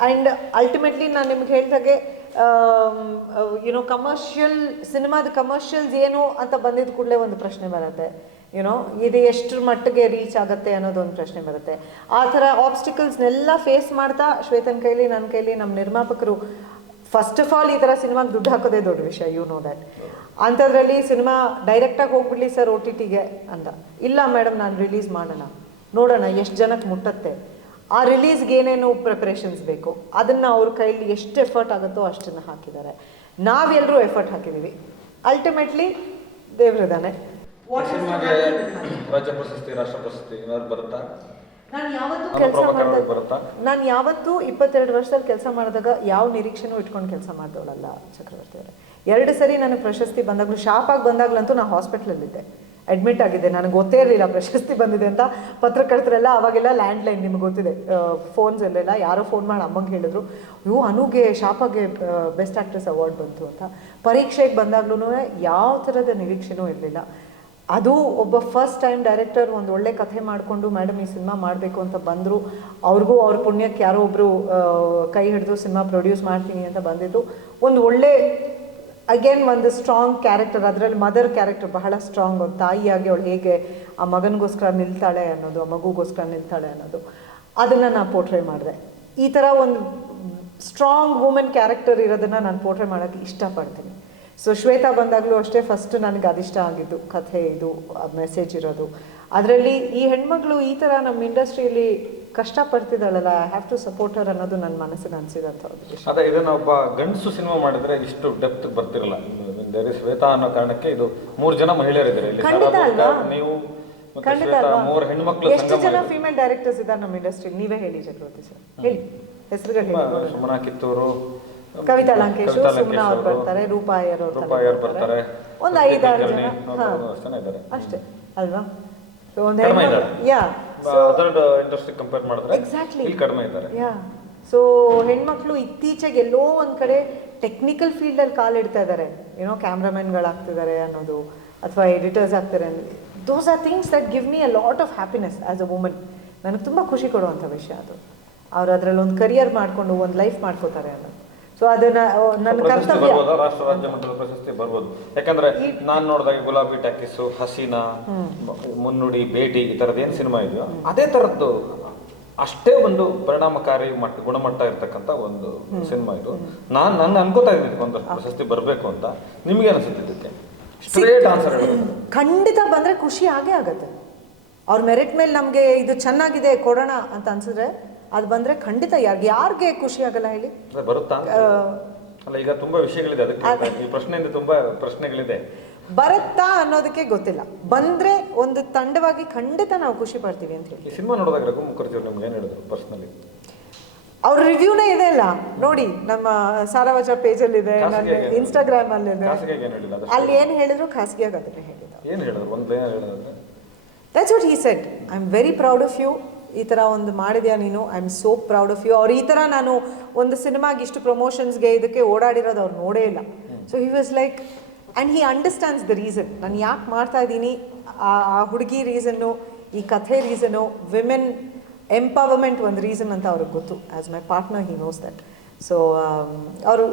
ಆ್ಯಂಡ್ ಅಲ್ಟಿಮೇಟ್ಲಿ ನಾನು ನಿಮ್ಗೆ ಹೇಳ್ದಾಗೆ ಸಿನಿಮಾದ ಕಮರ್ಷಿಯಲ್ಸ್ ಏನು ಅಂತ ಬಂದಿದ್ದ ಕೂಡಲೇ ಒಂದು ಪ್ರಶ್ನೆ ಬರುತ್ತೆ, ಇದು ಎಷ್ಟರ ಮಟ್ಟಿಗೆ ರೀಚ್ ಆಗುತ್ತೆ ಅನ್ನೋದು ಒಂದು ಪ್ರಶ್ನೆ ಬರುತ್ತೆ. ಆ ಥರ ಆಬ್ಸ್ಟಿಕಲ್ಸ್ನೆಲ್ಲ ಫೇಸ್ ಮಾಡ್ತಾ ಶ್ವೇತನ್ ಕೈಲಿ, ನನ್ನ ಕೈಲಿ, ನಮ್ಮ ನಿರ್ಮಾಪಕರು ಫಸ್ಟ್ ಆಫ್ ಆಲ್ ಈ ಥರ ಸಿನಿಮಾಗೆ ದುಡ್ಡು ಹಾಕೋದೇ ದೊಡ್ಡ ವಿಷಯ, ದ್ಯಾಟ್. ಅಂಥದ್ರಲ್ಲಿ ಸಿನಿಮಾ ಡೈರೆಕ್ಟಾಗಿ ಹೋಗ್ಬಿಡ್ಲಿ ಸರ್ OTTಗೆ ಅಂದ. ಇಲ್ಲ ಮೇಡಮ್, ನಾನು ರಿಲೀಸ್ ನೋಡೋಣ ಎಷ್ಟು ಜನಕ್ಕೆ ಮುಟ್ಟತ್ತೆ, ಆ ರಿಲೀಸ್ಗೆ ಏನೇನು ಪ್ರಿಪ್ರೇಷನ್ಸ್ ಬೇಕು ಅದನ್ನು ಅವ್ರ ಕೈಲಿ ಎಷ್ಟು ಎಫರ್ಟ್ ಆಗುತ್ತೋ ಅಷ್ಟನ್ನು ಹಾಕಿದ್ದಾರೆ. ನಾವೆಲ್ಲರೂ ಎಫರ್ಟ್ ಹಾಕಿದ್ದೀವಿ. ಅಲ್ಟಿಮೇಟ್ಲಿ ದೇವ್ರದಾನೆ. ರಾಜ್ಯ ಪ್ರಶಸ್ತಿ, ರಾಷ್ಟ್ರ ಪ್ರಶಸ್ತಿ ಬರುತ್ತಾ? ನಾನು ಯಾವತ್ತೂ 22 ವರ್ಷದಲ್ಲಿ ಕೆಲಸ ಮಾಡಿದಾಗ ಯಾವ ನಿರೀಕ್ಷೆನೂ ಇಟ್ಕೊಂಡು ಕೆಲಸ ಮಾಡಿದವಳಲ್ಲ ಚಕ್ರವರ್ತಿ ಅವರೇ. 2 ಸರಿ ನನಗೆ ಪ್ರಶಸ್ತಿ ಬಂದಾಗಲೂ, ಶಾಪಾಗಿ ಬಂದಾಗಲಂತೂ ನಾನು ಹಾಸ್ಪಿಟ್ಲಲ್ಲಿದ್ದೆ, ಅಡ್ಮಿಟ್ ಆಗಿದ್ದೆ. ನನಗೆ ಗೊತ್ತೇ ಇರಲಿಲ್ಲ ಪ್ರಶಸ್ತಿ ಬಂದಿದೆ ಅಂತ. ಪತ್ರಕರ್ತರೆಲ್ಲ ಅವಾಗೆಲ್ಲ ಲ್ಯಾಂಡ್ಲೈನ್, ನಿಮ್ಗೆ ಗೊತ್ತಿದೆ, ಫೋನ್ಸ್ ಇರಲಿಲ್ಲ. ಯಾರೋ ಫೋನ್ ಮಾಡಿ ಅಮ್ಮಂಗೆ ಹೇಳಿದ್ರು, ಅನುಗೆ ಶಾಪಾಗೆ ಬೆಸ್ಟ್ ಆ್ಯಕ್ಟ್ರೆಸ್ ಅವಾರ್ಡ್ ಬಂತು ಅಂತ. ಪರೀಕ್ಷೆಗೆ ಬಂದಾಗ್ಲೂ ಯಾವ ಥರದ ನಿರೀಕ್ಷೆನೂ ಇರಲಿಲ್ಲ. ಅದು ಒಬ್ಬ ಫಸ್ಟ್ ಟೈಮ್ ಡೈರೆಕ್ಟರ್ ಒಂದು ಒಳ್ಳೆ ಕಥೆ ಮಾಡಿಕೊಂಡು ಮೇಡಮ್ ಈ ಸಿನಿಮಾ ಮಾಡಬೇಕು ಅಂತ ಬಂದರು. ಅವ್ರಿಗೂ ಅವ್ರ ಪುಣ್ಯಕ್ಕೆ ಯಾರೋ ಒಬ್ಬರು ಕೈ ಹಿಡಿದು ಸಿನಿಮಾ ಪ್ರೊಡ್ಯೂಸ್ ಮಾಡ್ತೀನಿ ಅಂತ ಬಂದಿದ್ದು. ಒಂದು ಒಳ್ಳೆ ಅಗೇನ್ ಒಂದು ಸ್ಟ್ರಾಂಗ್ ಕ್ಯಾರೆಕ್ಟರ್, ಅದರಲ್ಲಿ ಮದರ್ ಕ್ಯಾರೆಕ್ಟರ್ ಬಹಳ ಸ್ಟ್ರಾಂಗ್. ಒಂದು ತಾಯಿಯಾಗಿ ಅವಳು ಹೇಗೆ ಆ ಮಗನಿಗೋಸ್ಕರ ನಿಲ್ತಾಳೆ ಅನ್ನೋದು, ಆ ಮಗುಗೋಸ್ಕರ ನಿಲ್ತಾಳೆ ಅನ್ನೋದು, ಅದನ್ನು ನಾನು ಪೋರ್ಟ್ರೇ ಮಾಡಿದೆ. ಈ ಥರ ಒಂದು ಸ್ಟ್ರಾಂಗ್ ವುಮೆನ್ ಕ್ಯಾರೆಕ್ಟರ್ ಇರೋದನ್ನು ನಾನು ಪೋರ್ಟ್ರೇ ಮಾಡೋಕ್ಕೆ ಇಷ್ಟಪಡ್ತೀನಿ. ಸೊ ಶ್ವೇತಾ ಬಂದಾಗಲೂ ಅಷ್ಟೇ, ಫಸ್ಟ್ ನನಗೆ ಅದಿಷ್ಟ ಆಗಿದ್ದು ಕಥೆ, ಇದು ಮೆಸೇಜ್ ಇರೋದು. ಅದರಲ್ಲಿ ಈ ಹೆಣ್ಮಗಳು ಈ ಥರ ನಮ್ಮ ಇಂಡಸ್ಟ್ರಿಯಲ್ಲಿ ಕಷ್ಟಪಡ್ತಿದ್ದಾಳಲ್ಲ, ಐ ಹ್ಯಾವ್ ಟು ಸಪೋರ್ಟ್ ಹರ್ ಅನ್ನೋದು ನನ್ನ ಮನಸ್ಸಿಗೆ ಅನಿಸಿದಂಥ ವಿಷಯ. ಅದೇ ಇದನ್ನು ಒಬ್ಬ ಗಂಡಸು ಸಿನಿಮಾ ಮಾಡಿದ್ರೆ ಇಷ್ಟು ಡೆಪ್ತ್ ಬರ್ತಿರಲ್ಲ. ಶ್ವೇತಾ ಅನ್ನೋ ಕಾರಣಕ್ಕೆ ಇದು 3 ಜನ ಮಹಿಳೆಯರಿದ್ದಾರೆ ಇಲ್ಲಿ. ಖಂಡಿತ ಅಲ್ವಾ? ನೀವು ಖಂಡಿತ ಅಲ್ವಾ? 3 ಹೆಣ್ಮಕ್ಳು. ಎಷ್ಟು ಜನ ಫೀಮೇಲ್ ಡೈರೆಕ್ಟರ್ಸ್ ಇದ್ದಾರೆ ನಮ್ಮ ಇಂಡಸ್ಟ್ರಿಯಲ್ಲಿ? ನೀವೇ ಹೇಳಿ ಚಕ್ರವರ್ತಿ ಸರ್, ಹೇಳಿ ಹೆಸರುಗಳು ಹೇಳಿ. ಸುಮನಾ ಕಿತ್ತೂರು, ಕವಿತಾ ಲಂಕೇಶ್, ಸುಮನಾ ಅವ್ರು ಬರ್ತಾರೆ, ರೂಪಾ ಅಯ್ಯರ್ ಬರ್ತಾರೆ, ಒಂದು 5-6 ಜನ ಅಷ್ಟೇ ಅಲ್ವಾ? ಇಂಡಸ್ಟ್ರಿ ಕಂಪೇರ್ ಮಾಡಿದ್ರೆ ಎಕ್ಸಾಕ್ಟ್ಲಿ ಕಡಿಮೆ ಇದ್ದಾರೆ. ಸೊ ಹೆಣ್ಮಕ್ಳು ಇತ್ತೀಚೆಗೆ ಎಲ್ಲೋ ಒಂದು ಕಡೆ ಟೆಕ್ನಿಕಲ್ ಫೀಲ್ಡಲ್ಲಿ ಕಾಲಿಡ್ತಾ ಇದ್ದಾರೆ, ಕ್ಯಾಮ್ರಾಮನ್ಗಳಾಗ್ತಿದ್ದಾರೆ ಅನ್ನೋದು, ಅಥವಾ ಎಡಿಟರ್ಸ್ ಆಗ್ತಾರೆ. Those are things that give me a lot of happiness as a woman. ನನಗೆ ತುಂಬ ಖುಷಿ ಕೊಡುವಂಥ ವಿಷಯ ಅದು. ಅವ್ರು ಅದರಲ್ಲಿ ಒಂದು ಕರಿಯರ್ ಮಾಡಿಕೊಂಡು ಒಂದು ಲೈಫ್ ಮಾಡ್ಕೋತಾರೆ ಅನ್ನೋದು. ಸೊ ಅದನ್ನ ನನ್ನ ಕರ್ತವ್ಯ. ರಾಷ್ಟ್ರ ರಾಜ್ಯ ಮಟ್ಟದ ಪ್ರಶಸ್ತಿ ಬರ್ಬೋದು. ಯಾಕಂದ್ರೆ ನಾನು ನೋಡಿದಾಗ ಗುಲಾಬಿ ಟಾಕೀಸು, ಹಸೀನಾ, ಮುನ್ನುಡಿ, ಭೇಟಿ, ಈ ಥರದ್ದು ಏನು ಸಿನಿಮಾ ಇದೆಯೋ ಅದೇ ಥರದ್ದು ಅಷ್ಟೇ ಒಂದು ಪರಿಣಾಮಕಾರಿ ಗುಣಮಟ್ಟ ಇರ್ತಕ್ಕಂಥ ಒಂದು ಸಿನಿಮಾ ಇದು. ನಾನು ಅನ್ಕೋತಾ ಇದ್ದೀನಿ ಒಂದಷ್ಟು ಪ್ರಶಸ್ತಿ ಬರಬೇಕು ಅಂತ. ನಿಮ್ಗೆ ಅನಿಸುತ್ತಿದ್ದಕ್ಕೆ ಸ್ಟ್ರೇಟ್ ಆನ್ಸರ್ ಖಂಡಿತ ಬಂದರೆ ಖುಷಿ ಆಗೇ ಆಗತ್ತೆ. ಅವ್ರ ಮೆರಿಟ್ ಮೇಲೆ ನಮಗೆ ಇದು ಚೆನ್ನಾಗಿದೆ ಕೊಡೋಣ ಅಂತ ಅನ್ಸಿದ್ರೆ ಅದು ಬಂದರೆ ಖಂಡಿತ ಯಾರಿಗೆ ಖುಷಿ ಆಗಲ್ಲ ಹೇಳಿ? ಬರುತ್ತಾ? ಅಲ್ಲ, ಈಗ ತುಂಬಾ ವಿಷಯಗಳಿದೆ ಅದಕ್ಕೆ, ಈ ಪ್ರಶ್ನೆಯಿಂದ ತುಂಬಾ ಪ್ರಶ್ನೆಗಳಿದೆ. ಬರುತ್ತಾ ಅನ್ನೋದಕ್ಕೆ ಗೊತ್ತಿಲ್ಲ. ಬಂದ್ರೆ ಒಂದು ತಂಡವಾಗಿ ಖಂಡಿತ ನಾವು ಖುಷಿ ಪಡ್ತೀವಿ ಅಂತ ಹೇಳಿ. ಈ ಸಿನಿಮಾ ನೋಡಿದಾಗ ರಘು ಮುಖರ್ಜಿ ಅವ್ರು ನಿಮ್ಗೆ ಏನು ಹೇಳಿದ್ರು ಪರ್ಸ್ನಲಿ? ಅವ್ರ ರಿವ್ಯೂನೇ ಇದೆ ಅಲ್ಲ ನೋಡಿ, ನಮ್ಮ ಸಾರಾವಜ ಪೇಜಲ್ಲಿ ಇದೆ, ನನ್ನ ಇನ್ಸ್ಟಾಗ್ರಾಮ್ ಅಲ್ಲಿ ಇದೆ. ಅಲ್ಲಿ ಏನು ಹೇಳಿದ್ರು ಖಾಸಗಿಯಾಗಿ ಅದನ್ನೇ ಹೇಳಿದ್ರು. ಏನು ಹೇಳಿದ್ರು? ಒಂದು ಲೈನ್ ಹೇಳಿದ್ರೆ that's what he said, I am very proud of you. ಈ ಥರ ಒಂದು ಮಾಡಿದ್ಯಾ ನೀನು, I am so proud of you. ಅವ್ರು ಈ ಥರ ನಾನು ಒಂದು ಸಿನಿಮಾಗೆ ಇಷ್ಟು ಪ್ರಮೋಷನ್ಸ್ಗೆ ಇದಕ್ಕೆ ಓಡಾಡಿರೋದು ಅವ್ರು ನೋಡೇ ಇಲ್ಲ. So he was like, and he understands the reason, ನಾನು ಯಾಕೆ ಮಾಡ್ತಾ ಇದ್ದೀನಿ, ಆ ಹುಡುಗಿ ರೀಸನ್ನು, ಈ ಕಥೆ ರೀಸನು, ವಿಮೆನ್ ಎಂಪವರ್ಮೆಂಟ್ ಒಂದು ರೀಸನ್ ಅಂತ ಅವ್ರಿಗೆ ಗೊತ್ತು. As my partner he knows that. So ಅವರು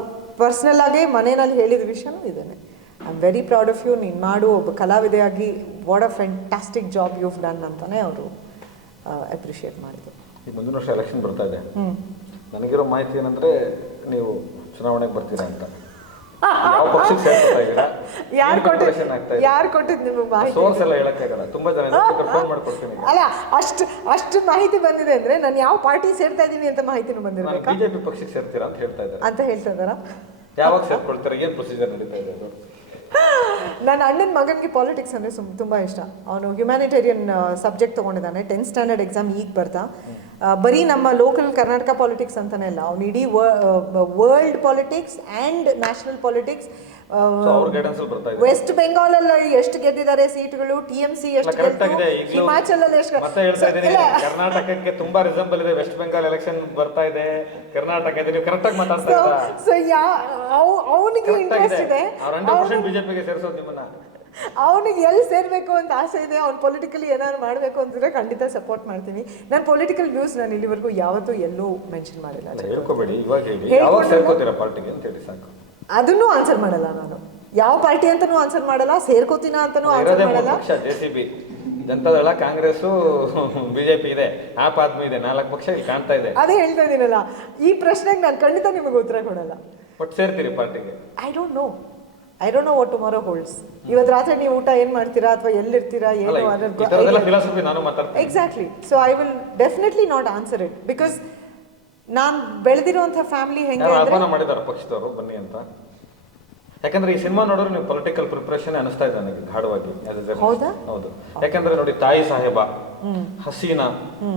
ಪರ್ಸ್ನಲ್ ಆಗಿ ಮನೆಯಲ್ಲಿ ಹೇಳಿದ ವಿಷಯನೂ ಇದೇನೆ. I am very proud of you, ನೀನು ಮಾಡು ಒಬ್ಬ ಕಲಾವಿದೆಯಾಗಿ what a fantastic job you've done ಅಂತಾನೆ ಅವರು ಅಪ್ರಿಷಿಯೇಟ್ ಮಾಡಿದ್ರು. ಈಗ ಮುಂದಿನ ವರ್ಷ ಎಲೆಕ್ಷನ್ ಬರ್ತಾ ಇದೆ. ನನಗಿರೋ ಮಾಹಿತಿ ಏನಂದ್ರೆ ನೀವು ಚುನಾವಣೆಗೆ ಬರ್ತೀರಾ ಅಂತ. ಯಾವ ಪಕ್ಷಕ್ಕೆ ಸೇರ್ತಾ ಇದ್ದೀರಾ? ಯಾರು ಕೊಟ್ಟಿದ್ದು ನಿಮಗೆ ಮಾಹಿತಿ? ಸೋರ್ಸ್ ಎಲ್ಲ ಹೇಳಕ್ಕಾಗಲ್ಲ, ತುಂಬಾ ಜನ ಫೋನ್ ಮಾಡ್ಕೊಡ್ತೀನಿ. ಅಲ್ಲ, ಅಷ್ಟು ಮಾಹಿತಿ ಬಂದಿದೆ ಅಂದ್ರೆ ನಾನು ಯಾವ ಪಾರ್ಟಿ ಸೇರ್ತಾ ಇದ್ದೀನಿ ಅಂತ ಮಾಹಿತಿನೂ ಬಂದಿರಬೇಕು. ಬಿಜೆಪಿ ಪಕ್ಷಕ್ಕೆ ಸೇರ್ತೀರಾ ಅಂತ ಹೇಳ್ತಾ ಇದ್ದಾರಾ? ಯಾವಾಗ ಸೇರ್ಕೊಳ್ತಾರೆ? ಏನ್ ಪ್ರೊಸೀಜರ್ ನಡೀತಾ ಇದೆ ಅದು? ನನ್ನ ಅಣ್ಣನ ಮಗನಿಗೆ ಪಾಲಿಟಿಕ್ಸ್ ಅಂದರೆ ತುಂಬ ಇಷ್ಟ. ಅವನು ಹ್ಯುಮ್ಯಾನಿಟೇರಿಯನ್ ಸಬ್ಜೆಕ್ಟ್ ತೊಗೊಂಡಿದ್ದಾನೆ. 10th ಸ್ಟ್ಯಾಂಡರ್ಡ್ ಎಕ್ಸಾಮ್ ಈಗ ಬರ್ತಾ. ಬರೀ ನಮ್ಮ ಲೋಕಲ್ ಕರ್ನಾಟಕ ಪಾಲಿಟಿಕ್ಸ್ ಅಂತಲೇ ಇಲ್ಲ, ಅವ್ನು ಇಡೀ world politics and national politics. West ಬೆಂಗಾಲಲ್ಲಿ ಎಷ್ಟು ಗೆದ್ದಿದ್ದಾರೆ ಸೀಟ್ಗಳು, TMC ಎಷ್ಟು ಗೆದ್ದಿದೆ, ಹಿಮಾಚಲಲ್ಲಿ ಎಷ್ಟು. ಕರ್ನಾಟಕಕ್ಕೆ ತುಂಬಾ ರಿಸಂಬಲ್ ಇದೆ. ವೆಸ್ಟ್ ಬೆಂಗಾಲ್ ಎಲೆಕ್ಷನ್ ಬರ್ತಾ ಇದೆ, ಕರ್ನಾಟಕ ಇದೆ. ನೀವು ಕರೆಕ್ಟ್ ಆಗಿ ಮಾತಾಡ್ತಾ ಇದ್ದೀರಾ. ಸೊ ಅವನಿಗೆ ಇಂಟ್ರೆಸ್ಟ್ ಇದೆ, ಬಿಜೆಪಿಗೆ ಸೇರಿಸೋದು ನಿಮ್ಮನ್ನ. ಅವನಿಗೆ ಎಲ್ಲಿ ಸೇರಬೇಕು ಅಂತ ಆಸೆ ಇದೆ. ಅವ್ನು ಪೊಲಿಟಿಕಲಿ ಏನಾದ್ರು ಮಾಡಬೇಕು ಅಂತಿದ್ರೆ ಖಂಡಿತ ಸಪೋರ್ಟ್ ಮಾಡ್ತೀನಿ. ನಾನು ಪೊಲಿಟಿಕಲ್ ವ್ಯೂಸ್ ನಾನು ಇಲ್ಲಿವರೆಗೂ ಯಾವತ್ತೂ ಎಲ್ಲೂ ಮೆನ್ಷನ್ ಮಾಡಿಲ್ಲ. ಹೇಳ್ಕೋಬೇಡಿ, ಇವಾಗ ಹೇಳಿ ಯಾವಾಗ ಸೇರ್ಕೋತೀರಾ ಪಾರ್ಟಿಗೆ ಅಂತ ಹೇಳಿ ಸಾಕು. ಅದನ್ನೂ ಆನ್ಸರ್ ಮಾಡಲ್ಲ ನಾನು. ಯಾವ ಪಾರ್ಟಿ ಅಂತಾನೂ ಆನ್ಸರ್ ಮಾಡಲ್ಲ, ಸೇರ್ಕೋತೀನ ಅಂತಾನೂ ಆನ್ಸರ್ ಮಾಡಲ್ಲ. JCB, ಜನತಾದಳ, ಕಾಂಗ್ರೆಸ್, ಬಿಜೆಪಿ ಇದೆ, ಆಪ್ ಆದ್ಮಿ ಇದೆ, 4 ಪಕ್ಷ ಇಲ್ಲಿ ಕಾಣ್ತಾ ಇದೆ. ಅದೇ ಹೇಳ್ತಾ ಇದೀನಲ್ಲ, ಈ ಪ್ರಶ್ನೆಗೆ ನಾನು ಖಂಡಿತ ನಿಮಗೆ ಉತ್ತರ ಕೊಡಲ್ಲ. ಬಟ್ ಸೇರ್ತೀರಿ ಪಾರ್ಟಿಗೆ? I don't know what tomorrow holds. ಇವತ್ತು ರಾತ್ರಿ ನೀವು ಊಟ ಏನ್ ಮಾಡ್ತೀರಾ ಅಥವಾ ಎಲ್ಲಿರ್ತೀರಾ ಏನು exactly. So I will definitely not answer it, because ನಾನು ಬೆಳೆದಿರುವಂಥ ಫ್ಯಾಮಿಲಿ ಹೆಂಗೆ ಆಹ್ವಾನ ಮಾಡಿದ್ದಾರೆ ಪಕ್ಷದವರು ಬನ್ನಿ ಅಂತ. ಯಾಕಂದ್ರೆ ಈ ಸಿನಿಮಾ ನೋಡಿದ್ರೆ ನೀವು ಪೊಲಿಟಿಕಲ್ ಪ್ರಿಪರೇಷನ್ ಅನಿಸ್ತಾ ಇದೆ ನನಗೆ ಗಾಢವಾಗಿ. ಹೌದು, ಯಾಕಂದ್ರೆ ನೋಡಿ, ತಾಯಿ ಸಾಹೇಬ, ಹಸೀನಾ,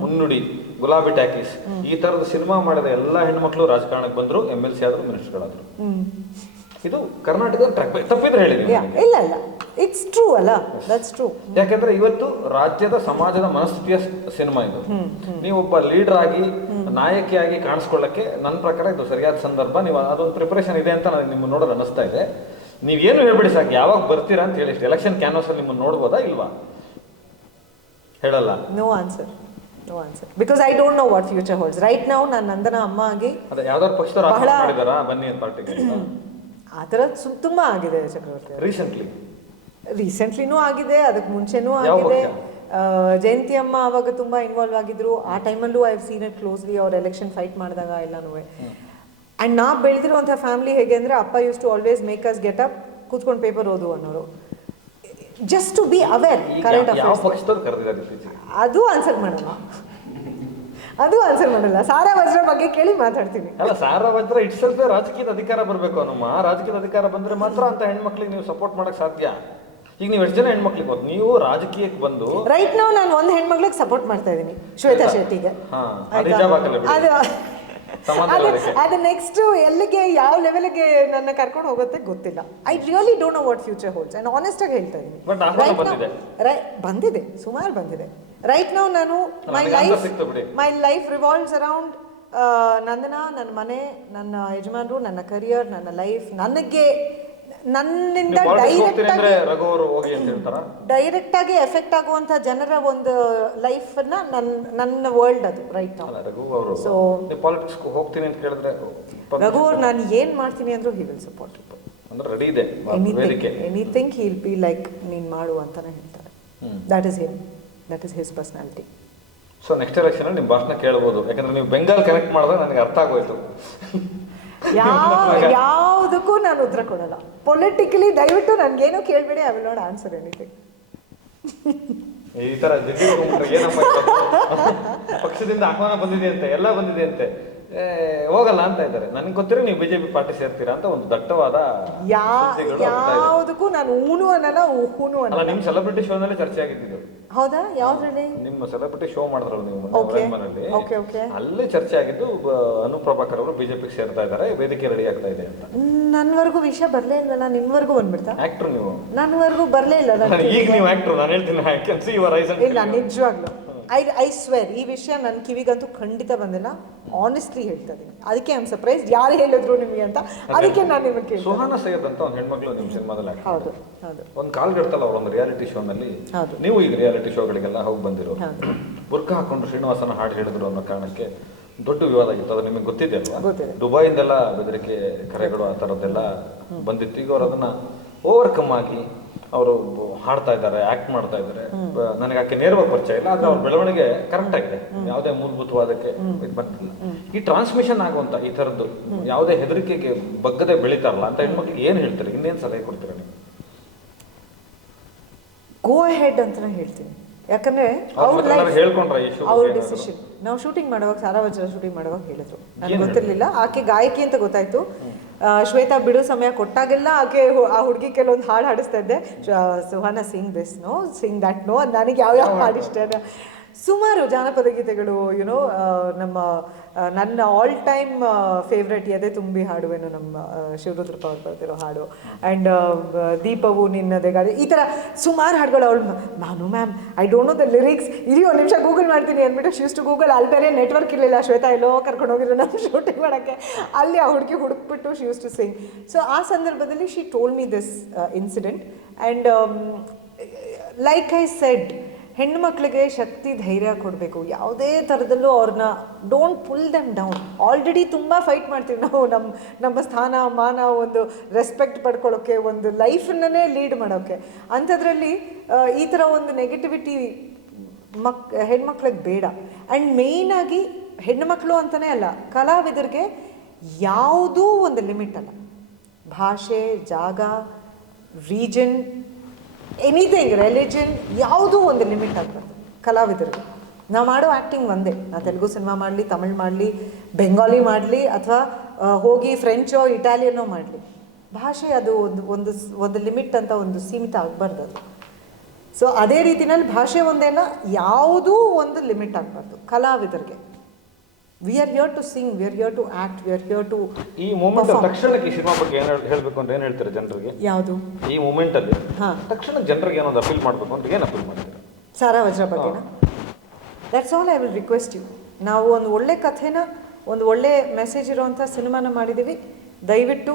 ಮುನ್ನುಡಿ, ಗುಲಾಬಿ ಟ್ಯಾಕೀಸ್, ಈ ತರದ ಸಿನಿಮಾ ಮಾಡಿದ ಎಲ್ಲಾ ಹೆಣ್ಮಕ್ಳು ರಾಜಕಾರಣಕ್ಕೆ ಬಂದ್ರು, MLC ಆದ್ರು, ಮಿನಿಸ್ಟರ್ಗಳಾದ್ರು. ಇದು ಕರ್ನಾಟಕದ ತಪ್ಪಿದ್ರೆ ಹೇಳಿದೀನಿ. ಇಲ್ಲ, ಇಟ್ಸ್ ಟ್ರೂ ಅಲ್ಲ, ದಟ್ಸ್ ಟ್ರೂ. ಯಾಕಂದ್ರೆ ಇವತ್ತು ರಾಜ್ಯದ ಸಮಾಜದ ಮನಸ್ಥಿತಿಯ ಸಿನಿಮಾ ಇದು. ನೀವು ಒಬ್ಬ ಲೀಡರ್ ಆಗಿ ನಾಯಕಿಯಾಗಿ ಕಾಣಿಸ್ಕೊಳ್ಳಕ್ಕೆ ನನ್ನ ಪ್ರಕಾರ ಇದು ಸರಿಯಾದ ಸಂದರ್ಭ. ನೀವು ಅದೊಂದು ಪ್ರಿಪರೇಷನ್ ಇದೆ ಅಂತ ನನಗೆ ನಿಮ್ಮನ್ನು ನೋಡೋದು ಅನಿಸ್ತಾ ಇದೆ. ನೀವೇನು ಹೇಳ್ಬಿಡಿ ಸಾಕು, ಯಾವಾಗ ಬರ್ತೀರಾ ಅಂತ ಹೇಳಿ. ಎಲೆಕ್ಷನ್ ಕ್ಯಾನ್ವಾಸ್ ಅಲ್ಲಿ ನಿಮ್ಮನ್ನು ನೋಡ್ಬೋದಾ ಇಲ್ವಾ? ಹೇಳಲ್ಲ. No answer because I don't know what future holds right now. ನಾನು ನಂದನ ಅಮ್ಮ ಆಗಿ ಅದೇ ಯಾವ್ದಾದ್ರು ಪಕ್ಷದವ್ರು ಆಹ್ವಾನ ಮಾಡಿದಾರಾ ಬನ್ನಿ ಅಂತ ಪಾರ್ಟಿಗೆ? ಆ ಥರ ತುಂಬಾ ಆಗಿದೆ ಚಕ್ರವರ್ತಿ. ರೀಸೆಂಟ್ಲಿನೂ ಆಗಿದೆ, ಅದಕ್ಕೆ ಮುಂಚೆನೂ ಆಗಿದೆ. ಜಯಂತಿ ಅಮ್ಮ ಅವಾಗ ತುಂಬಾ ಇನ್ವಾಲ್ವ್ ಆಗಿದ್ರು. ಆ ಟೈಮಲ್ಲೂ I have seen it closely. ಅವ್ರ ಎಲೆಕ್ಷನ್ ಫೈಟ್ ಮಾಡಿದಾಗ ಎಲ್ಲನೂ. ಆ್ಯಂಡ್ ನಾ ಬೆಳೆದಿರುವಂಥ ಫ್ಯಾಮಿಲಿ ಹೇಗೆ ಅಂದರೆ, ಅಪ್ಪ used to always make us get up, ಕೂತ್ಕೊಂಡು ಪೇಪರ್ ಓದು ಅನ್ನೋರು. Just to be aware current affairs. ಅದು ಆನ್ಸರ್ ಮಾಡಲ್ಲ. ಸಾರಾ ವಜ್ರ ಬಗ್ಗೆ ಕೇಳಿ ಮಾತಾಡ್ತೀನಿ. ಅಲ್ಲ, ಸಾರಾ ವಜ್ರ ಇಟ್ಸ್ ಸೆಲ್ಫ್ ರಾಜಕೀಯದ ಅಧಿಕಾರ ಬರಬೇಕು ಅನ್ನೋಮ್ಮ. ರಾಜಕೀಯದ ಅಧಿಕಾರ ಬಂದ್ರೆ ಮಾತ್ರ ಅಂತ ಹೆಣ್ಮಕ್ಳಿಗೆ ನೀವು ಸಪೋರ್ಟ್ ಮಾಡಕ್ ಸಾಧ್ಯ. ಈಗ ನೀವು ಎಷ್ಟು ಜನ ಹೆಣ್ಮಕ್ಳಿಗೆ ಹೋದ್, ನೀವು ರಾಜಕೀಯಕ್ಕೆ ಬಂದು ರೈಟ್ ನಾವು ನಾನು ಒಂದು ಹೆಣ್ಮಕ್ಳಿಗೆ ಸಪೋರ್ಟ್ ಮಾಡ್ತಾ ಇದ್ದೀನಿ, ಶ್ವೇತಾ ಶೆಟ್ಟಿಗೆ. ಅದು ನೆಕ್ಸ್ಟ್ ಎಲ್ಲಿಗೆ ಯಾವ ಲೆವೆಲ್ಗೆ ನನ್ನ ಕರ್ಕೊಂಡು ಹೋಗುತ್ತೆ ಗೊತ್ತಿಲ್ಲ. I really don't know what future holds. And honest ಆಗಿ ಹೇಳ್ತಾ ಇದ್ದೀನಿ, ಬಂದಿದೆ, ಸುಮಾರು ಬಂದಿದೆ. ರೈಟ್ ನಾವು ನಾನು ಮೈ ಲೈಫ್ ರಿವಾಲ್ವ್ಸ್ ಅರೌಂಡ್ ನಂದನ, ನನ್ನ ಮನೆ, ನನ್ನ ಯಜಮಾನರು, ನನ್ನ ಕರಿಯರ್, ನನ್ನ ಲೈಫ್. ನನ್ನಿಂದ ಡೈರೆಕ್ಟ್ ಆಗಿ ಎಫೆಕ್ಟ್ ಆಗುವಂತ ಜನರ ಒಂದು ಲೈಫ್ ನನ್ನ ವರ್ಲ್ಡ್ ಅದು ರೈಟ್ ನಾವು. ಸೊ ರಘು ಅವ್ರು ನಾನು ಏನ್ ಮಾಡ್ತೀನಿ ಅಂದ್ರೂ he will support. Anything he will be like ನೀನ್ ಮಾಡು ಅಂತಾನೆ ಹೇಳ್ತಾರೆ. That is his personality. So next election ನಿಮ್ಮ ಭಾಷಣ ಕೇಳಬಹುದು, ಯಾಕಂದ್ರೆ ನೀವು ಬೆಂಗಾಲ್ ಕನೆಕ್ಟ್ ಮಾಡಿದ್ರೆ ನನಗೆ ಅರ್ಥ ಆಗೋಯ್ತು. ಯಾವುದಕ್ಕೂ ನಾನು ಉತ್ತರ ಕೊಡಲ್ಲ ಪೊಲಿಟಿಕಲಿ. ದಯವಿಟ್ಟು ನನ್ಗೇನೋ ಕೇಳ್ಬೇಡಿ, I will not answer anything. ಈ ತರ ಏನಪ್ಪ ಪಕ್ಷದಿಂದ ಆಹ್ವಾನ ಬಂದಿದೆ ಅಂತೆ, ಎಲ್ಲ ಬಂದಿದೆ ಅಂತೆ, ಹೋಗಲ್ಲ ಅಂತ ಇದ್ದಾರೆ. ನನಗೆ ಗೊತ್ತಿರೋ ನೀವು ಬಿಜೆಪಿ ಪಾರ್ಟಿ ಸೇರ್ತೀರಾ ಅಂತ ಒಂದು ದಟ್ಟವಾದ ಸುದ್ದಿಗಳು ಹೋಗ್ತಾ ಇದೆ. ಯಾವುದಕ್ಕೂ ನಾನು ಊನು ಅನ್ನಲ್ಲ ಹೂನು ಅಲ್ಲ, ಅನ್ನಲ್ಲ. ನಿಮ್ ಸೆಲೆಬ್ರಿಟಿ ಶೋನಲ್ಲಿ ಚರ್ಚೆ ಆಗಿದ್ದು. ಹೌದಾ? ಯಾವ್ದ್ರಲ್ಲಿ? ನಿಮ್ಮ ಸೆಲೆಬ್ರಿಟಿ ಶೋ ಮಾಡಿದ್ರಲ್ಲ ನೀವು Okay. ಮನೆಯಲ್ಲಿ, Okay, okay. ಅಲ್ಲೇ ಚರ್ಚೆ ಆಗಿದ್ದು ಅನುಪ್ರಭಾಕರ್ ಅವರು ಬಿಜೆಪಿಗೆ ಸೇರ್ತಾ ಇದ್ದಾರೆ, ವೇದಿಕೆ ರೆಡಿ ಆಗ್ತಾ ಇದೆ ಅಂತ. ನನ್ವರೆಗೂ ವಿಷಯ ಬರ್ಲೇ ಇಲ್ಲಲ್ಲ, ನಿಮ್ವರೆಗೂ ಬಂದ್ಬಿಡ್ತಾ? ಆಕ್ಟರ್ ನೀವು. ನನ್ವರೆಗೂ ಬರ್ಲೇ ಇಲ್ಲ. ಈಗ ನೀವು ಆಕ್ಟರ್, ನಾನು ಹೇಳ್ತೀನಿ I can see your eyes. ಇಲ್ಲ, ನಿಜವಾಗ್ಲು ಐ ಸ್ವೇರ್ ಈ ವಿಷಯ ನನ್ನ ಕಿವಿಗಂತೂ ಖಂಡಿತ ಬಂದಿಲ್ಲ. ಆನೆಸ್ಟ್ಲಿ ಹೇಳ್ತಾ ಇದೀನಿ. ಅದಕ್ಕೆ ಐ ಆಮ್ ಸರ್ಪ್ರೈಸ್ ಯಾರು ಹೇಳಿದ್ರು ನಿಮಗೆ ಅಂತ. ಅದಕ್ಕೆ ನಾನು ನಿಮಗೆ ಕೇಳ್ತೀನಿ. ಸುಹಾನಾ ಸೈಯದ್ ಅಂತ ಒಂದು ಹೆಣ್ಮಕ್ಳು ನಿಮ್ಮ ಸಿನಿಮಾದಲ್ಲಿ ಆಕ್ಟ್ ಹೌದು ಹೌದು ಒಂದು ಕಾಲ್ಗಿಡ್ತಲ್ಲ ಅವ್ರ ಒಂದು ರಿಯಾಲಿಟಿ ಶೋನಲ್ಲಿ. ಹೌದು. ನೀವು ಈಗ ರಿಯಾಲಿಟಿ ಶೋಗಳಿಗೆಲ್ಲ ಹೋಗಿ ಬಂದಿರೋ, ಹೌದು. ಬುರ್ಕ ಹಾಕೊಂಡು ಶ್ರೀನಿವಾಸನ ಹಾಡು ಹೇಳಿದ್ರು ಅನ್ನೋ ಕಾರಣಕ್ಕೆ ದೊಡ್ಡ ವಿವಾದ ಆಗಿತ್ತು. ಅದು ನಿಮಗೆ ಗೊತ್ತಿದೆ ಅಲ್ವಾ? ಗೊತ್ತಿದೆ. ದುಬೈಯಿಂದೆಲ್ಲ ಬೆದರಿಕೆ ಕರೆಗಳು ಆ ಥರದ್ದೆಲ್ಲ ಬಂದಿತ್ತು. ಈಗ ಅವ್ರು ಅದನ್ನ ಓವರ್ಕಮ್ ಆಗಿ ಅವರು ಹಾಡ್ತಾ ಇದ್ದಾರೆ, ಆಕ್ಟ್ ಮಾಡ್ತಾ ಇದ್ದಾರೆ. ನನಗೆ ಆಕೆ ನೇರವಾಗಿ ಪರಿಚಯ ಇಲ್ಲ, ಆದ್ರೆ ಅವ್ರ ಬೆಳವಣಿಗೆ ಕರೆಕ್ಟ್ ಆಗಿದೆ, ಯಾವುದೇ ಮೂಲಭೂತವಾದಕ್ಕೆ ಇದು ಬಂದಿಲ್ಲ. ಈ ಟ್ರಾನ್ಸ್ಮಿಷನ್ ಆಗುವಂತ ಈ ಥರದ್ದು ಯಾವುದೇ ಹೆದರಿಕೆಗೆ ಬಗ್ಗದೆ ಬೆಳಿತಾರಲ್ಲ ಅಂತ ಹೆಣ್ಮಕ್ಳಿಗೆ ಏನು ಹೇಳ್ತಾರೆ, ಇನ್ನೇನು ಸಲಹೆ ಕೊಡ್ತೀರಾ ನೀವು? ಗೋ ಹೆಡ್ ಅಂತಾನೆ ಹೇಳ್ತೀನಿ. ಯಾಕಂದ್ರೆ ಹೇಳ್ಕೊಂಡ್ರೆ ಅವ್ರ ಡಿಸಿಷನ್. ನಾವು ಶೂಟಿಂಗ್ ಮಾಡುವಾಗ ಸಾರಾ ವಜ್ರ ಶೂಟಿಂಗ್ ಮಾಡುವಾಗ ಹೇಳಿದ್ರು, ನನಗೆ ಗೊತ್ತಿರ್ಲಿಲ್ಲ. ಆಕೆ ಗಾಯಕಿ ಅಂತ ಗೊತ್ತಾಯ್ತು. ಶ್ವೇತಾ ಬಿಡು ಸಮಯ ಕೊಟ್ಟಾಗೆಲ್ಲ ಆಕೆ ಆ ಹುಡುಗಿ ಕೆಲವೊಂದು ಹಾಡು ಹಾಡಿಸ್ತಾ ಇದ್ದೆ. Suhana sing this no, sing that no, ನನಗೆ ಯಾವ ಹಾಡು ಇಷ್ಟ. ಸುಮಾರು ಜಾನಪದ ಗೀತೆಗಳು, ಯುನೋ, ನನ್ನ ಆಲ್ ಟೈಮ್ ಫೇವ್ರೆಟ್ ಎದೆ ತುಂಬಿ ಹಾಡುವೆನು, ನಮ್ಮ ಶಿವರುದ್ರ ಅವ್ರು ಬರ್ತಿರೋ ಹಾಡು. ಆ್ಯಂಡ್ ದೀಪವು ನಿನ್ನದೇ ಗಾಡಿ, ಈ ಥರ ಸುಮಾರು ಹಾಡುಗಳು. ಅವಳು ನಾನು ma'am I don't know the lyrics, ಇರಿ ಒಂದು ನಿಮಿಷ ಗೂಗಲ್ ಮಾಡ್ತೀನಿ ಅಂದ್ಬಿಟ್ಟು ಶೂಸ್ ಟು ಗೂಗಲ್. ಅಲ್ಲಿ ಬೇರೆ ನೆಟ್ವರ್ಕ್ ಇರಲಿಲ್ಲ, ಶ್ವೇತಾ ಎಲ್ಲೋ ಕರ್ಕೊಂಡು ಹೋಗಿದ್ರು ನಮ್ಮ ಶೂಟಿಂಗ್ ಮಾಡೋಕ್ಕೆ. ಅಲ್ಲಿ ಆ ಹುಡುಗಿ ಹುಡುಕ್ಬಿಟ್ಟು she used to sing. So ಆ ಸಂದರ್ಭದಲ್ಲಿ she told me this incident. And like I said, ಹೆಣ್ಣು ಮಕ್ಕಳಿಗೆ ಶಕ್ತಿ ಧೈರ್ಯ ಕೊಡಬೇಕು. ಯಾವುದೇ ಥರದಲ್ಲೂ ಅವ್ರನ್ನ don't pull them down. Already ತುಂಬ ಫೈಟ್ ಮಾಡ್ತೀವಿ ನಾವು ನಮ್ಮ ಸ್ಥಾನ ಮಾನ, ಒಂದು ರೆಸ್ಪೆಕ್ಟ್ ಪಡ್ಕೊಳ್ಳೋಕ್ಕೆ, ಒಂದು ಲೈಫನ್ನೇ ಲೀಡ್ ಮಾಡೋಕ್ಕೆ. ಅಂಥದ್ರಲ್ಲಿ ಈ ಥರ ಒಂದು ನೆಗೆಟಿವಿಟಿ ಹೆಣ್ಮಕ್ಳಿಗೆ ಬೇಡ. ಆ್ಯಂಡ್ ಮೇಯ್ನಾಗಿ ಹೆಣ್ಣುಮಕ್ಕಳು ಅಂತಲೇ ಅಲ್ಲ, ಕಲಾವಿದರಿಗೆ ಯಾವುದೂ ಒಂದು ಲಿಮಿಟ್ ಅಲ್ಲ. ಭಾಷೆ, ಜಾಗ, ರೀಜನ್, ಎನಿಥಿಂಗ್, ರಿಲಿಜನ್, ಯಾವುದೂ ಒಂದು ಲಿಮಿಟ್ ಆಗ್ಬಾರ್ದು ಕಲಾವಿದರಿಗೆ. ನಾವು ಮಾಡೋ ಆ್ಯಕ್ಟಿಂಗ್ ಒಂದೇ. ನಾವು ತೆಲುಗು ಸಿನಿಮಾ ಮಾಡಲಿ, ತಮಿಳ್ ಮಾಡಲಿ, ಬೆಂಗಾಲಿ ಮಾಡಲಿ, ಅಥವಾ ಹೋಗಿ ಫ್ರೆಂಚೋ ಇಟಾಲಿಯನೋ ಮಾಡಲಿ, ಭಾಷೆ ಅದು ಒಂದು ಲಿಮಿಟ್ ಅಂತ ಒಂದು ಸೀಮಿತ ಆಗಬಾರ್ದು ಅದು. ಸೊ ಅದೇ ರೀತಿನಲ್ಲಿ ಭಾಷೆ ಒಂದೇನ, ಯಾವುದೂ ಒಂದು ಲಿಮಿಟ್ ಆಗಬಾರ್ದು ಕಲಾವಿದರಿಗೆ. We are here to sing, we are here to act, we are here to. ಈ ಮೂಮೆಂಟ್ ತಕ್ಷಣಕ್ಕೆ ಈ ಸಿನಿಮಾ ಬಗ್ಗೆ ಏನು ಹೇಳಬೇಕು ಅಂತ ಏನು ಹೇಳ್ತೀರಾ ಜನರಿಗೆ? ಯಾವುದು ಈ ಮೂಮೆಂಟ್ ಅಲ್ಲಿ ತಕ್ಷಣ ಜನರಿಗೆ ಏನೊಂದು ಅಪೀಲ್ ಮಾಡಬೇಕು ಅಂತ ಏನು ಅಪೀಲ್ ಮಾಡ್ತೀರಾ? ಸಾರಾ ವಜ್ರ ಬಗ್ಗೆನಾ? That's all I will request you. ನಾವು ಒಂದು ಒಳ್ಳೆ ಕಥೆನ, ಒಂದು ಒಳ್ಳೆ ಮೆಸೇಜ್ ಇರೋವಂಥ ಸಿನಿಮಾನ ಮಾಡಿದ್ದೀವಿ. ದಯವಿಟ್ಟು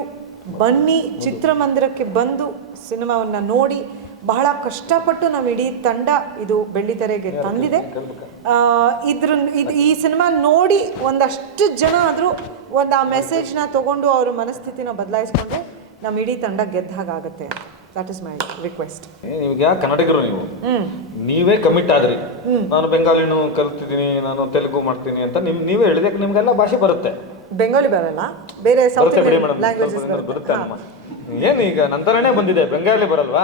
ಬನ್ನಿ, ಚಿತ್ರಮಂದಿರಕ್ಕೆ ಬಂದು ಸಿನಿಮಾವನ್ನು ನೋಡಿ. ಬಹಳ ಕಷ್ಟಪಟ್ಟು ನಾವು ಇಡೀ ತಂಡ ಇದು ಬೆಳ್ಳಿತೆರೆಗೆ ತಂದಿದೆ. ಈ ಸಿನಿಮಾ ನೋಡಿ ಒಂದಷ್ಟು ಜನ ಆದರೂ ಒಂದು ಆ ಮೆಸೇಜ್ನ ತೊಗೊಂಡು ಅವ್ರ ಮನಸ್ಥಿತಿನ ಬದಲಾಯಿಸ್ಕೊಂಡ್ರೆ ನಮ್ಮ ಇಡೀ ತಂಡ ಗೆದ್ದ ಹಾಗಾಗತ್ತೆ. That is my request. ನಿಮ್ಗೆ ಕನ್ನಡಿಗರು ನೀವೇ ಕಮಿಟ್ ಆದ್ರಿ, ನಾನು ಬೆಂಗಾಲಿನೂ ಕಲ್ತಿದ್ದೀನಿ, ನಾನು ತೆಲುಗು ಮಾಡ್ತೀನಿ ಅಂತ ನೀವೇ ಹೇಳಿದೆ. ನಿಮ್ಗೆಲ್ಲ ಭಾಷೆ ಬರುತ್ತೆ? ಬೆಂಗಾಲಿ ಬರಲ್ಲ, ಬೇರೆ ಸೌತ್ ಇಂಡಿಯನ್ ಲ್ಯಾಂಗ್ವೇಜಸ್ ಬರುತ್ತೆ. ಏನು ಈಗ ನಂತರನೇ ಬಂದಿದೆ, ಬೆಂಗಾಲಿ ಬರಲ್ವಾ?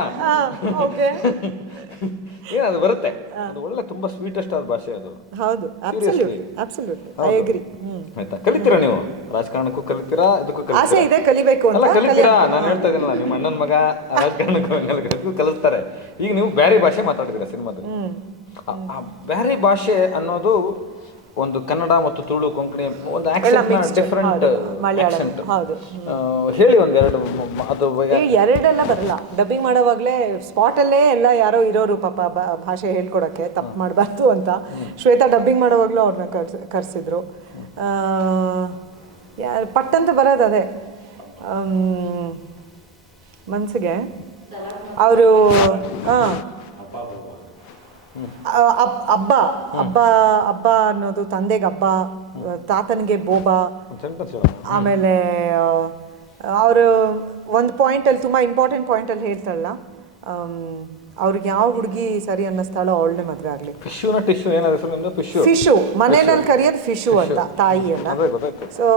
ಏನದು ಬರುತ್ತೆ, ಅದು ಒಳ್ಳೆ ತುಂಬಾ ಸ್ವೀಟೆಸ್ಟ್ ಆದ ಭಾಷೆ ಅದು. ಹೌದು, ಅಬ್ಸಲ್ಯೂಟ್ಲಿ ಐ ಅಗ್ರಿ. ಆಯ್ತಾ, ಕಲಿತೀರಾ ನೀವು? ರಾಜಕಾರಣಕ್ಕೂ ಕಲಿತೀರಾ, ಇದಕ್ಕೂ ಆಸೆ ಇದೆ, ಕಲಿಬೇಕು ಅಂತ ಕಲಿತೀರಾ? ನಾನು ಹೇಳ್ತಾ ಇದ್ದೀನಲ್ಲ, ನಿಮ್ಮ ಅಣ್ಣನ ಮಗ ರಾಜಕಾರಣಕ್ಕೂ ಕಲಿಸ್ತಾರೆ. ಈಗ ನೀವು ಬೇರೆ ಭಾಷೆ ಮಾತಾಡ್ತೀರಾ ಸಿನಿಮಾದಲ್ಲಿ. ಬೇರೆ ಭಾಷೆ ಅನ್ನೋದು ಒಂದು ಕನ್ನಡ ಮತ್ತು ತುಳು ಕೊಂಕಣಿ ಒಂದು ಡಿಫರೆಂಟ್ ಹೇಳಿ ಒಂದೆರಡು. ಅದು ಎರಡೆಲ್ಲ ಬರಲ್ಲ. ಡಬ್ಬಿಂಗ್ ಮಾಡೋವಾಗಲೇ ಸ್ಪಾಟಲ್ಲೇ ಎಲ್ಲ ಯಾರೋ ಇರೋರು ಪಾಪ ಭಾಷೆ ಹೇಳ್ಕೊಡೋಕ್ಕೆ, ತಪ್ಪು ಮಾಡಬಾರ್ದು ಅಂತ. ಶ್ವೇತಾ ಡಬ್ಬಿಂಗ್ ಮಾಡೋವಾಗಲೂ ಅವ್ರನ್ನ ಕರೆಸಿದ್ರು. ಪಟ್ಟಂತ ಬರೋದು ಅದೇ ಮನಸ್ಸಿಗೆ. ಅವರು ಹಬ್ಬ ಹಬ್ಬ ಹಬ್ಬ ಅನ್ನೋದು, ತಂದೆಗೆ ಹಬ್ಬ, ತಾತನಿಗೆ ಬೋಬಾ. ಆಮೇಲೆ ಅವರು ಒಂದು ಪಾಯಿಂಟಲ್ಲಿ, ತುಂಬ ಇಂಪಾರ್ಟೆಂಟ್ ಪಾಯಿಂಟಲ್ಲಿ ಹೇಳ್ತಾಳಲ್ಲ, ಅವ್ರಿಗೆ ಯಾವ ಹುಡುಗಿ ಸರಿ ಅನ್ನಿಸ್ತಾಳೋ ಅವಳನ್ನೇ ಮದುವೆ ಆಗಲಿ. ಫಿಶು ಮನೆಯಲ್ಲಿ ಕರೆಯೋದು ಫಿಶು ಅಂತ ತಾಯಿಯನ್ನ. ಸೊ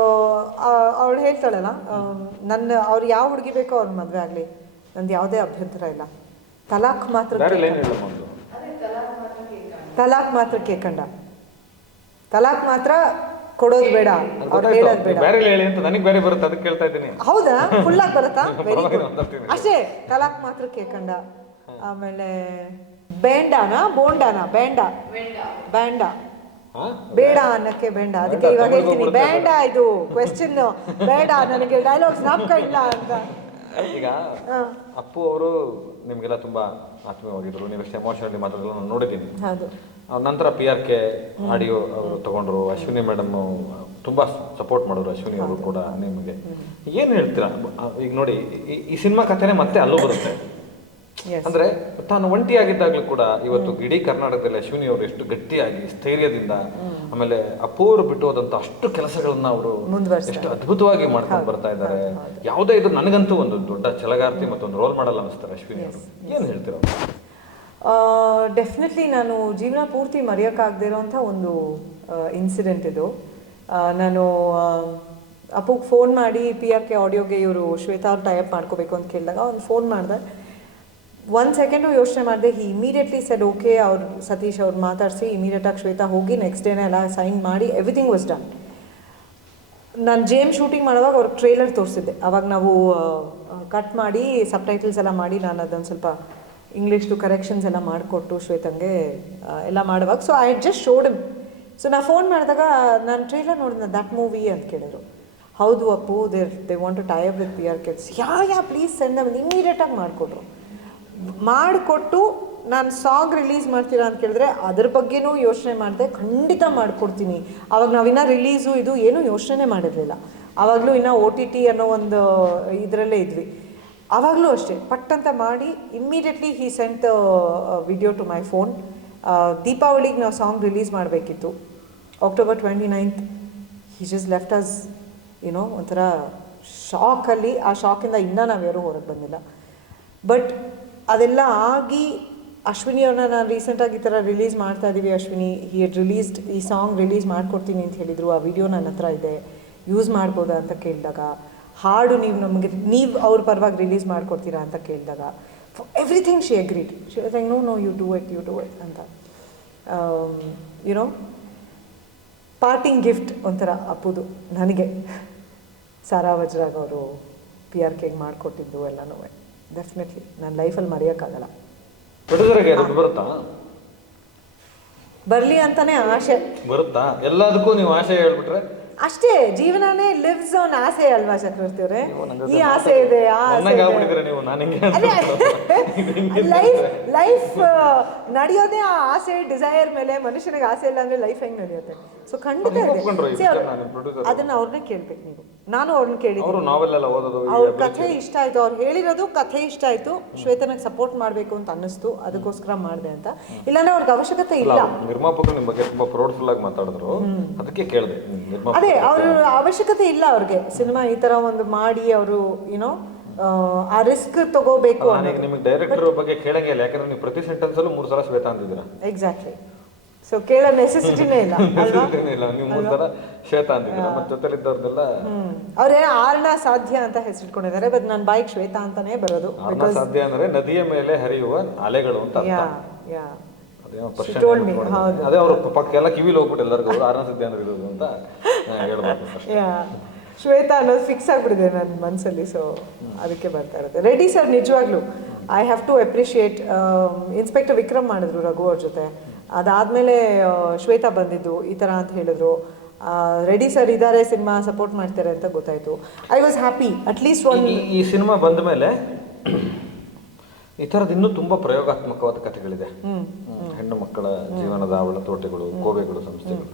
ಅವಳು ಹೇಳ್ತಾಳಲ್ಲ, ಅವ್ರು ಯಾವ ಹುಡುಗಿ ಬೇಕೋ ಅವ್ರ ಮದುವೆ ಆಗಲಿ, ನಂದು ಯಾವುದೇ ಅಭ್ಯಂತರ ಇಲ್ಲ. ತಲಾಕ್ ಮಾತ್ರ ಕೇಳ್ಕಂಡ. ತಲಾಕ್ ಮಾತ್ರ ಕೊಡೋದು ಬೇಡ, ಅವ್ರು ಹೇಳೋದು ಬೇಡ. ಬೇರೆ ಹೇಳಿ ಅಂತ ನನಗೆ ಬೇರೆ ಬರುತ್ತೆ, ಅದಕ್ಕೆ ಕೇಳ್ತಾ ಇದ್ದೀನಿ. ಹೌದಾ? ಫುಲ್ ಆಗಿ ಬರುತ್ತಾ? Very good. ಒಂದಷ್ಟು ಅಷ್ಟೇ ತಲಾಕ್ ಮಾತ್ರ ಕೇಳ್ಕಂಡ. ಆಮೇಲೆ ಬೇಂಡಾನಾ ಬೋಂಡಾನಾ? ಬೇಂಡ ಬೇಂಡ ಬೇಡ ಅನ್ನಕ್ಕೆ ಬೇಡ. ಅದಕ್ಕೆ ಇವಾಗ ಹೇಳ್ತೀನಿ ಬೇಡ, ಇದು ಕ್ವೆಶ್ಚನ್ ಬೇಡ, ನನಗೆ ಡೈಲಾಗ್ಸ್ ನಾಪ್ಕ ಇಲ್ಲ ಅಂತ. ಈಗ ಅಪ್ಪು ಅವರು ನಿಮ್ಗೆಲ್ಲ ತುಂಬಾ ಆತ್ಮೀಯವಾಗಿದ್ರು, ನೀವು ಎಷ್ಟು ಎಮೋಷನಲಿ ಮಾತಾಡೋದು ನಾನು ನೋಡಿದ್ದೀನಿ. ನಂತರ PRK ಆಡಿಯೋ ಅವರು ತಗೊಂಡ್ರು, ಅಶ್ವಿನಿ ಮೇಡಮ್ ತುಂಬಾ ಸಪೋರ್ಟ್ ಮಾಡಿದ್ರು, ಅಶ್ವಿನಿ ಅವರು ಕೂಡ ನಿಮಗೆ. ಏನು ಹೇಳ್ತೀರಾ ಈಗ ನೋಡಿ ಈ ಸಿನಿಮಾ ಕಥೆನೇ ಮತ್ತೆ ಅಲ್ಲೂ ಬರುತ್ತೆ. ಅಂದ್ರೆ ತಾನು ಒಂಟಿಯಾಗಿದ್ದಾಗಲೂ ಕೂಡ ಇವತ್ತು ಇಡೀ ಕರ್ನಾಟಕದಲ್ಲಿ ಅಶ್ವಿನಿ ಅವರು ಎಷ್ಟು ಗಟ್ಟಿಯಾಗಿ ಸ್ಥೈರ್ಯದಿಂದ, ಆಮೇಲೆ ಅಪೂರ್ವ ಬಿಟ್ಟು ಹೋದಂತ ಅಷ್ಟು ಕೆಲಸಗಳನ್ನ ಅವರು ಎಷ್ಟು ಅದ್ಭುತವಾಗಿ ಮಾಡ್ಕೊಂಡು ಬರ್ತಾ ಇದ್ದಾರೆ. ಯಾವುದೇ ಇದು ನನಗಂತೂ ಒಂದು ದೊಡ್ಡ ಛಲಗಾರ್ತಿ ಮತ್ತೊಂದು ರೋಲ್ ಮಾಡಲ್ಲ ಅನಿಸ್ತಾರೆ ಅಶ್ವಿನಿ ಅವರು. ಏನು ಹೇಳ್ತೀರಾ? ಡೆಫಿನೆಟ್ಲಿ ನಾನು ಜೀವನ ಪೂರ್ತಿ ಮರೆಯೋಕ್ಕಾಗದೇ ಇರೋಂಥ ಒಂದು ಇನ್ಸಿಡೆಂಟ್ ಇದು. ನಾನು ಅಪ್ಪಗೆ ಫೋನ್ ಮಾಡಿ PRK ಆಡಿಯೋಗೆ ಇವರು ಶ್ವೇತಾ ಅವ್ರು ಟೈಪ್ ಮಾಡ್ಕೋಬೇಕು ಅಂತ ಕೇಳಿದಾಗ ಅವ್ನು ಫೋನ್ ಮಾಡಿದೆ. 1 ಸೆಕೆಂಡು ಯೋಚನೆ ಮಾಡಿದೆ. Immediately said okay. ಅವ್ರು ಸತೀಶ್ ಅವ್ರು ಮಾತಾಡಿಸಿ ಇಮಿಡಿಯೇಟಾಗಿ ಶ್ವೇತಾ ಹೋಗಿ ನೆಕ್ಸ್ಟ್ ಡೇನೇ ಎಲ್ಲ ಸೈನ್ ಮಾಡಿ ಎವ್ರಿಥಿಂಗ್ ವಾಸ್ ಡನ್. ನಾನು ಜೇಮ್ ಶೂಟಿಂಗ್ ಮಾಡುವಾಗ ಅವ್ರಿಗೆ ಟ್ರೇಲರ್ ತೋರಿಸಿದ್ದೆ. ಅವಾಗ ನಾವು ಕಟ್ ಮಾಡಿ ಸಬ್ಟೈಟಲ್ಸ್ ಎಲ್ಲ ಮಾಡಿ ನಾನು ಅದೊಂದು ಸ್ವಲ್ಪ ಇಂಗ್ಲೀಷ್ದು ಕರೆಕ್ಷನ್ಸ್ ಎಲ್ಲ ಮಾಡಿಕೊಟ್ಟು ಶ್ವೇತಂಗೆ ಎಲ್ಲ ಮಾಡುವಾಗ so I just showed him. So ನಾ ಫೋನ್ ಮಾಡಿದಾಗ ನಾನು ಟ್ರೇಲರ್ ನೋಡಿದ್ನ ದಟ್ ಮೂವಿ ಅಂತ ಕೇಳಿದ್ರು. ಹೌದು Appu, they want to tie up with PRK. Yeah please send them. ಇಮಿಡಿಯೇಟಾಗಿ ಮಾಡಿಕೊಟ್ರು. ಮಾಡಿಕೊಟ್ಟು ನಾನು ಸಾಂಗ್ ರಿಲೀಸ್ ಮಾಡ್ತೀರಾ ಅಂತ ಕೇಳಿದ್ರೆ ಅದ್ರ ಬಗ್ಗೆನೂ ಯೋಚನೆ ಮಾಡಿದೆ. ಖಂಡಿತ ಮಾಡಿಕೊಡ್ತೀನಿ. ಆವಾಗ ನಾವಿನ್ನ ರಿಲೀಸು ಇದು ಏನೂ ಯೋಚನೆ ಮಾಡಿರಲಿಲ್ಲ. ಆವಾಗಲೂ ಇನ್ನೂ OTT ಅನ್ನೋ ಒಂದು ಇದರಲ್ಲೇ ಇದ್ವಿ. ಆವಾಗಲೂ ಅಷ್ಟೇ ಪಟ್ ಅಂತ ಮಾಡಿ immediately he sent video to my phone. ದೀಪಾವಳಿಗೆ ನಾವು ಸಾಂಗ್ ರಿಲೀಸ್ ಮಾಡಬೇಕಿತ್ತು, October 29th. He just left us ಏನೋ ಒಂಥರ ಶಾಕಲ್ಲಿ. ಆ ಶಾಕಿಂದ ಇನ್ನೂ ನಾವು ಯಾರೂ ಹೊರಗೆ ಬಂದಿಲ್ಲ. ಬಟ್ ಅದೆಲ್ಲ ಆಗಿ ಅಶ್ವಿನಿ ಅವ್ರನ್ನ ನಾನು ರೀಸೆಂಟಾಗಿ ಈ ಥರ ರಿಲೀಸ್ ಮಾಡ್ತಾ ಇದ್ದೀವಿ ಅಶ್ವಿನಿ, ಹಿ ಹೆಡ್ ರಿಲೀಸ್ಡ್, ಈ ಸಾಂಗ್ ರಿಲೀಸ್ ಮಾಡಿಕೊಡ್ತೀನಿ ಅಂತ ಹೇಳಿದರು. ಆ ವಿಡಿಯೋ ನನ್ನ ಹತ್ರ ಇದೆ, ಯೂಸ್ ಮಾಡ್ಬೋದಾ ಅಂತ ಕೇಳಿದಾಗ, ಹಾಡು ನೀವು ಅವ್ರ ಪರವಾಗಿ ರಿಲೀಸ್ ಮಾಡಿಕೊಡ್ತೀರಾ ಅಂತ ಕೇಳಿದಾಗ everything she agreed. She was like no you do it ಅಂತ. ಯುನೋ ಪಾರ್ಟಿಂಗ್ ಗಿಫ್ಟ್ ಒಂಥರ ಅಪ್ಪುದು ನನಗೆ ಸಾರಾ ವಜ್ರಾಗ್ ಅವರು PRKಗೆ ಮಾಡಿಕೊಟ್ಟಿದ್ದು ಎಲ್ಲನೂ ಡೆಫಿನೆಟ್ಲಿ ನನ್ನ ಲೈಫಲ್ಲಿ ಮರೆಯೋಕ್ಕಾಗಲ್ಲ. ಬರುತ್ತಾ? ಬರಲಿ ಅಂತಾನೆ ಆಸೆ. ಬರುತ್ತಾ? ಎಲ್ಲದಕ್ಕೂ ನೀವು ಆಸೆ ಹೇಳ್ಬಿಟ್ರೆ ಅಷ್ಟೇ. ಜೀವನನೇ ಲಿವ್ಸ್ ಆನ್ ಆಸೆ ಅಲ್ವಾ ಚಕ್ರವರ್ತಿ ಅವರೇ? ಈ ಆಸೆ ಇದೆ, ಆ ಆಸೆ ಲೈಫ್ ನಡೆಯೋದೇ ಆ ಆಸೆ ಡಿಸೈರ್ ಮೇಲೆ. ಮನುಷ್ಯನಿಗೆ ಆಸೆ ಇಲ್ಲ ಅಂದ್ರೆ ಲೈಫ್ ಹೆಂಗ್ ನಡೆಯುತ್ತೆ? ಸೊ ಖಂಡಿತ ಇದೆ. ಅದನ್ನ ಅವ್ರನ್ನೇ ಕೇಳ್ಬೇಕು ನೀವು. ನಾನು ಅವ್ರನ್ನ ಕೇಳಿದ್ದೀನಿ. ಅವ್ರ ಕಥೆ ಇಷ್ಟ ಆಯ್ತು, ಅವ್ರು ಹೇಳಿರೋದು ಕಥೆ ಇಷ್ಟ ಆಯ್ತು, ಶ್ವೇತನಿಗೆ ಸಪೋರ್ಟ್ ಮಾಡಬೇಕು ಅಂತ ಅನ್ನಿಸ್ತು, ಅದಕ್ಕೋಸ್ಕರ ಮಾಡಿದೆ ಅಂತ. ಇಲ್ಲಾಂದ್ರೆ ಅವ್ರಿಗೆ ಅವಶ್ಯಕತೆ ಇಲ್ಲ. ನಿರ್ಮಾಪಕರು ನಿಮ್ಮ ಬಗ್ಗೆ ತುಂಬಾ ಪ್ರೌಡ್ಫುಲ್ ಆಗಿ ಮಾತಾಡಿದ್ರು, ಅದಕ್ಕೆ ಕೇಳಿದೆ. ಅದೇ ಅವ್ರ ಅವಶ್ಯಕತೆ ಇಲ್ಲ ಅವ್ರಿಗೆ ಸಿನಿಮಾ ಈ ತರ ಒಂದು ಮಾಡಿ ಅವರು ಏನೋ ಆ ರಿಸ್ಕ್ ತಗೋಬೇಕು. ನಿಮಗೆ ಡೈರೆಕ್ಟರ್ ಬಗ್ಗೆ ಕೇಳಂಗೆ ಇಲ್ಲ, ಯಾಕಂದ್ರೆ ನೀವು ಪ್ರತಿ ಸೆಂಟೆನ್ಸ್ ಅಲ್ಲೂ 3 ಸಲ ಶ್ವೇತಾ ಅಂದಿದ್ದೀರಾ. ಎಕ್ಸಾಕ್ಟ್ಲಿ. ಸೊ ಕೇಳೋ ನೆಸೆಸಿಟಿನೇ ಇಲ್ಲ ಅಲ್ವಾ? ನೀವು 3 ಸಲ ಶ್ವೇತಾ ಅಂದಿದ್ದೀರಾ. ಮತ್ತೆ ಜೊತೆಲಿದ್ದವ್ರದೆಲ್ಲ ಅವ್ರೇ ಆರ್ಣ ಸಾಧ್ಯ ಅಂತ ಹೆಸರಿಟ್ಕೊಂಡಿದ್ದಾರೆ. ಬಟ್ ನನ್ನ ಬಾಯಿಗೆ ಶ್ವೇತಾ ಅಂತಾನೆ ಬರೋದು. ಸಾಧ್ಯ ಅಂದ್ರೆ ನದಿಯ ಮೇಲೆ ಹರಿಯುವ ಅಲೆಗಳು ಅಂತ ಅರ್ಥ. ಅದೇ ಅವ್ರ ಪಕ್ಕ ಎಲ್ಲ ಕಿವಿಲಿ ಹೋಗ್ಬಿಟ್ಟು ಎಲ್ಲರಿಗೂ ಆರ್ಣ ಸಾಧ್ಯ ಅಂದ್ರೆ ಇರೋದು ಅಂತ ಹೇಳ್ಬಾರ್ದು. ಶ್ವೇತಾ ಅನ್ನೋದು ಫಿಕ್ಸ್ ಆಗ್ಬಿಟ್ಟಿದೆ ನನ್ನ ಮನಸ್ಸಲ್ಲಿ. ಸೊ ಅದಕ್ಕೆ ಬರ್ತಾ ಇರುತ್ತೆ. ರೆಡ್ಡಿ ಸರ್ ನಿಜವಾಗ್ಲೂ I have to appreciate. Inspector Vikram ಮಾಡಿದ್ರು ರಘು ಅವ್ರ ಜೊತೆ. ಅದಾದಮೇಲೆ ಶ್ವೇತಾ ಬಂದಿದ್ದು ಈ ಥರ ಅಂತ ಹೇಳಿದ್ರು. ರೆಡ್ಡಿ ಸರ್ ಇದ್ದಾರೆ, ಸಿನಿಮಾ ಸಪೋರ್ಟ್ ಮಾಡ್ತಾರೆ ಅಂತ ಗೊತ್ತಾಯಿತು. I was happy. ಅಟ್ಲೀಸ್ಟ್ ಒಂದು ಈ ಸಿನಿಮಾ ಬಂದ ಮೇಲೆ ಈ ಥರದ್ದು ಇನ್ನೂ ತುಂಬ ಪ್ರಯೋಗಾತ್ಮಕವಾದ ಕಥೆಗಳಿದೆ. ಹೆಣ್ಣು ಮಕ್ಕಳ ಜೀವನದ ಅವಳ ತೋಟಗಳು, ಕೋವೆಗಳು, ಸಂಸ್ಥೆಗಳು,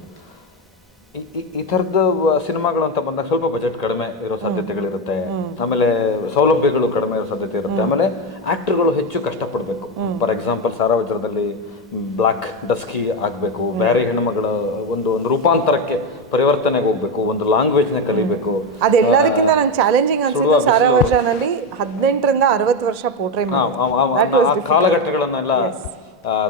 ಈ ಥರದ ಸಿನಿಮಾಗಳು ಅಂತ ಬಂದಾಗ ಸ್ವಲ್ಪ ಬಜೆಟ್ ಕಡಿಮೆ ಇರೋ ಸಾಧ್ಯತೆಗಳಿರುತ್ತೆ. ಆಮೇಲೆ ಸೌಲಭ್ಯಗಳು ಕಡಿಮೆ ಇರೋ ಸಾಧ್ಯತೆ ಇರುತ್ತೆ. ಆಮೇಲೆ ಆಕ್ಟರ್ಗಳು ಹೆಚ್ಚು ಕಷ್ಟಪಡಬೇಕು. ಫಾರ್ ಎಕ್ಸಾಂಪಲ್ ಸಾರಾ ವಜ್ರದಲ್ಲಿ ಬ್ಲಾಕ್ ಡಸ್ಕಿ ಆಗಬೇಕು, ಬೇರೆ ಹೆಣ್ಣುಮಗಳ ಒಂದು ರೂಪಾಂತರಕ್ಕೆ ಪರಿವರ್ತನೆಗೆ ಹೋಗ್ಬೇಕು, ಒಂದು ಲ್ಯಾಂಗ್ವೇಜ್ನ ಕಲಿಬೇಕು. ಅದೆಲ್ಲದಕ್ಕಿಂತ ನಂಗೆ ಚಾಲೆಂಜಿಂಗ್ ಅನ್ಸುತ್ತೆ ಸಾರಾ ವಜ್ರನಲ್ಲಿ 18 ರಿಂದ 60 ವರ್ಷ ಪೋರ್ಟ್ರೇ ಕಾಲಘಟ್ಟಗಳನ್ನೆಲ್ಲ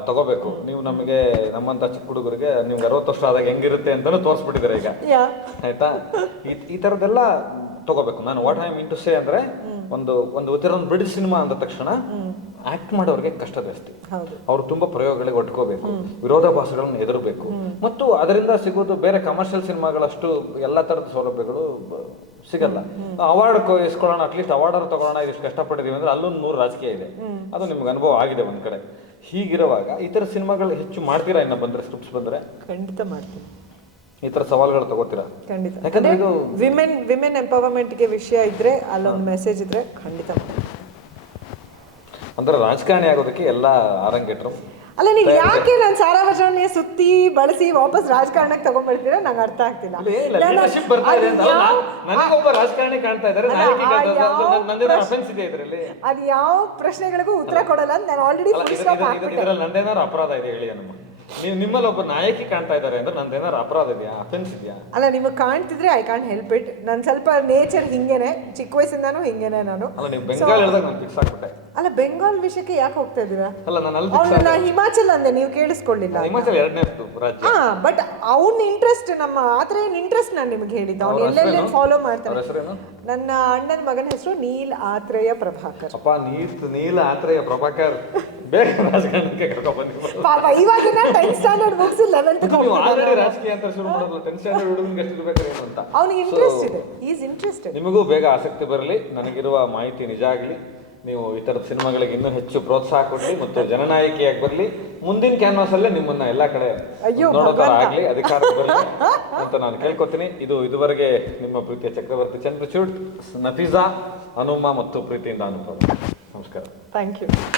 ತಗೋಬೇಕು. ನೀವು ನಮಗೆ ನಮ್ಮಂತ ಚಿಕ್ಕ ಹುಡುಗರಿಗೆ ನಿಮ್ಗೆ 60 ವರ್ಷ ಆದಾಗ ಹೆಂಗಿರುತ್ತೆ ಅಂತಾನು ತೋರಿಸ್ಬಿಟ್ಟಿದ್ದಾರೆ ಈಗ, ಆಯ್ತಾ? ಈ ತರದೆಲ್ಲ ತಗೋಬೇಕು. ನಾನು what I mean to say ಅಂದ್ರೆ ಒಂದು ಬ್ರಿಟಿಷ್ ಸಿನಿಮಾ ಅಂದ ತಕ್ಷಣ ಆಕ್ಟ್ ಮಾಡೋರಿಗೆ ಕಷ್ಟದ ಜಾಸ್ತಿ. ಹೌದು. ಅವರು ತುಂಬಾ ಪ್ರಯೋಗಗಳಿಗೆ ಒಟ್ಕೋಬೇಕು, ವಿರೋಧಾಭಾಸಗಳನ್ನು ಎದುರಬೇಕು, ಮತ್ತು ಅದರಿಂದ ಸಿಗೋದು ಬೇರೆ ಕಮರ್ಷಿಯಲ್ ಸಿನಿಮಾಗಳಷ್ಟು ಎಲ್ಲ ತರದ ಸೌಲಭ್ಯಗಳು ಸಿಗಲ್ಲ. ಅವಾರ್ಡ್ ಇಸ್ಕೊಳ್ಳೋಣ, ಅಟ್ಲೀಸ್ಟ್ ಅವಾರ್ಡ್ ತಗೊಳ್ಳೋಣ, ಇಷ್ಟು ಕಷ್ಟಪಟ್ಟಿದೀವಿ ಅಂದ್ರೆ ಅಲ್ಲೊಂದು 100 ರಾಜಕೀಯ ಇದೆ. ಅದು ನಿಮ್ಗೆ ಅನುಭವ ಆಗಿದೆ ಒಂದ್ ಕಡೆ. ಹೀಗಿರುವಾಗ ಈ ತರ ಸಿನಿಮಾಗಳು ಹೆಚ್ಚು ಮಾಡ್ತೀರಾ? ಇನ್ನ ಬಂದ್ರೆ ಸ್ಕ್ರಿಪ್ಟ್ಸ್ ಬಂದ್ರೆ ಖಂಡಿತ ಮಾಡ್ತೀನಿ. ಈ ತರ ಸವಾಲುಗಳು ತಗೋತೀರಾ? ಖಂಡಿತ. ಯಾಕಂದ್ರೆ ಇದು ವಿಮೆನ್ ಎಂಪವರ್ಮೆಂಟ್ಗೆ ವಿಷಯ ಇದ್ರೆ, ಅಲ್ಲೊಂದು ಮೆಸೇಜ್ ಇದ್ರೆ ಖಂಡಿತ ಮಾಡ್ತೀನಿ. ಅಂದ್ರೆ ರಾಜಕಾರಣಿ ಆಗೋದಕ್ಕೆ ಎಲ್ಲ ಆರಂಗೆಟ್ರು. ಅಲ್ಲ, ನೀವು ಯಾಕೆ ನಾನು ಸಾರಾ ವಚನ ಸುತ್ತಿ ಬಳಸಿ ವಾಪಸ್ ರಾಜಕಾರಣಕ್ಕೆ ತಗೊಂಡ್ಬರ್ತೀರಾ? ನಂಗೆ ಅರ್ಥ ಆಗ್ತಿಲ್ಲ. leadership ಬರ್ತಾ ಇದೆ ಅಂತ ನನಗೊಬ್ಬ ರಾಜಕಾರಣಿ ಕಾಣ್ತಾ ಇದ್ದಾರೆ, ನಾಯಕಿ ನಂದೇನಾದ್ರು ಅಫೆನ್ಸ್ ಇದೆ ಇದರಲ್ಲಿ? ಅದು ಯಾವ ಪ್ರಶ್ನೆಗಳಿಗೂ ಉತ್ತರ ಕೊಡಲ್ಲ ಅಂತ ನಾನು ಆಲ್ರೆಡಿ ಇದ್ರಲ್ಲಿ ನಂದೇನಾದ್ರು ಅಪರಾಧ ಇದೆ ಹೇಳಿ ನಮ್ಮ. ನೀವು ನಿಮ್ಮಲ್ಲಿ ಒಬ್ಬ ನಾಯಕಿ ಕಾಣ್ತಾ ಇದ್ದಾರೆ ಅಂದ್ರೆ ನಂದೇನಾದ್ರು ಅಪರಾಧ ಇದೆಯಾ, ಅಫೆನ್ಸ್ ಇದೆಯಾ? ಅಲ್ಲ, ನಿಮಗೆ ಕಾಣ್ತಿದ್ರೆ ಐ ಕಾಂಟ್ ಹೆಲ್ಪ್ ಇಟ್. ನಾನು ಸ್ವಲ್ಪ ನೇಚರ್ ಹಿಂಗೇನೆ, ಚಿಕ್ಕ ವಯಸ್ಸಿಂದಾನು ಹಿಂಗೇನೆ ನಾನು. ಅಲ್ಲ, ನೀವು ಬೆಂಗಾಲ್ ಹೇಳಿದಾಗ ನಾನು ಫಿಕ್ಸ್ ಆಗ್ಬಿಟ್ಟೆ. ಅಲ್ಲ, ಬೆಂಗಾಲ್ ವಿಷಯಕ್ಕೆ ಯಾಕೆ ಹೋಗ್ತಾ ಇದ್ದೀರಾ? ಅಲ್ಲ, ನಾನು ಅಲ್ಲಿ ಅವ್ನು ಹಿಮಾಚಲ್ ಅಂದೆ, ನೀವು ಕೇಳಿಸ್ಕೊಳ್ಳಿಲ್ಲ. ಹಿಮಾಚಲ್ 2ನೇ ರಾಜ್ಯ. ಬಟ್ ಅವ್ನ ಇಂಟ್ರೆಸ್ಟ್ ನಮ್ಮ ಆತರ ಏನ್ ಇಂಟ್ರೆಸ್ಟ್ ನಾನು ನಿಮ್ಗೆ ಹೇಳಿದ್ದು. ಅವ್ನು ಎಲ್ಲೆಲ್ಲಿ ಫಾಲೋ ಮಾಡ್ತಾನೆ. ನನ್ನ ಅಣ್ಣನ ಮಗನ ಹೆಸರು ನೀಲ್ ಆತ್ರೇಯ ಪ್ರಭಾಕರ್. ಅಪ್ಪ, ನೀಲ ಆತ್ರೇಯ ಪ್ರಭಾಕರ್ ಬೇಗ ರಾಜಕಾರಣಕ್ಕೆ ಕರ್ಕೊಂಡ್ ಬಂದಿ. ಪಾಪ ಇವಾಗಿನ 10th ಸ್ಟ್ಯಾಂಡರ್ಡ್ ಬುಕ್ಸ್ 11th ರಾಜಕೀಯ ಅಂತ ಶುರು ಮಾಡೋದು 10th ಸ್ಟ್ಯಾಂಡರ್ಡ್ ಹುಡುಗನಿಗೆ ಎಷ್ಟು ಇರ್ಬೇಕು ಅಂತ ಅವ್ನಿಗೆ ಇಂಟ್ರೆಸ್ಟ್ ಇದೆ. Is interested. ನಿಮಗೂ ಬೇಗ ಆಸಕ್ತಿ ಬರಲಿ, ನನಗಿರುವ ಮಾಹಿತಿ ನಿಜ ಆಗಲಿ, ನೀವು ಈ ಥರದ ಸಿನಿಮಾಗಳಿಗೆ ಇನ್ನೂ ಹೆಚ್ಚು ಪ್ರೋತ್ಸಾಹ ಕೊಡ್ಲಿ ಮತ್ತು ಜನನಾಯಕಿಯಾಗಿ ಬರಲಿ. ಮುಂದಿನ ಕ್ಯಾನ್ವಾಸ್ ಅಲ್ಲೇ ನಿಮ್ಮನ್ನ ಎಲ್ಲಾ ಕಡೆ ನೋಡೋತರ ಆಗ್ಲಿ, ಅಧಿಕಾರ ಬರಲಿ ಅಂತ ನಾನು ಕೇಳ್ಕೊತೀನಿ. ಇದುವರೆಗೆ ನಿಮ್ಮ ಪ್ರೀತಿಯ ಚಕ್ರವರ್ತಿ ಚಂದ್ರಚೂಡ್, ನಫೀಸಾ, ಹನುಮ ಮತ್ತು ಪ್ರೀತಿಯಿಂದ ಅನುಭವ. ನಮಸ್ಕಾರ. Thank you.